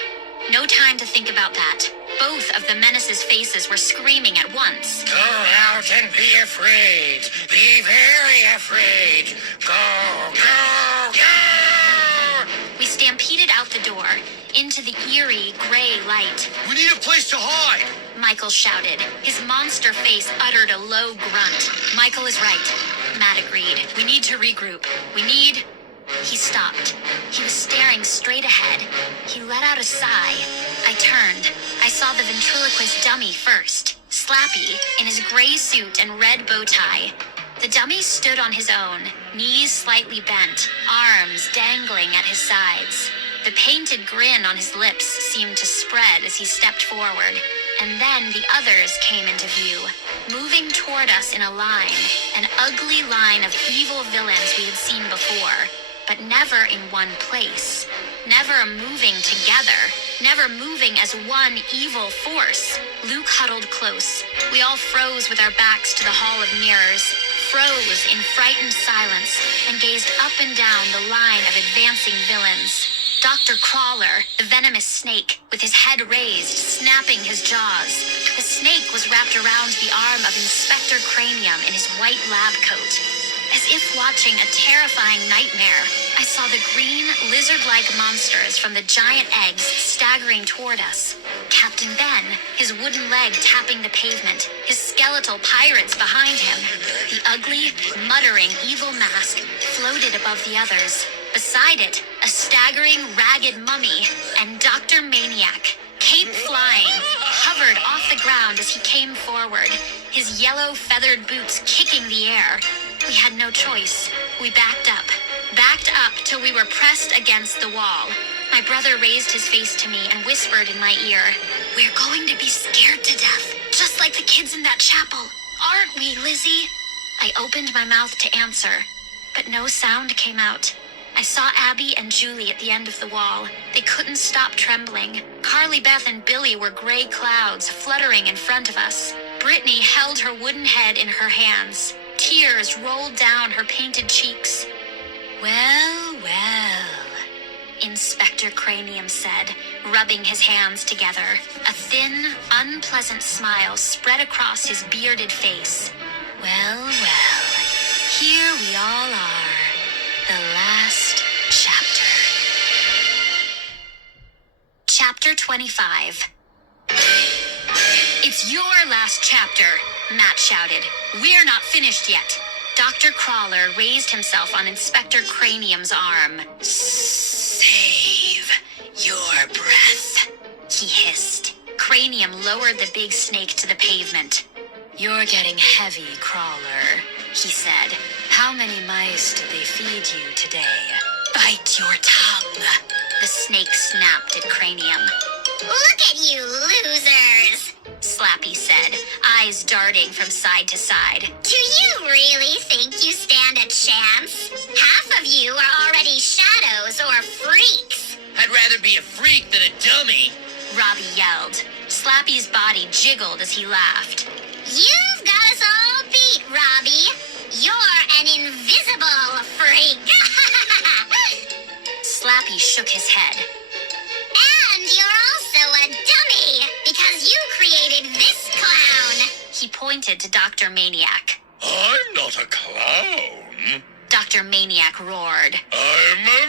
No time to think about that. Both of the menace's faces were screaming at once. Go out and be afraid. Be very afraid. Go, go, go! We stampeded out the door, into the eerie gray light. We need a place to hide. Michael shouted. His monster face uttered a low grunt. Michael is right, Matt agreed. We need to regroup. He stopped. He was staring straight ahead. He let out a sigh. I turned. I saw the ventriloquist dummy first. Slappy, in his gray suit and red bow tie. The dummy stood on his own, knees slightly bent, arms dangling at his sides. The painted grin on his lips seemed to spread as he stepped forward. And then the others came into view, moving toward us in a line, an ugly line of evil villains we had seen before, but never in one place, never moving together, never moving as one evil force. Luke huddled close. We all froze with our backs to the Hall of Mirrors, froze in frightened silence, and gazed up and down the line of advancing villains. Dr. Crawler, the venomous snake, with his head raised, snapping his jaws. The snake was wrapped around the arm of Inspector Cranium in his white lab coat. As as if watching a terrifying nightmare. I saw the green, lizard-like monsters from the giant eggs staggering toward us. Captain Ben, his wooden leg tapping the pavement, his skeletal pirates behind him. The ugly, muttering, evil mask floated above the others. Beside it, a staggering, ragged mummy, and Dr. Maniac, cape flying, hovered off the ground as he came forward, his yellow feathered boots kicking the air. We had no choice. We backed up till we were pressed against the wall. My brother raised his face to me and whispered in my ear, "We're going to be scared to death, just like the kids in that chapel. Aren't we, Lizzie?" I opened my mouth to answer, but no sound came out. I saw Abby and Julie at the end of the wall. They couldn't stop trembling. Carly Beth and Billy were gray clouds fluttering in front of us. Brittany held her wooden head in her hands. Tears rolled down her painted cheeks. "Well, well," Inspector Cranium said, rubbing his hands together. A thin, unpleasant smile spread across his bearded face. "Well, well, here we all are. The last chapter." Chapter 25. "It's your last chapter," Matt shouted. "We're not finished yet." Dr. Crawler raised himself on Inspector Cranium's arm. "Save your breath," he hissed. Cranium lowered the big snake to the pavement. "You're getting heavy, Crawler," he said. "How many mice did they feed you today?" "Bite your tongue," the snake snapped at Cranium. Look at you losers! Slappy said, eyes darting from side to side. Do you really think you stand a chance? Half of you are already shadows or freaks. I'd rather be a freak than a dummy. Robbie yelled. Slappy's body jiggled as he laughed. You've got us all beat, Robbie. You're an invisible freak. Slappy shook his head. And you're also a dummy, because you created this clown. He pointed to Dr. Maniac. I'm not a clown. Dr. Maniac roared. I'm a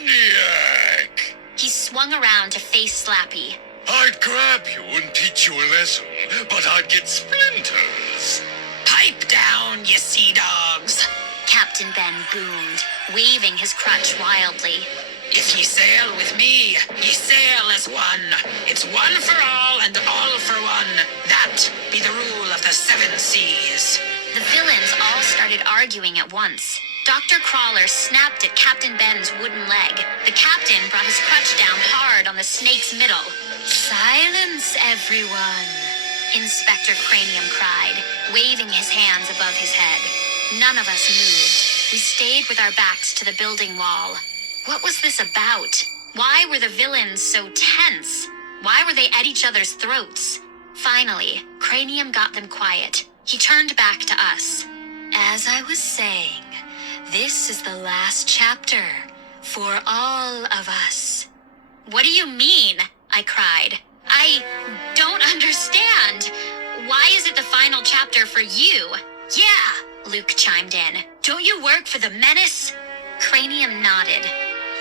maniac. He swung around to face Slappy. I'd grab you and teach you a lesson, but I'd get splinters. Pipe down, you sea dogs. Captain Ben boomed, waving his crutch wildly. If ye sail with me, ye sail as one. It's one for all and all for one. That be the rule of the 7 seas. The villains all started arguing at once. Dr. Crawler snapped at Captain Ben's wooden leg. The captain brought his crutch down hard on the snake's middle. Silence, everyone, Inspector Cranium cried, waving his hands above his head. None of us moved. We stayed with our backs to the building wall. What was this about? Why were the villains so tense? Why were they at each other's throats? Finally, Cranium got them quiet. He turned back to us. As I was saying, this is the last chapter for all of us. What do you mean? I cried. I don't understand. Why is it the final chapter for you? Yeah, Luke chimed in. Don't you work for the Menace? Cranium nodded.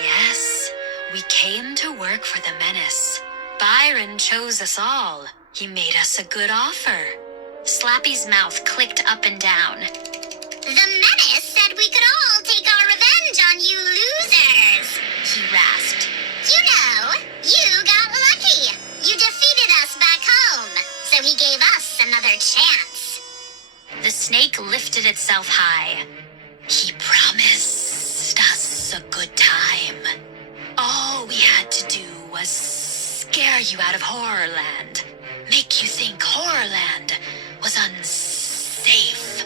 Yes, we came to work for the Menace. Byron chose us all. He made us a good offer. Slappy's mouth clicked up and down. The Menace said we could all take our revenge on you losers. He rasped. You know, you got lucky. You defeated us back home, so he gave us another chance. The snake lifted itself high. He promised us a good time. All we had to do was scare you out of Horrorland. Make you think Horrorland was unsafe.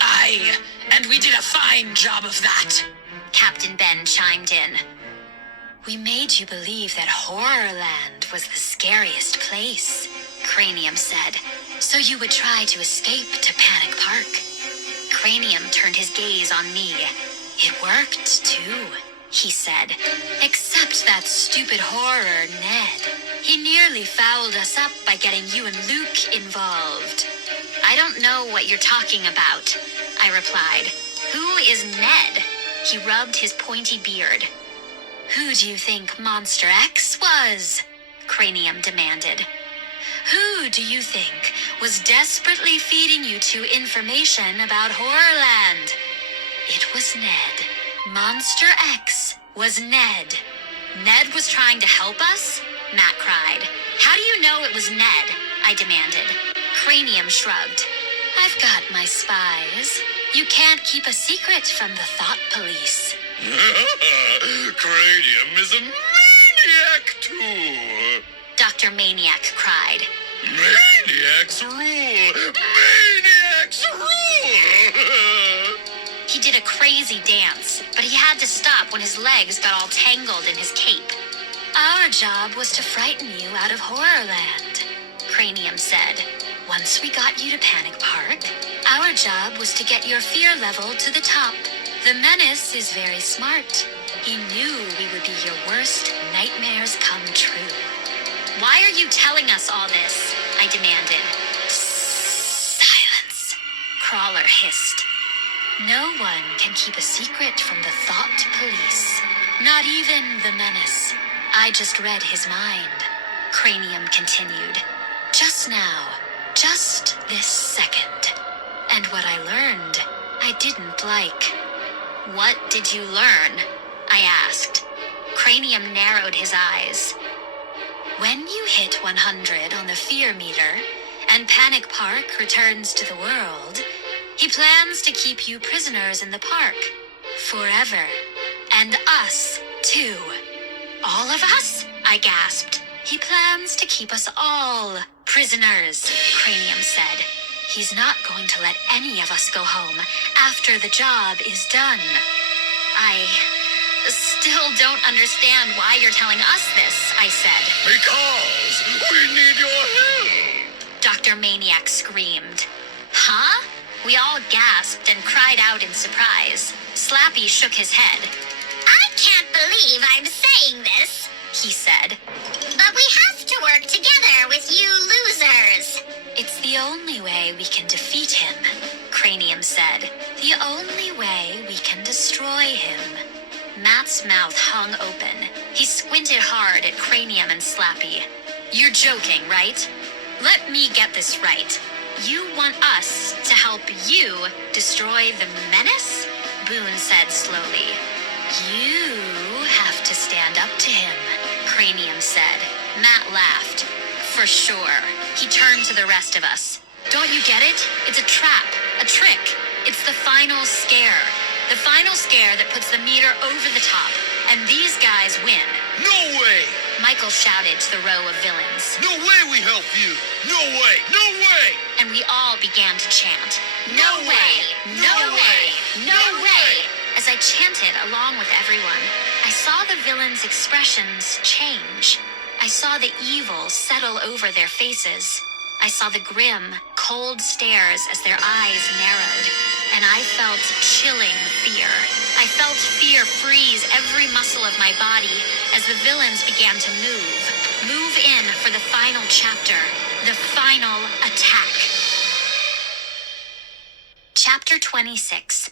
Aye, and we did a fine job of that. Captain Ben chimed in. We made you believe that Horrorland was the scariest place, Cranium said, so you would try to escape to Panic Park. Cranium turned his gaze on me. It worked, too, he said. Except that stupid horror, Ned. He nearly fouled us up by getting you and Luke involved. I don't know what you're talking about. I replied. Who is Ned? He rubbed his pointy beard. Who do you think Monster X was? Cranium demanded. Who do you think was desperately feeding you to information about Horrorland? It was Ned. Monster X was Ned. Ned was trying to help us? Matt cried. How do you know it was Ned? I demanded. Cranium shrugged. I've got my spies. You can't keep a secret from the thought police. Cranium is a maniac too. Dr. Maniac cried. Maniacs rule! Maniacs rule! He did a crazy dance, but he had to stop when his legs got all tangled in his cape. Our job was to frighten you out of Horrorland, Cranium said. Once we got you to Panic Park, our job was to get your fear level to the top. The Menace is very smart. He knew we would be your worst nightmares come true. Why are you telling us all this? I demanded. Silence, Crawler hissed. No one can keep a secret from the thought police. Not even the Menace. I just read his mind. Cranium continued. Just now. Just this second. And what I learned, I didn't like. What did you learn? I asked. Cranium narrowed his eyes. When you hit 100 on the fear meter, and Panic Park returns to the world, he plans to keep you prisoners in the park. Forever. And us, too. All of us? I gasped. He plans to keep us all prisoners, Cranium said. He's not going to let any of us go home after the job is done. I still don't understand why you're telling us this, I said. Because we need your help. Dr. Maniac screamed. Huh? We all gasped and cried out in surprise. Slappy shook his head. I can't believe I'm saying this, He said. but we have to work together with you losers. It's the only way we can defeat him, Cranium said. The only way we can destroy him. Matt's mouth hung open. He squinted hard at Cranium and Slappy. You're joking, right? Let me get this right. You want us to help you destroy the Menace? Boone said slowly. You have to stand up to him, Cranium said. Matt laughed. For sure. He turned to the rest of us. Don't you get it? It's a trap, a trick. It's the final scare. The final scare that puts the meter over the top. And these guys win. No way! Michael shouted to the row of villains. No way we help you! No way! No way! And we all began to chant. No way! No way! No way! As I chanted along with everyone, I saw the villains' expressions change. I saw the evil settle over their faces. I saw the grim, cold stares as their eyes narrowed. And I felt chilling fear. I felt fear freeze every muscle of my body as the villains began to move in for the final chapter, the final attack. Chapter 26.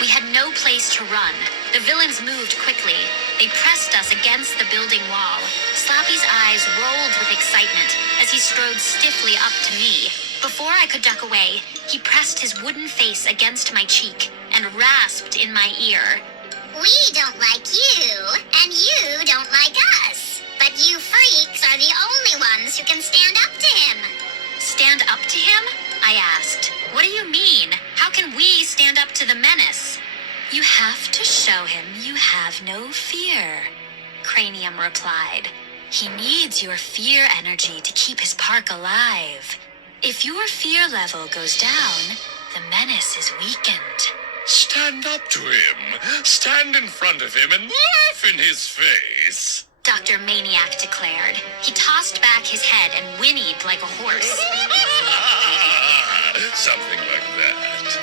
We had no place to run. The villains moved quickly. They pressed us against the building wall. Slappy's eyes rolled with excitement as he strode stiffly up to me. Before I could duck away, he pressed his wooden face against my cheek and rasped in my ear. We don't like you, and you don't like us. But you freaks are the only ones who can stand up to him. Stand up to him? I asked. What do you mean? How can we stand up to the Menace? You have to show him you have no fear, Cranium replied. He needs your fear energy to keep his park alive. If your fear level goes down, the Menace is weakened. Stand up to him. Stand in front of him and laugh in his face. Dr. Maniac declared. He tossed back his head and whinnied like a horse. Something like that.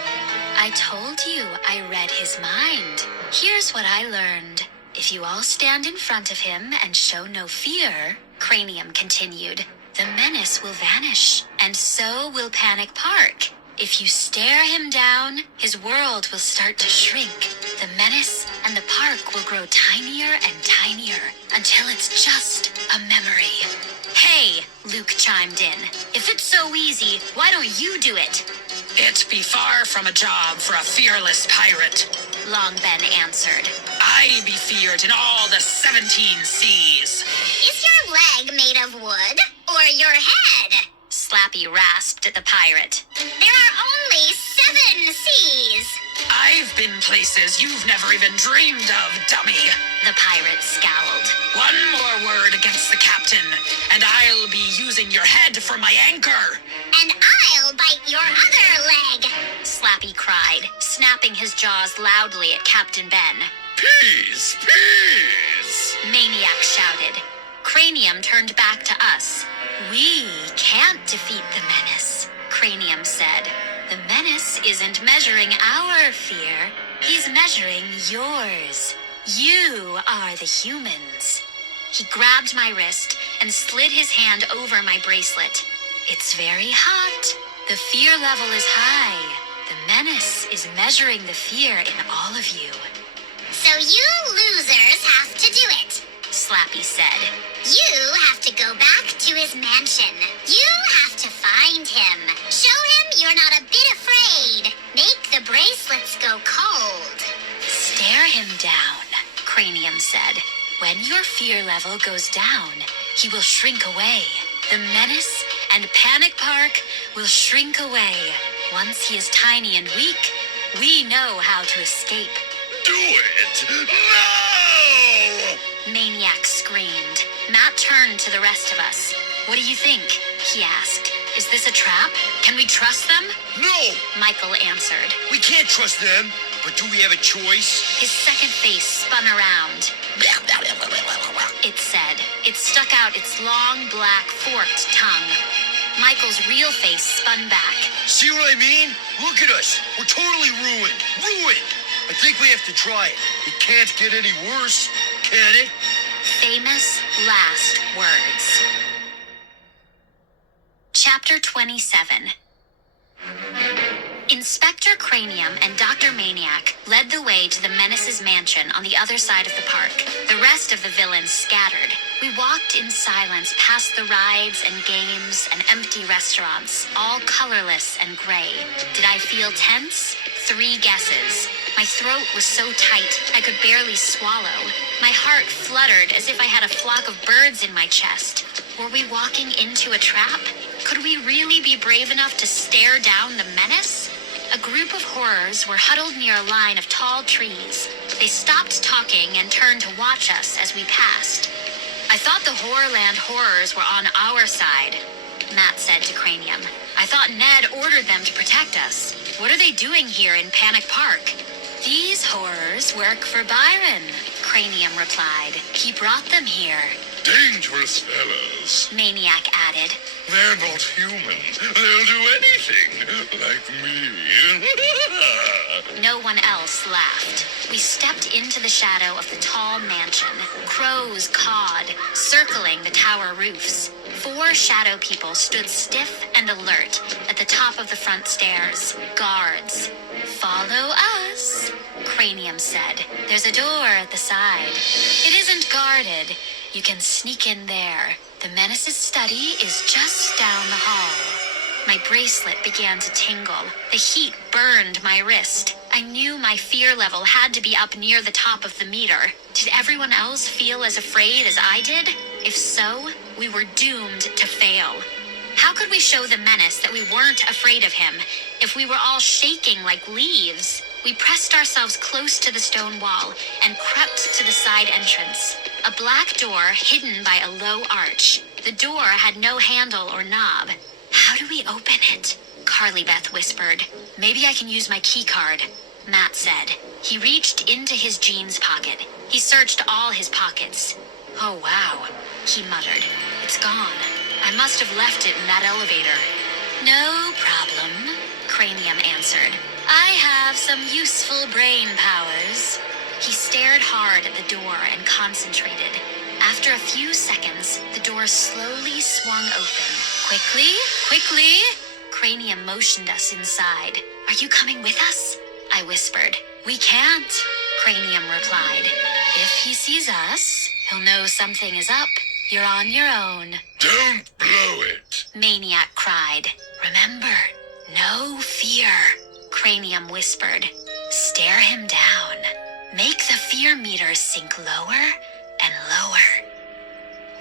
I told you I read his mind. Here's what I learned. If you all stand in front of him and show no fear, Cranium continued, the Menace will vanish, and so will Panic Park. If you stare him down, his world will start to shrink. The menace and the park will grow tinier and tinier until it's just a memory. Hey, Luke chimed in. If it's so easy, why don't you do it? It be far from a job for a fearless pirate. Long Ben answered. I be feared in all the 17 seas. Is your leg made of wood or your head? Slappy rasped at the pirate. There are only 7 seas. I've been places you've never even dreamed of, dummy. The pirate scowled. One more word against the captain, and I'll be using your head for my anchor. And I'll bite your other leg. Slappy cried, snapping his jaws loudly at Captain Ben. Peace, peace! Maniac shouted. Cranium turned back to us. We can't defeat the menace, Cranium said. The menace isn't measuring our fear. He's measuring yours. You are the humans. He grabbed my wrist and slid his hand over my bracelet. It's very hot. The fear level is high. The menace is measuring the fear in all of you. So you losers have to do it. Slappy said. You have to go back to his mansion. You have to find him. Show him you're not a bit afraid. Make the bracelets go cold. Stare him down, Cranium said. When your fear level goes down, he will shrink away. The menace and Panic Park will shrink away. Once he is tiny and weak, we know how to escape. Do it! No! Maniac screamed. Matt turned to the rest of us. What do you think? He asked. Is this a trap? Can we trust them? No! Michael answered. We can't trust them, but do we have a choice? His second face spun around. It said. It stuck out its long, black, forked tongue. Michael's real face spun back. See what I mean? Look at us. We're totally ruined. Ruined! I think we have to try it. It can't get any worse, can it? Famous last words. Chapter 27. Inspector Cranium and Dr. Maniac led the way to the Menace's mansion on the other side of the park. The rest of the villains scattered. We walked in silence past the rides and games and empty restaurants, all colorless and gray. Did I feel tense? 3 guesses. My throat was so tight I could barely swallow. My heart fluttered as if I had a flock of birds in my chest. Were we walking into a trap? Could we really be brave enough to stare down the menace? A group of horrors were huddled near a line of tall trees. They stopped talking and turned to watch us as we passed. I thought the Horrorland horrors were on our side, Matt said to Cranium. I thought Ned ordered them to protect us. What are they doing here in Panic Park? These horrors work for Byron, Cranium replied. He brought them here. Dangerous fellows. Maniac added. They're not human. They'll do anything like me. No one else laughed. We stepped into the shadow of the tall mansion. Crows cawed, circling the tower roofs. 4 shadow people stood stiff and alert at the top of the front stairs. Guards. Follow us, Cranium said. There's a door at the side. It isn't guarded. You can sneak in there. The Menace's study is just down the hall. My bracelet began to tingle. The heat burned my wrist. I knew my fear level had to be up near the top of the meter. Did everyone else feel as afraid as I did? If so, we were doomed to fail. How could we show the Menace that we weren't afraid of him if we were all shaking like leaves? We pressed ourselves close to the stone wall and crept to the side entrance. A black door hidden by a low arch. The door had no handle or knob. How do we open it? Carly Beth whispered. Maybe I can use my key card, Matt said. He reached into his jeans pocket. He searched all his pockets. Oh, wow, he muttered. It's gone. I must have left it in that elevator. No problem, Cranium answered. I have some useful brain powers. He stared hard at the door and concentrated. After a few seconds, the door slowly swung open. Quickly, quickly, Cranium motioned us inside. "Are you coming with us?" I whispered. "We can't," Cranium replied. "If he sees us, he'll know something is up. You're on your own." Don't blow it. Maniac cried. "Remember, no fear," Cranium whispered. "Stare him down. Make the fear meter sink lower and lower."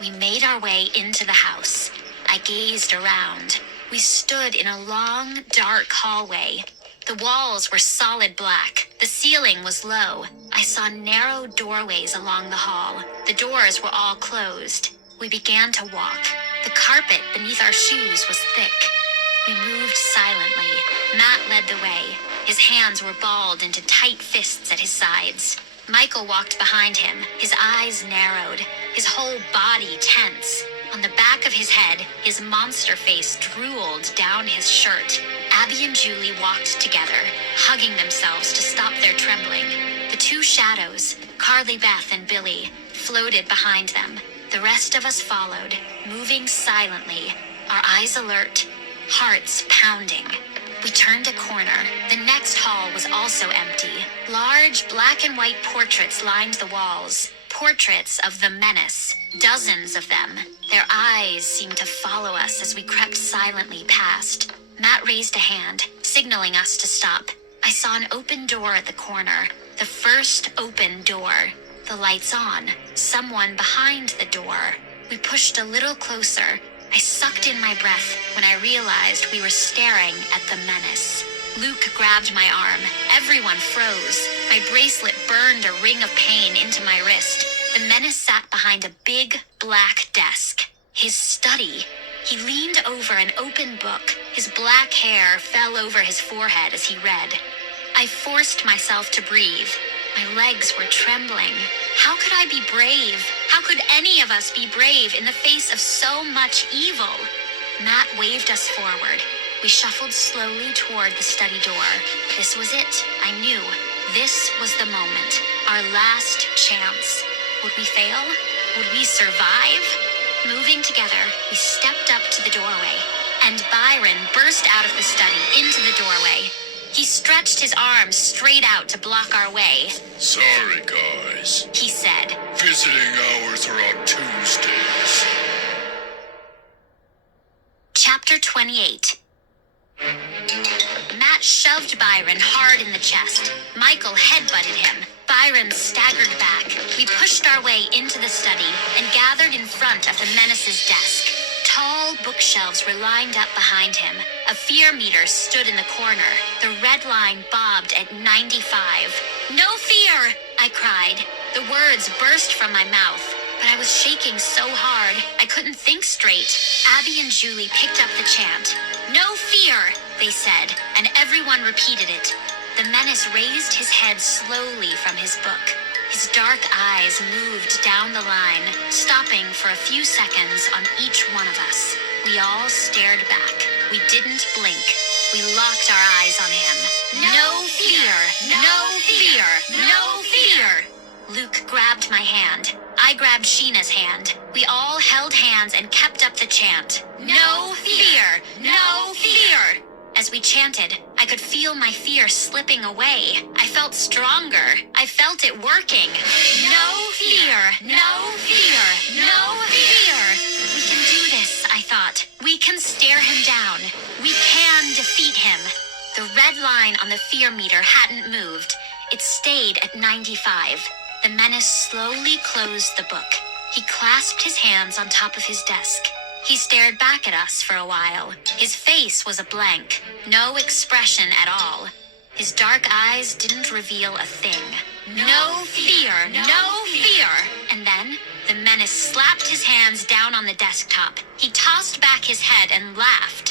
We made our way into the house. I gazed around. We stood in a long, dark hallway. The walls were solid black. The ceiling was low. I saw narrow doorways along the hall. The doors were all closed. We began to walk. The carpet beneath our shoes was thick. We moved silently. Matt led the way. His hands were balled into tight fists at his sides. Michael walked behind him, his eyes narrowed, his whole body tense. On the back of his head, his monster face drooled down his shirt. Abby and Julie walked together, hugging themselves to stop their trembling. The two shadows, Carly Beth and Billy, floated behind them. The rest of us followed, moving silently, our eyes alert, hearts pounding. We turned a corner. The next hall was also empty. Large black and white portraits lined the walls. Portraits of the Menace, dozens of them. Their eyes seemed to follow us as we crept silently past. Matt raised a hand, signaling us to stop. I saw an open door at the corner. The first open door. The lights on. Someone behind the door. We pushed a little closer. I sucked in my breath when I realized we were staring at the Menace. Luke grabbed my arm. Everyone froze. My bracelet burned a ring of pain into my wrist. The Menace sat behind a big, black desk. His study. He leaned over an open book. His black hair fell over his forehead as he read. I forced myself to breathe. My legs were trembling. How could I be brave? How could any of us be brave in the face of so much evil? Matt waved us forward. We shuffled slowly toward the study door. This was it. I knew. This was the moment. Our last chance. Would we fail? Would we survive? Moving together, we stepped up to the doorway, and Byron burst out of the study into the doorway. He stretched his arms straight out to block our way. Sorry, guys. He said. Visiting hours are on Tuesdays. Chapter 28. Matt shoved Byron hard in the chest. Michael headbutted him. Byron staggered back. We pushed our way into the study and gathered in front of the Menace's desk. Tall bookshelves were lined up behind him. A fear meter stood in the corner. The red line bobbed at 95. "No fear!" I cried. The words burst from my mouth, but I was shaking so hard I couldn't think straight. Abby and Julie picked up the chant. "No fear," they said, and everyone repeated it. The Menace raised his head slowly from his book. His dark eyes moved down the line, stopping for a few seconds on each one of us. We all stared back. We didn't blink. We locked our eyes on him. No fear! No fear! No fear! Luke grabbed my hand. I grabbed Sheena's hand. We all held hands and kept up the chant. No fear! No fear! As we chanted, I could feel my fear slipping away. I felt stronger. I felt it working. No fear! No fear! No fear! We can do this, I thought. We can stare him down. We can defeat him. The red line on the fear meter hadn't moved. It stayed at 95. The Menace slowly closed the book. He clasped his hands on top of his desk. He stared back at us for a while. His face was a blank, no expression at all. His dark eyes didn't reveal a thing. No fear! No fear! And then, the Menace slapped his hands down on the desktop. He tossed back his head and laughed.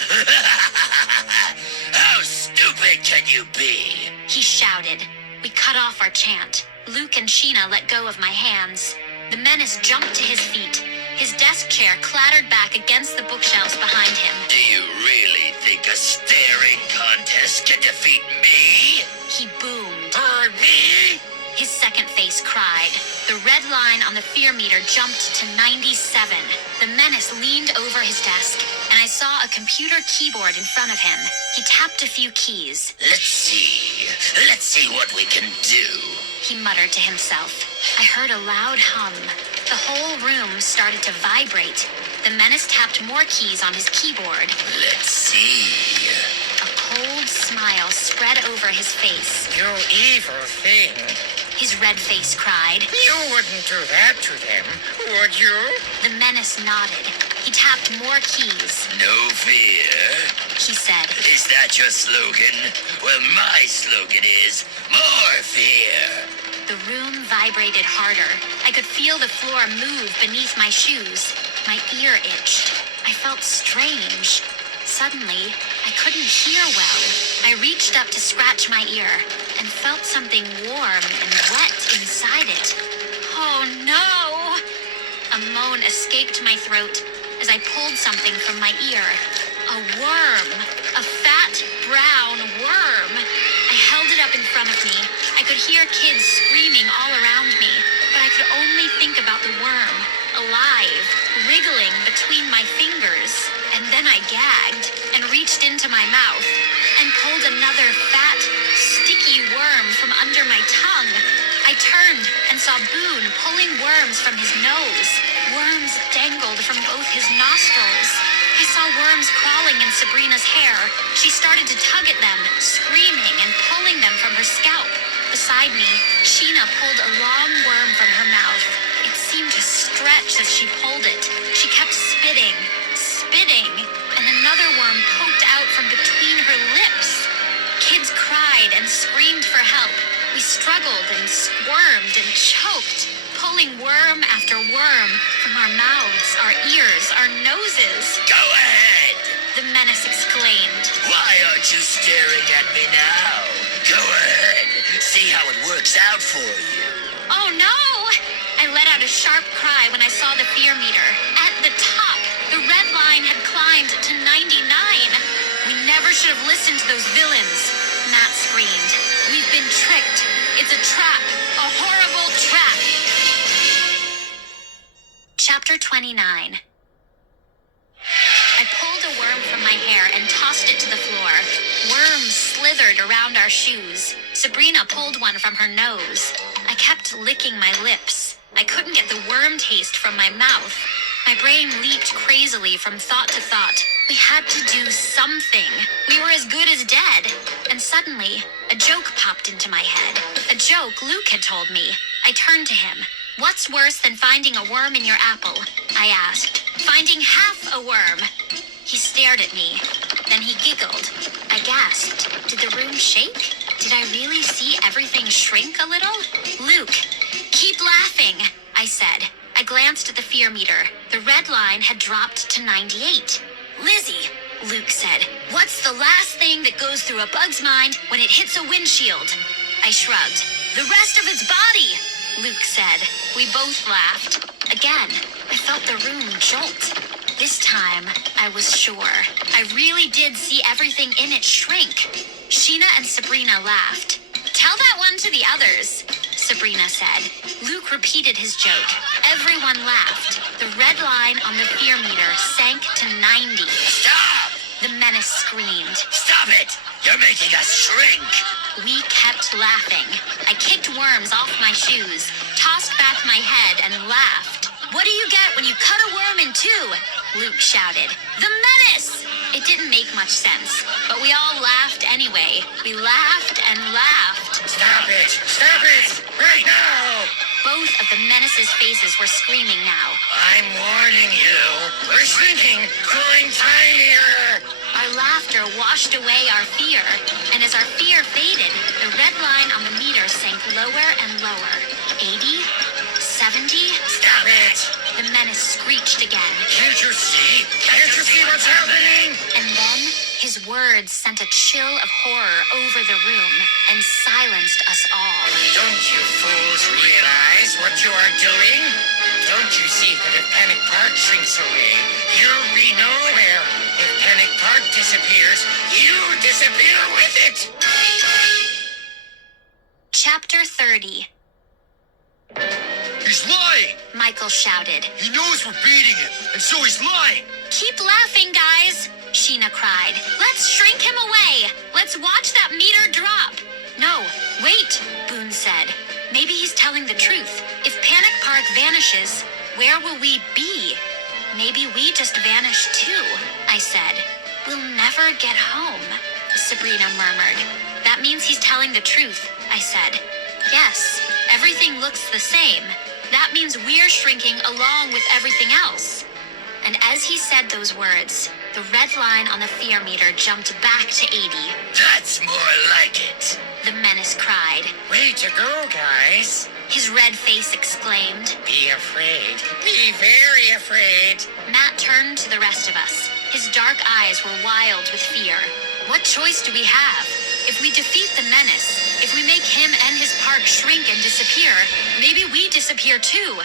How stupid can you be? He shouted. We cut off our chant. Luke and Sheena let go of my hands. The Menace jumped to his feet. His desk chair clattered back against the bookshelves behind him. Do you really think a staring contest can defeat me? He boomed. Me? His second face cried. The red line on the fear meter jumped to 97. The Menace leaned over his desk, and I saw a computer keyboard in front of him. He tapped a few keys. Let's see what we can do. He muttered to himself. I heard a loud hum. The whole room started to vibrate. The menace tapped more keys on his keyboard. Let's see. A cold smile spread over his face. You evil thing. His red face cried. You wouldn't do that to them, would you? The menace nodded. He tapped more keys. No fear. He said. Is that your slogan? Well, my slogan is more fear. The room vibrated harder. I could feel the floor move beneath my shoes. My ear itched. I felt strange. Suddenly, I couldn't hear well. I reached up to scratch my ear and felt something warm and wet inside it. Oh no! A moan escaped my throat as I pulled something from my ear. A worm. A fat, brown worm. I held it up in front of me. I could hear kids screaming all around me, but I could only think about the worm, alive, wriggling between my fingers. And then I gagged and reached into my mouth and pulled another fat, sticky worm from under my tongue. I turned and saw Boone pulling worms from his nose. Worms dangled from both his nostrils. I saw worms crawling in Sabrina's hair. She started to tug at them, screaming and pulling them from her scalp. Beside me, Sheena pulled a long worm from her mouth. It seemed to stretch as she pulled it. She kept spitting, and another worm poked out from between her lips. Kids cried and screamed for help. We struggled and squirmed and choked, pulling worm after worm from our mouths, our ears, our noses. Go ahead! The menace exclaimed. Why aren't you staring at me now? Go ahead. See how it works out for you. Oh no! I let out a sharp cry when I saw the fear meter. At the top, the red line had climbed to 99. We never should have listened to those villains. Matt screamed. We've been tricked. It's a trap. A horrible trap. Chapter 29. I pulled a worm from my hair and tossed it to the floor. Worms slithered around our shoes. Sabrina pulled one from her nose. I kept licking my lips. I couldn't get the worm taste from my mouth. My brain leaped crazily from thought to thought. We had to do something. We were as good as dead. And suddenly, a joke popped into my head. A joke Luke had told me. I turned to him. What's worse than finding a worm in your apple? I asked. Finding half a worm. He stared at me. Then he giggled. I gasped. Did the room shake? Did I really see everything shrink a little? Luke, keep laughing, I said. I glanced at the fear meter. The red line had dropped to 98. Lizzie, Luke said, what's the last thing that goes through a bug's mind when it hits a windshield? I shrugged. The rest of its body, Luke said. We both laughed. Again, I felt the room jolt. This time, I was sure. I really did see everything in it shrink. Sheena and Sabrina laughed. Tell that one to the others, Sabrina said. Luke repeated his joke. Everyone laughed. The red line on the fear meter sank to 90. Stop! The menace screamed. Stop it! You're making us shrink! We kept laughing. I kicked worms off my shoes, tossed back my head, and laughed. What do you get when you cut a worm in two? Luke shouted. The menace! It didn't make much sense, but we all laughed anyway. We laughed and laughed. Stop it! Stop it! Right now! Both of the menace's faces were screaming now. I'm warning you. We're shrinking, growing tinier. Our laughter washed away our fear, and as our fear faded, the red line on the meter sank lower and lower. 80, 70. Stop it! The menace screeched again. Can't you see? Can't you see what's happening? And then his words sent a chill of horror over the room and silenced us all. Don't you fools realize what you are doing? Don't you see that if Panic Park shrinks away, you'll be nowhere? If Panic Park disappears, you disappear with it! Chapter 30. He's lying! Michael shouted. He knows we're beating him, and so he's lying! Keep laughing, guys, Sheena cried. Let's shrink him away. Let's watch that meter drop. No, wait, Boone said. Maybe he's telling the truth. If Panic Park vanishes, where will we be? Maybe we just vanish too, I said. We'll never get home, Sabrina murmured. That means he's telling the truth, I said. Yes, everything looks the same. That means we're shrinking along with everything else. And as he said those words, the red line on the fear meter jumped back to 80. That's more like it. The menace cried. Way to go, guys. His red face exclaimed. Be afraid. Be very afraid. Matt turned to the rest of us. His dark eyes were wild with fear. What choice do we have? If we defeat the menace, if we make him and his park shrink and disappear, maybe we disappear too.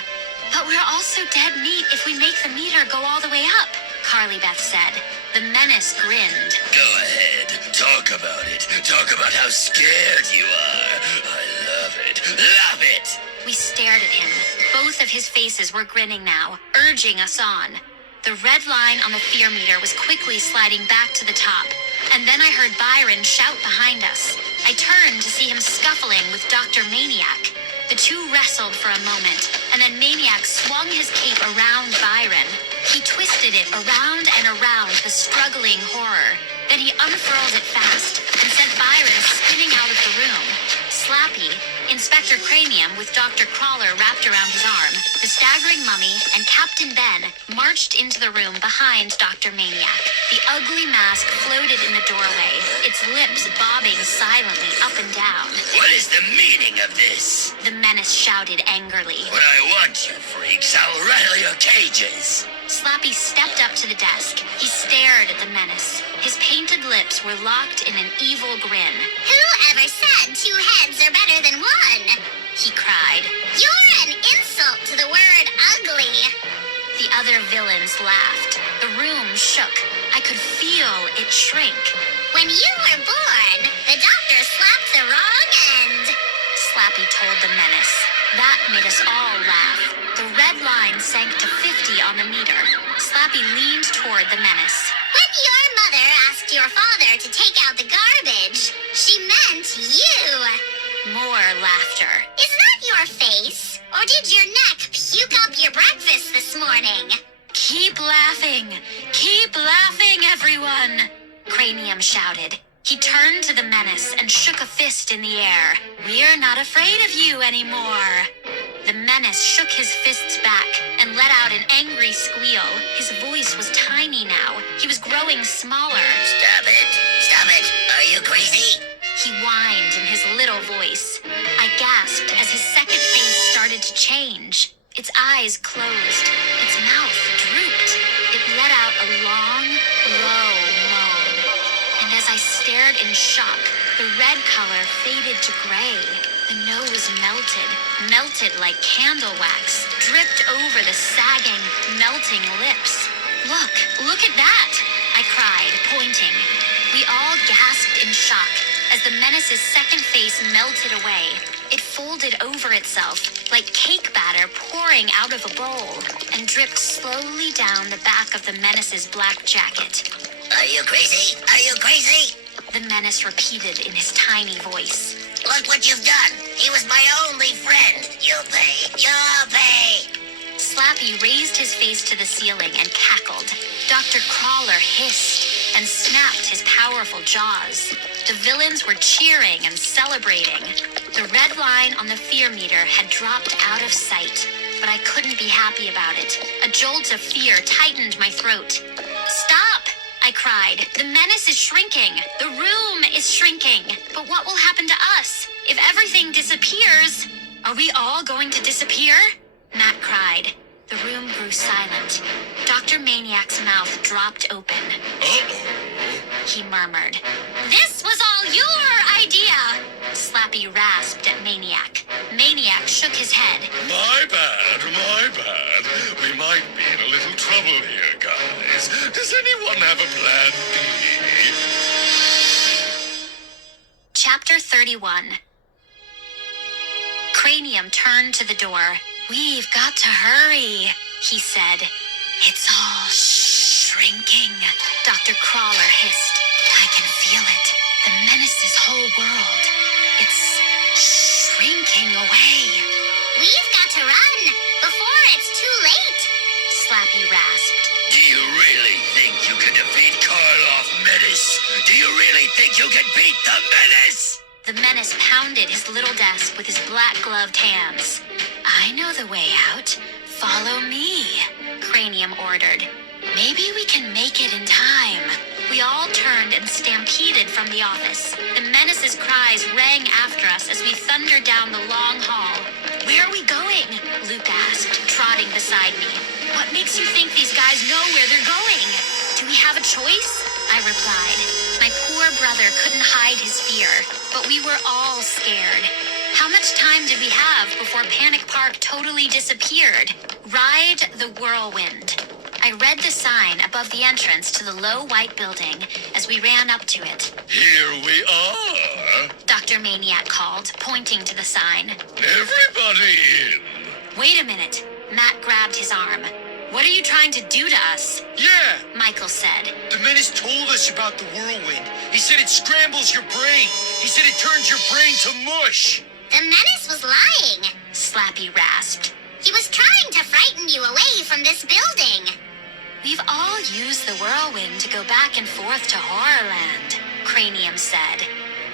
But we're also dead meat if we make the meter go all the way up, Carly Beth said. The menace grinned. Go ahead. Talk about it. Talk about how scared you are. I love it. Love it! We stared at him. Both of his faces were grinning now, urging us on. The red line on the fear meter was quickly sliding back to the top, and then I heard Byron shout behind us. I turned to see him scuffling with Dr. Maniac. The two wrestled for a moment, and then Maniac swung his cape around Byron. He twisted it around and around the struggling horror. Then he unfurled it fast and sent Byron spinning out of the room. Slappy, Inspector Cranium with Dr. Crawler wrapped around his arm, the staggering mummy, and Captain Ben marched into the room behind Dr. Maniac. The ugly mask floated in the doorway, its lips bobbing silently up and down. What is the meaning of this? The menace shouted angrily. When I want you freaks, I'll rattle your cages. Slappy stepped up to the desk. He stared at the menace. His painted lips were locked in an evil grin. Whoever said two heads are better than one? He cried. You're an insult to the word ugly. The other villains laughed. The room shook. I could feel it shrink. When you were born, the doctor slapped the wrong end. Slappy told the menace. That made us all laugh. The red line sank to 50 on the meter. Slappy leaned toward the menace. When your mother asked your father to take out the garbage, she meant you. More laughter. Is that your face? Or did your neck puke up your breakfast this morning? Keep laughing. Keep laughing, everyone. Cranium shouted. He turned to the menace and shook a fist in the air. We're not afraid of you anymore. The menace shook his fists back and let out an angry squeal. His voice was tiny now. He was growing smaller. Stop it! Stop it! Are you crazy? He whined in his little voice. I gasped as his second face started to change. Its eyes closed. Its mouth drooped. It let out a long, low moan. And as I stared in shock, the red color faded to gray. The nose melted like candle wax, dripped over the sagging, melting lips. Look at that, I cried, pointing. We all gasped in shock as the menace's second face melted away. It folded over itself like cake batter pouring out of a bowl and dripped slowly down the back of the menace's black jacket. Are you crazy? Are you crazy? The menace repeated in his tiny voice. Look what you've done! He was my only friend! You'll pay! You'll pay! Slappy raised his face to the ceiling and cackled. Dr. Crawler hissed and snapped his powerful jaws. The villains were cheering and celebrating. The red line on the fear meter had dropped out of sight, but I couldn't be happy about it. A jolt of fear tightened my throat. Stop! I cried. The menace is shrinking. The room is shrinking. But what will happen to us? If everything disappears, are we all going to disappear? Matt cried. The room grew silent. Dr. Maniac's mouth dropped open. Uh-oh. He murmured. This was all your idea! Slappy rasped at Maniac. Maniac shook his head. My bad, my bad. We might be in a little trouble here, guys. Does anyone have a plan B? Chapter 31. Cranium turned to the door. We've got to hurry, he said. It's all shrinking, Dr. Crawler hissed. I can feel it. The menace's whole world. It's shrinking away. We've got to run before it's too late. Slappy rasped. Do you really think you can defeat Karloff Menace? Do you really think you can beat the Menace? The menace pounded his little desk with his black-gloved hands. I know the way out. Follow me, Cranium ordered. Maybe we can make it in time. We all turned and stampeded from the office. The menace's cries rang after us as we thundered down the long hall. Where are we going? Luke asked, trotting beside me. What makes you think these guys know where they're going? Do we have a choice? I replied. My poor brother couldn't hide his fear, but we were all scared. How much time did we have before Panic Park totally disappeared? Ride the Whirlwind. I read the sign above the entrance to the low white building as we ran up to it. Here we are. Dr. Maniac called, pointing to the sign. Everybody in. Wait a minute. Matt grabbed his arm. What are you trying to do to us? Yeah, Michael said. the menace told us about the whirlwind. He said it scrambles your brain. He said it turns your brain to mush. The menace was lying. Slappy rasped. He was trying to frighten you away from this building. We've all used the whirlwind to go back and forth to Horrorland, Cranium said.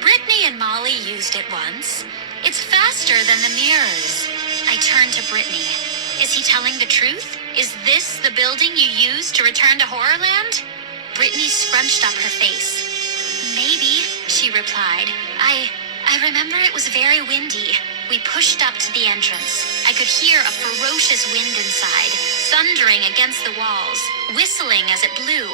Brittany and Molly used it once. It's faster than the mirrors. I turned to Brittany. Is he telling the truth? Is this the building you used to return to Horrorland? Brittany scrunched up her face. Maybe, she replied. I remember it was very windy. We pushed up to the entrance. I could hear a ferocious wind inside, thundering against the walls, whistling as it blew.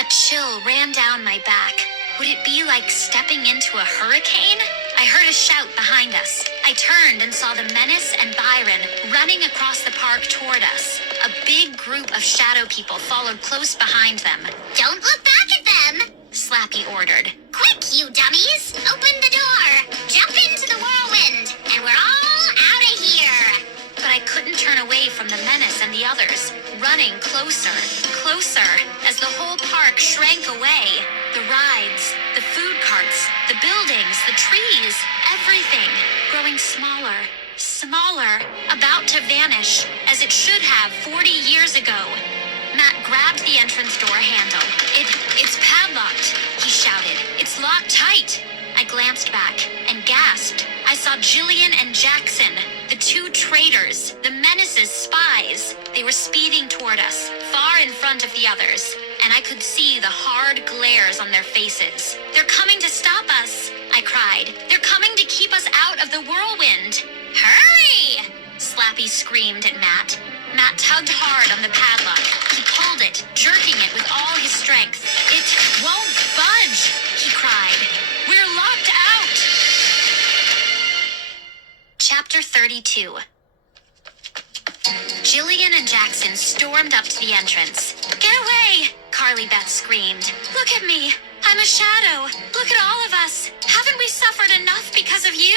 A chill ran down my back. Would it be like stepping into a hurricane? I heard a shout behind us. I turned and saw the Menace and Byron running across the park toward us. A big group of shadow people followed close behind them. Don't look back at them. Slappy ordered. Quick, you dummies. Open the door. Jump into the whirlwind. And we're all out of here. But I couldn't turn away from the Menace and the others, running closer, closer, as the whole park shrank away. The rides, the food carts, the buildings, the trees, everything growing smaller, smaller, about to vanish, as it should have 40 years ago. Matt grabbed the entrance door handle. It's padlocked, he shouted. It's locked tight. I glanced back and gasped. I saw Jillian and Jackson, the two traitors, the Menace's spies. They were speeding toward us, far in front of the others, and I could see the hard glares on their faces. They're coming to stop us, I cried. They're coming to keep us out of the whirlwind. Hurry! Slappy screamed at Matt. Matt tugged hard on the padlock. He pulled it, jerking it with all his strength. It won't budge, he cried. We're locked out! Chapter 32. Jillian and Jackson stormed up to the entrance. Get away! Carly Beth screamed. Look at me! I'm a shadow! Look at all of us! Haven't we suffered enough because of you?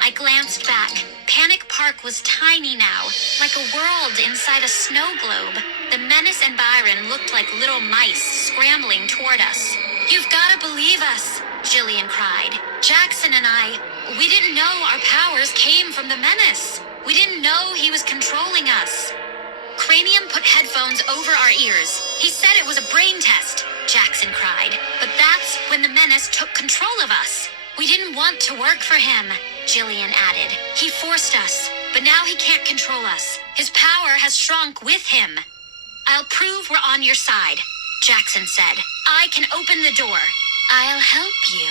I glanced back. Panic Park was tiny now, like a world inside a snow globe. The Menace and Byron looked like little mice scrambling toward us. You've got to believe us, Jillian cried. Jackson and we didn't know our powers came from the Menace. We didn't know he was controlling us. Cranium put headphones over our ears. He said it was a brain test, Jackson cried. But that's when the Menace took control of us. We didn't want to work for him, Jillian added. He forced us, but now he can't control us. His power has shrunk with him. I'll prove we're on your side, Jackson said. I can open the door. I'll help you,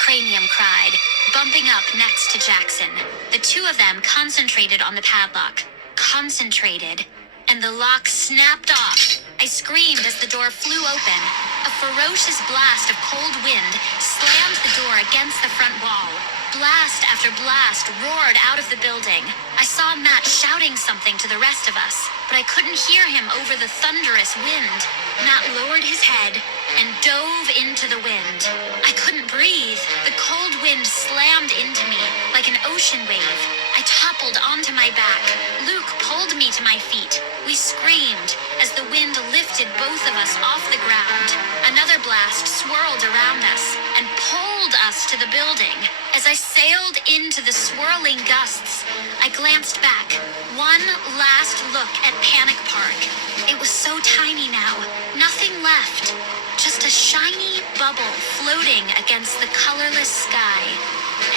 Cranium cried, bumping up next to Jackson. The two of them concentrated on the padlock. Concentrated. And the lock snapped off. I screamed as the door flew open. A ferocious blast of cold wind slammed the door against the front wall. Blast after blast roared out of the building. I saw Matt shouting something to the rest of us, but I couldn't hear him over the thunderous wind. Matt lowered his head and dove into the wind. I couldn't breathe. The cold wind slammed into me like an ocean wave. I toppled onto my back. Luke pulled pulled me to my feet. We screamed as the wind lifted both of us off the ground. Another blast swirled around us and pulled us to the building. As I sailed into the swirling gusts, I glanced back. One last look at Panic Park. It was so tiny now. Nothing left. Just a shiny bubble floating against the colorless sky.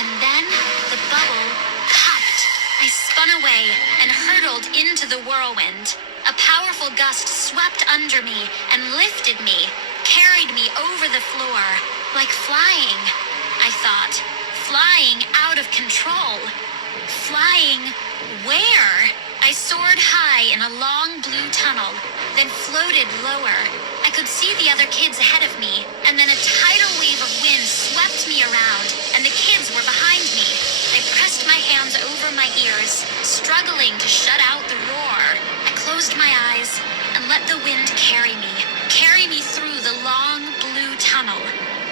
And then the bubble popped. I spun away and hurtled into the whirlwind. A powerful gust swept under me and lifted me, carried me over the floor. Like flying, I thought. Flying out of control. Flying where? I soared high in a long blue tunnel, then floated lower. I could see the other kids ahead of me, and then a tidal wave of wind swept me around, and the kids were behind me. I pressed my hands over my ears, struggling to shut out the roar. I closed my eyes and let the wind carry me through the long blue tunnel.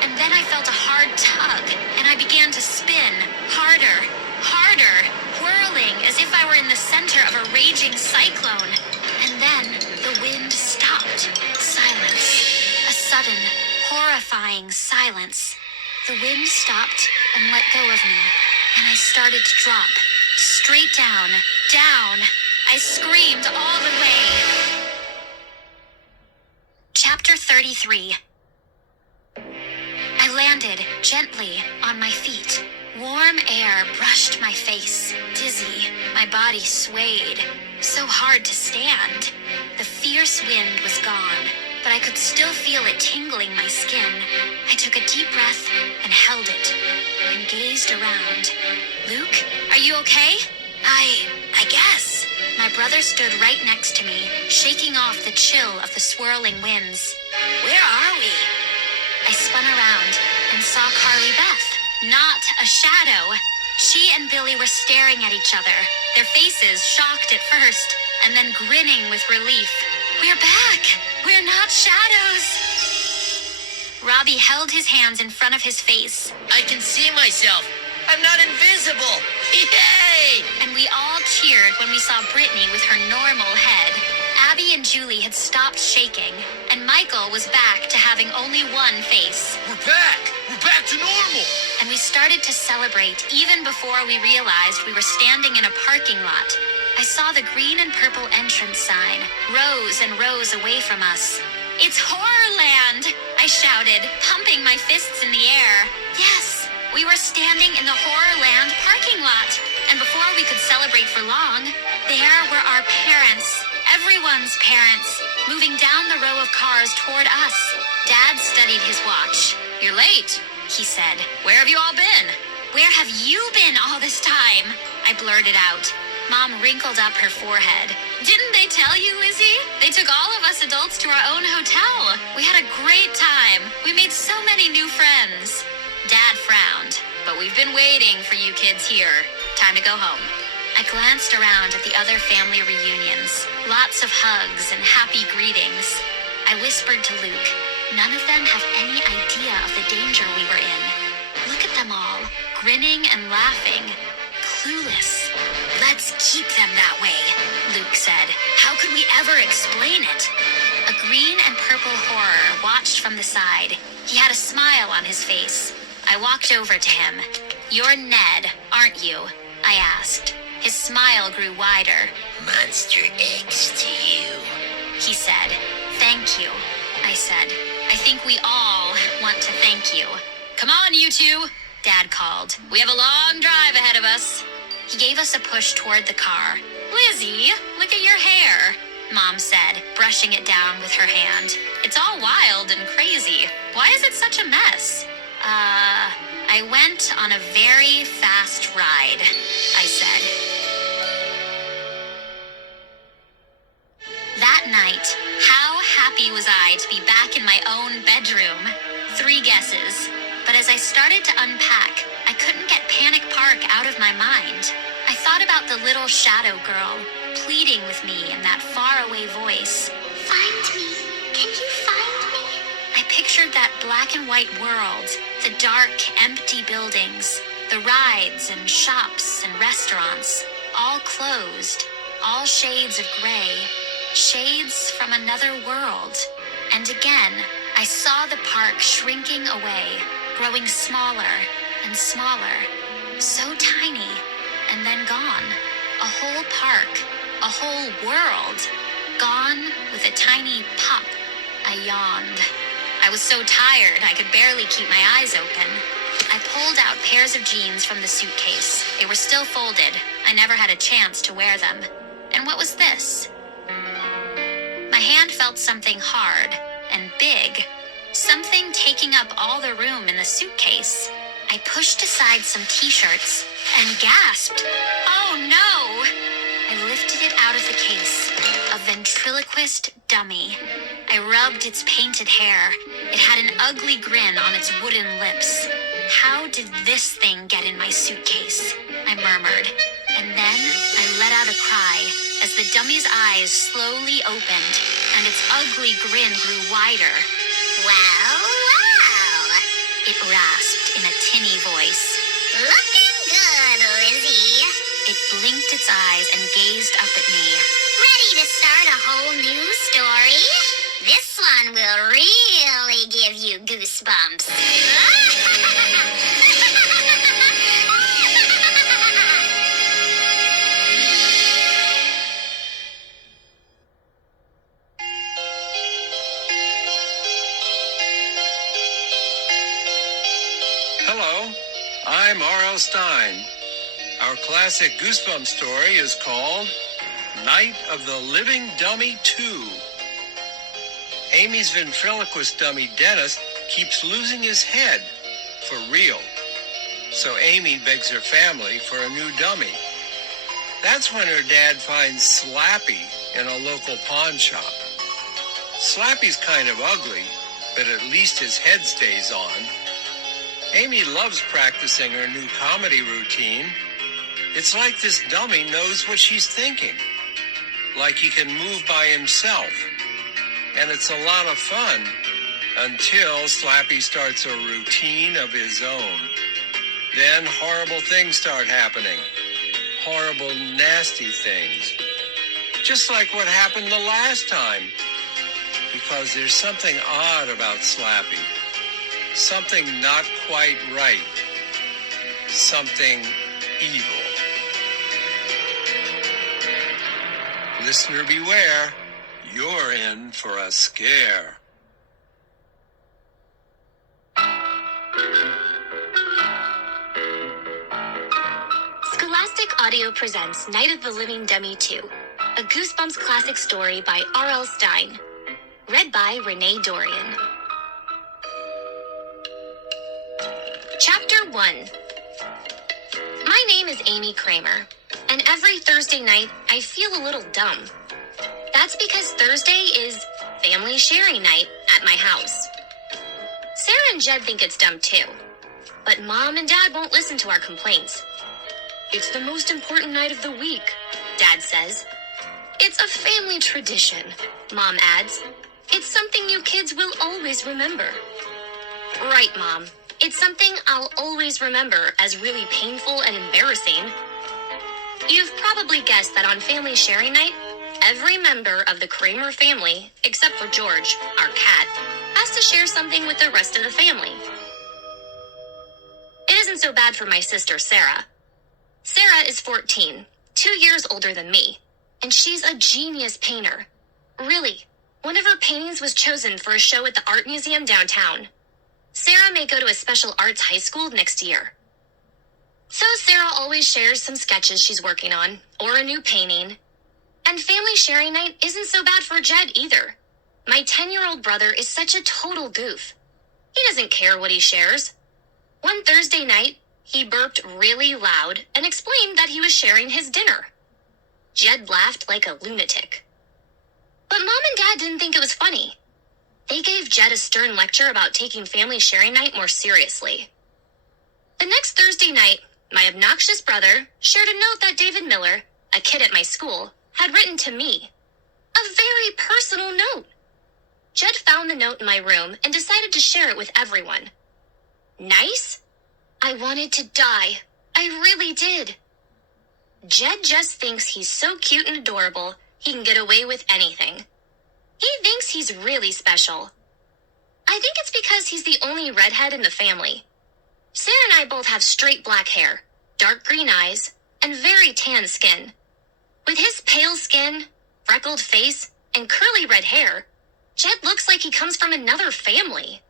And then I felt a hard tug, and I began to spin, harder, whirling as if I were in the center of a raging cyclone. And then the wind stopped. Silence. A sudden, horrifying silence. The wind stopped and let go of me, and I started to drop. Straight down, down. I screamed all the way. Chapter 33. I landed gently on my feet. Warm air brushed my face. Dizzy, my body swayed. So hard to stand. The fierce wind was gone, but I could still feel it tingling my skin. I took a deep breath and held it, and gazed around. Luke, are you okay? I guess. My brother stood right next to me, shaking off the chill of the swirling winds. Where are we? I spun around and saw Carly Beth. Not a shadow. She and Billy were staring at each other, their faces shocked at first, and then grinning with relief. We're back! We're not shadows! Robbie held his hands in front of his face. I can see myself. I'm not invisible. Yay! And we all cheered when we saw Brittany with her normal head. Abby and Julie had stopped shaking, and Michael was back to having only one face. We're back! We're back to normal! And we started to celebrate even before we realized we were standing in a parking lot. I saw the green and purple entrance sign, rows and rows away from us. It's Horrorland! I shouted, pumping my fists in the air. Yes, we were standing in the Horrorland parking lot. And before we could celebrate for long, there were our parents. Everyone's parents, moving down the row of cars toward us. Dad studied his watch. You're late, He said. Where have you all been? Where have you been all this time? I blurted out. Mom wrinkled up her forehead. Didn't they tell you, Lizzie? They took all of us adults to our own hotel. We had a great time. We made so many new friends. Dad frowned. But we've been waiting for you kids here. Time to go home. I glanced around at the other family reunions. Lots of hugs and happy greetings. I whispered to Luke. None of them have any idea of the danger we were in. Look at them all, grinning and laughing. Clueless. Let's keep them that way, Luke said. How could we ever explain it? A green and purple horror watched from the side. He had a smile on his face. I walked over to him. You're Ned, aren't you? I asked. His smile grew wider. Monster X to you. He said. Thank you, I said. I think we all want to thank you. Come on, you two, Dad called. We have a long drive ahead of us. He gave us a push toward the car. Lizzie, look at your hair, Mom said, brushing it down with her hand. It's all wild and crazy. Why is it such a mess? I went on a very fast ride, I said. That night, how happy was I to be back in my own bedroom? 3 guesses. But as I started to unpack, I couldn't get Panic Park out of my mind. I thought about the little shadow girl, pleading with me in that faraway voice. Find me. Can you find me? I pictured that black and white world, the dark, empty buildings, the rides and shops and restaurants, all closed. all shades of gray, shades from another world. And again, I saw the park shrinking away, growing smaller and smaller, so tiny, and then gone. A whole park, a whole world, gone with a tiny pop. I yawned. I was so tired I could barely keep my eyes open. I pulled out pairs of jeans from the suitcase. They were still folded. I never had a chance to wear them. And what was this? My hand felt something hard and big, something taking up all the room in the suitcase. I pushed aside some t-shirts and gasped, "Oh no!" I lifted it out of the case, a ventriloquist dummy. I rubbed its painted hair. It had an ugly grin on its wooden lips. "How did this thing get in my suitcase?" I murmured. And then I let out a cry as the dummy's eyes slowly opened and its ugly grin grew wider. Well, well. It rasped in a tinny voice. Looking good, Lizzie. It blinked its eyes and gazed up at me. Ready to start a whole new story? This one will really give you goosebumps. Hello, I'm R.L. Stein. Our classic Goosebumps story is called Night of the Living Dummy 2. Amy's ventriloquist dummy Dennis keeps losing his head, for real. So Amy begs her family for a new dummy. That's when her dad finds Slappy in a local pawn shop. Slappy's kind of ugly, but at least his head stays on. Amy loves practicing her new comedy routine. It's like this dummy knows what she's thinking, like he can move by himself. And it's a lot of fun until Slappy starts a routine of his own. Then horrible things start happening. Horrible, nasty things. Just like what happened the last time. Because there's something odd about Slappy. Something not quite right. Something evil. Listener beware, you're in for a scare. Scholastic Audio presents Night of the Living Dummy 2, a Goosebumps classic story by R.L. Stein. Read by Renee Dorian. Chapter 1. My name is Amy Kramer, and every Thursday night I feel a little dumb. That's because Thursday is family sharing night at my house. Sarah and Jed think it's dumb too, but Mom and Dad won't listen to our complaints. It's the most important night of the week, Dad says. It's a family tradition, Mom adds. It's something you kids will always remember. Right, Mom. It's something I'll always remember as really painful and embarrassing. You've probably guessed that on family sharing night, every member of the Kramer family, except for George, our cat, has to share something with the rest of the family. It isn't so bad for my sister, Sarah. Sarah is 14, 2 years older than me, and she's a genius painter. Really, one of her paintings was chosen for a show at the art museum downtown. Sarah may go to a special arts high school next year. So Sarah always shares some sketches she's working on, or a new painting. And family sharing night isn't so bad for Jed either. My 10-year-old brother is such a total goof. He doesn't care what he shares. One Thursday night, he burped really loud and explained that he was sharing his dinner. Jed laughed like a lunatic. But Mom and Dad didn't think it was funny. They gave Jed a stern lecture about taking family sharing night more seriously. The next Thursday night, my obnoxious brother shared a note that David Miller, a kid at my school, had written to me. A very personal note. Jed found the note in my room and decided to share it with everyone. Nice? I wanted to die. I really did. Jed just thinks he's so cute and adorable, he can get away with anything. He thinks he's really special. I think it's because he's the only redhead in the family. Sarah and I both have straight black hair, dark green eyes, and very tan skin. With his pale skin, freckled face, and curly red hair, Jed looks like he comes from another family.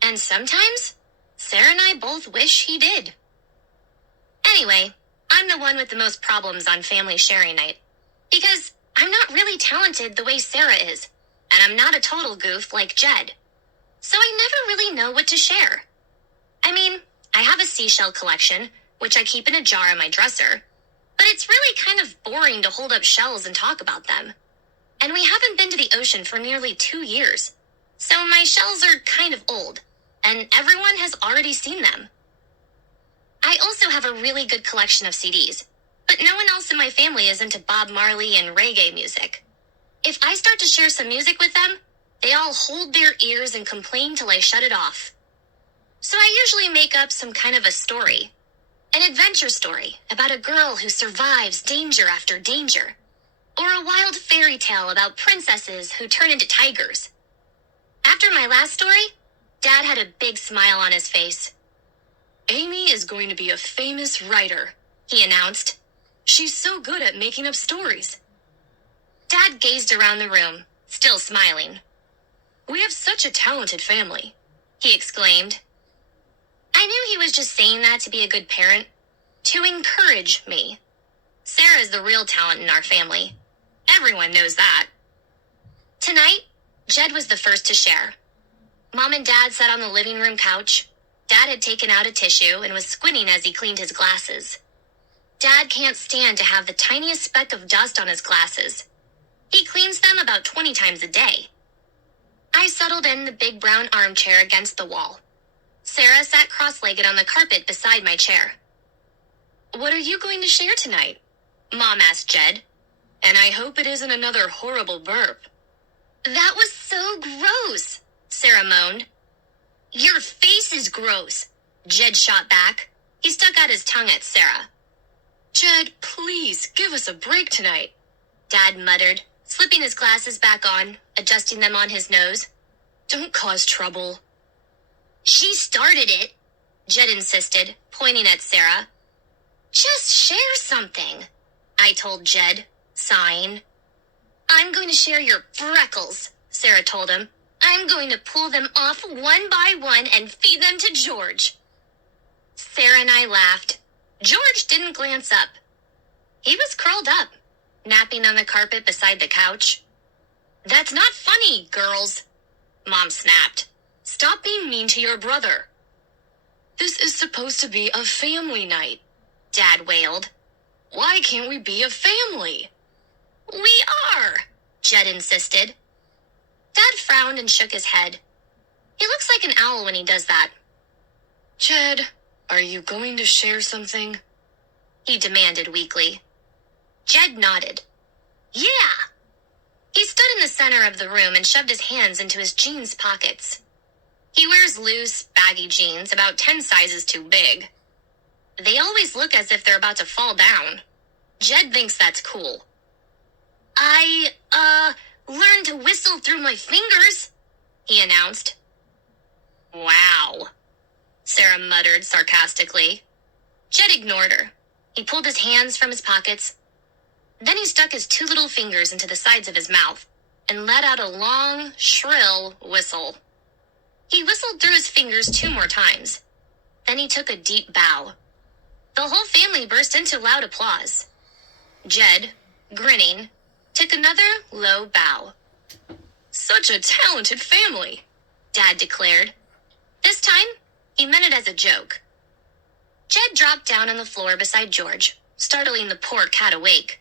And sometimes, Sarah and I both wish he did. Anyway, I'm the one with the most problems on family sharing night. Because I'm not really talented the way Sarah is, and I'm not a total goof like Jed. So I never really know what to share. I mean, I have a seashell collection, which I keep in a jar in my dresser, but it's really kind of boring to hold up shells and talk about them. And we haven't been to the ocean for nearly 2 years, so my shells are kind of old, and everyone has already seen them. I also have a really good collection of CDs, but no one else in my family is into Bob Marley and reggae music. If I start to share some music with them, they all hold their ears and complain till I shut it off. So I usually make up some kind of a story. An adventure story about a girl who survives danger after danger. Or a wild fairy tale about princesses who turn into tigers. After my last story, Dad had a big smile on his face. "Amy is going to be a famous writer," he announced. "She's so good at making up stories." Dad gazed around the room, still smiling. "We have such a talented family," he exclaimed. I knew he was just saying that to be a good parent, to encourage me. Sarah is the real talent in our family. Everyone knows that. Tonight, Jed was the first to share. Mom and Dad sat on the living room couch. Dad had taken out a tissue and was squinting as he cleaned his glasses. Dad can't stand to have the tiniest speck of dust on his glasses. He cleans them about 20 times a day. I settled in the big brown armchair against the wall. Sarah sat cross-legged on the carpet beside my chair. "What are you going to share tonight?" Mom asked Jed. "And I hope it isn't another horrible burp." "That was so gross," Sarah moaned. "Your face is gross," Jed shot back. He stuck out his tongue at Sarah. "Jed, please, give us a break tonight," Dad muttered, slipping his glasses back on, adjusting them on his nose. "Don't cause trouble." "She started it," Jed insisted, pointing at Sarah. "Just share something," I told Jed, sighing. "I'm going to share your freckles," Sarah told him. "I'm going to pull them off one by one and feed them to George." Sarah and I laughed. George didn't glance up. He was curled up, napping on the carpet beside the couch. "That's not funny, girls," Mom snapped. "Stop being mean to your brother." "This is supposed to be a family night," Dad wailed. "Why can't we be a family?" "We are," Jed insisted. Dad frowned and shook his head. He looks like an owl when he does that. "Jed, are you going to share something?" he demanded weakly. Jed nodded. "Yeah." He stood in the center of the room and shoved his hands into his jeans pockets. He wears loose, baggy jeans, about 10 sizes too big. They always look as if they're about to fall down. Jed thinks that's cool. I learned to whistle through my fingers," he announced. "Wow," Sarah muttered sarcastically. Jed ignored her. He pulled his hands from his pockets. Then he stuck his 2 little fingers into the sides of his mouth and let out a long, shrill whistle. He whistled through his fingers 2 more times. Then he took a deep bow. The whole family burst into loud applause. Jed, grinning, took another low bow. "Such a talented family," Dad declared. This time, he meant it as a joke. Jed dropped down on the floor beside George, startling the poor cat awake.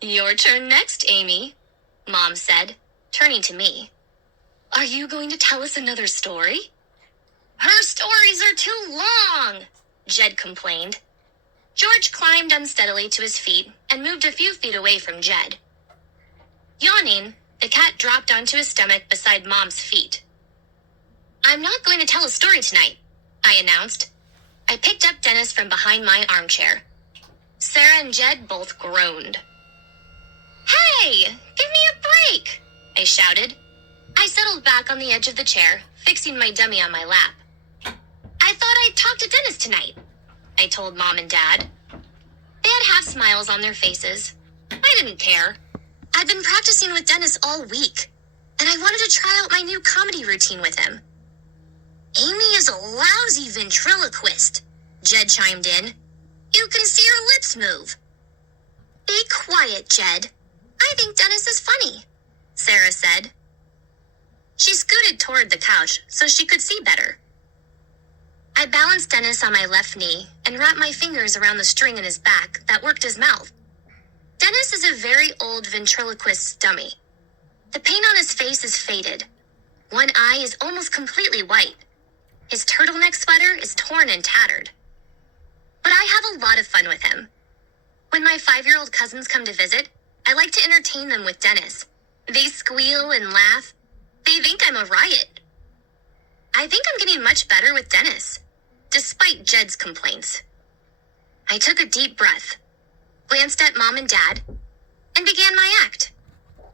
"Your turn next, Amy," Mom said, turning to me. "Are you going to tell us another story?" "Her stories are too long," Jed complained. George climbed unsteadily to his feet and moved a few feet away from Jed. Yawning, the cat dropped onto his stomach beside Mom's feet. "I'm not going to tell a story tonight," I announced. I picked up Dennis from behind my armchair. Sarah and Jed both groaned. "Hey, give me a break," I shouted. I settled back on the edge of the chair, fixing my dummy on my lap. "I thought I'd talk to Dennis tonight," I told Mom and Dad. They had half smiles on their faces. I didn't care. I'd been practicing with Dennis all week, and I wanted to try out my new comedy routine with him. "Amy is a lousy ventriloquist," Jed chimed in. "You can see her lips move." "Be quiet, Jed. I think Dennis is funny," Sarah said. She scooted toward the couch so she could see better. I balanced Dennis on my left knee and wrapped my fingers around the string in his back that worked his mouth. Dennis is a very old ventriloquist's dummy. The paint on his face is faded. One eye is almost completely white. His turtleneck sweater is torn and tattered. But I have a lot of fun with him. When my 5-year-old cousins come to visit, I like to entertain them with Dennis. They squeal and laugh. They think I'm a riot. I think I'm getting much better with Dennis, despite Jed's complaints. I took a deep breath, glanced at Mom and Dad, and began my act.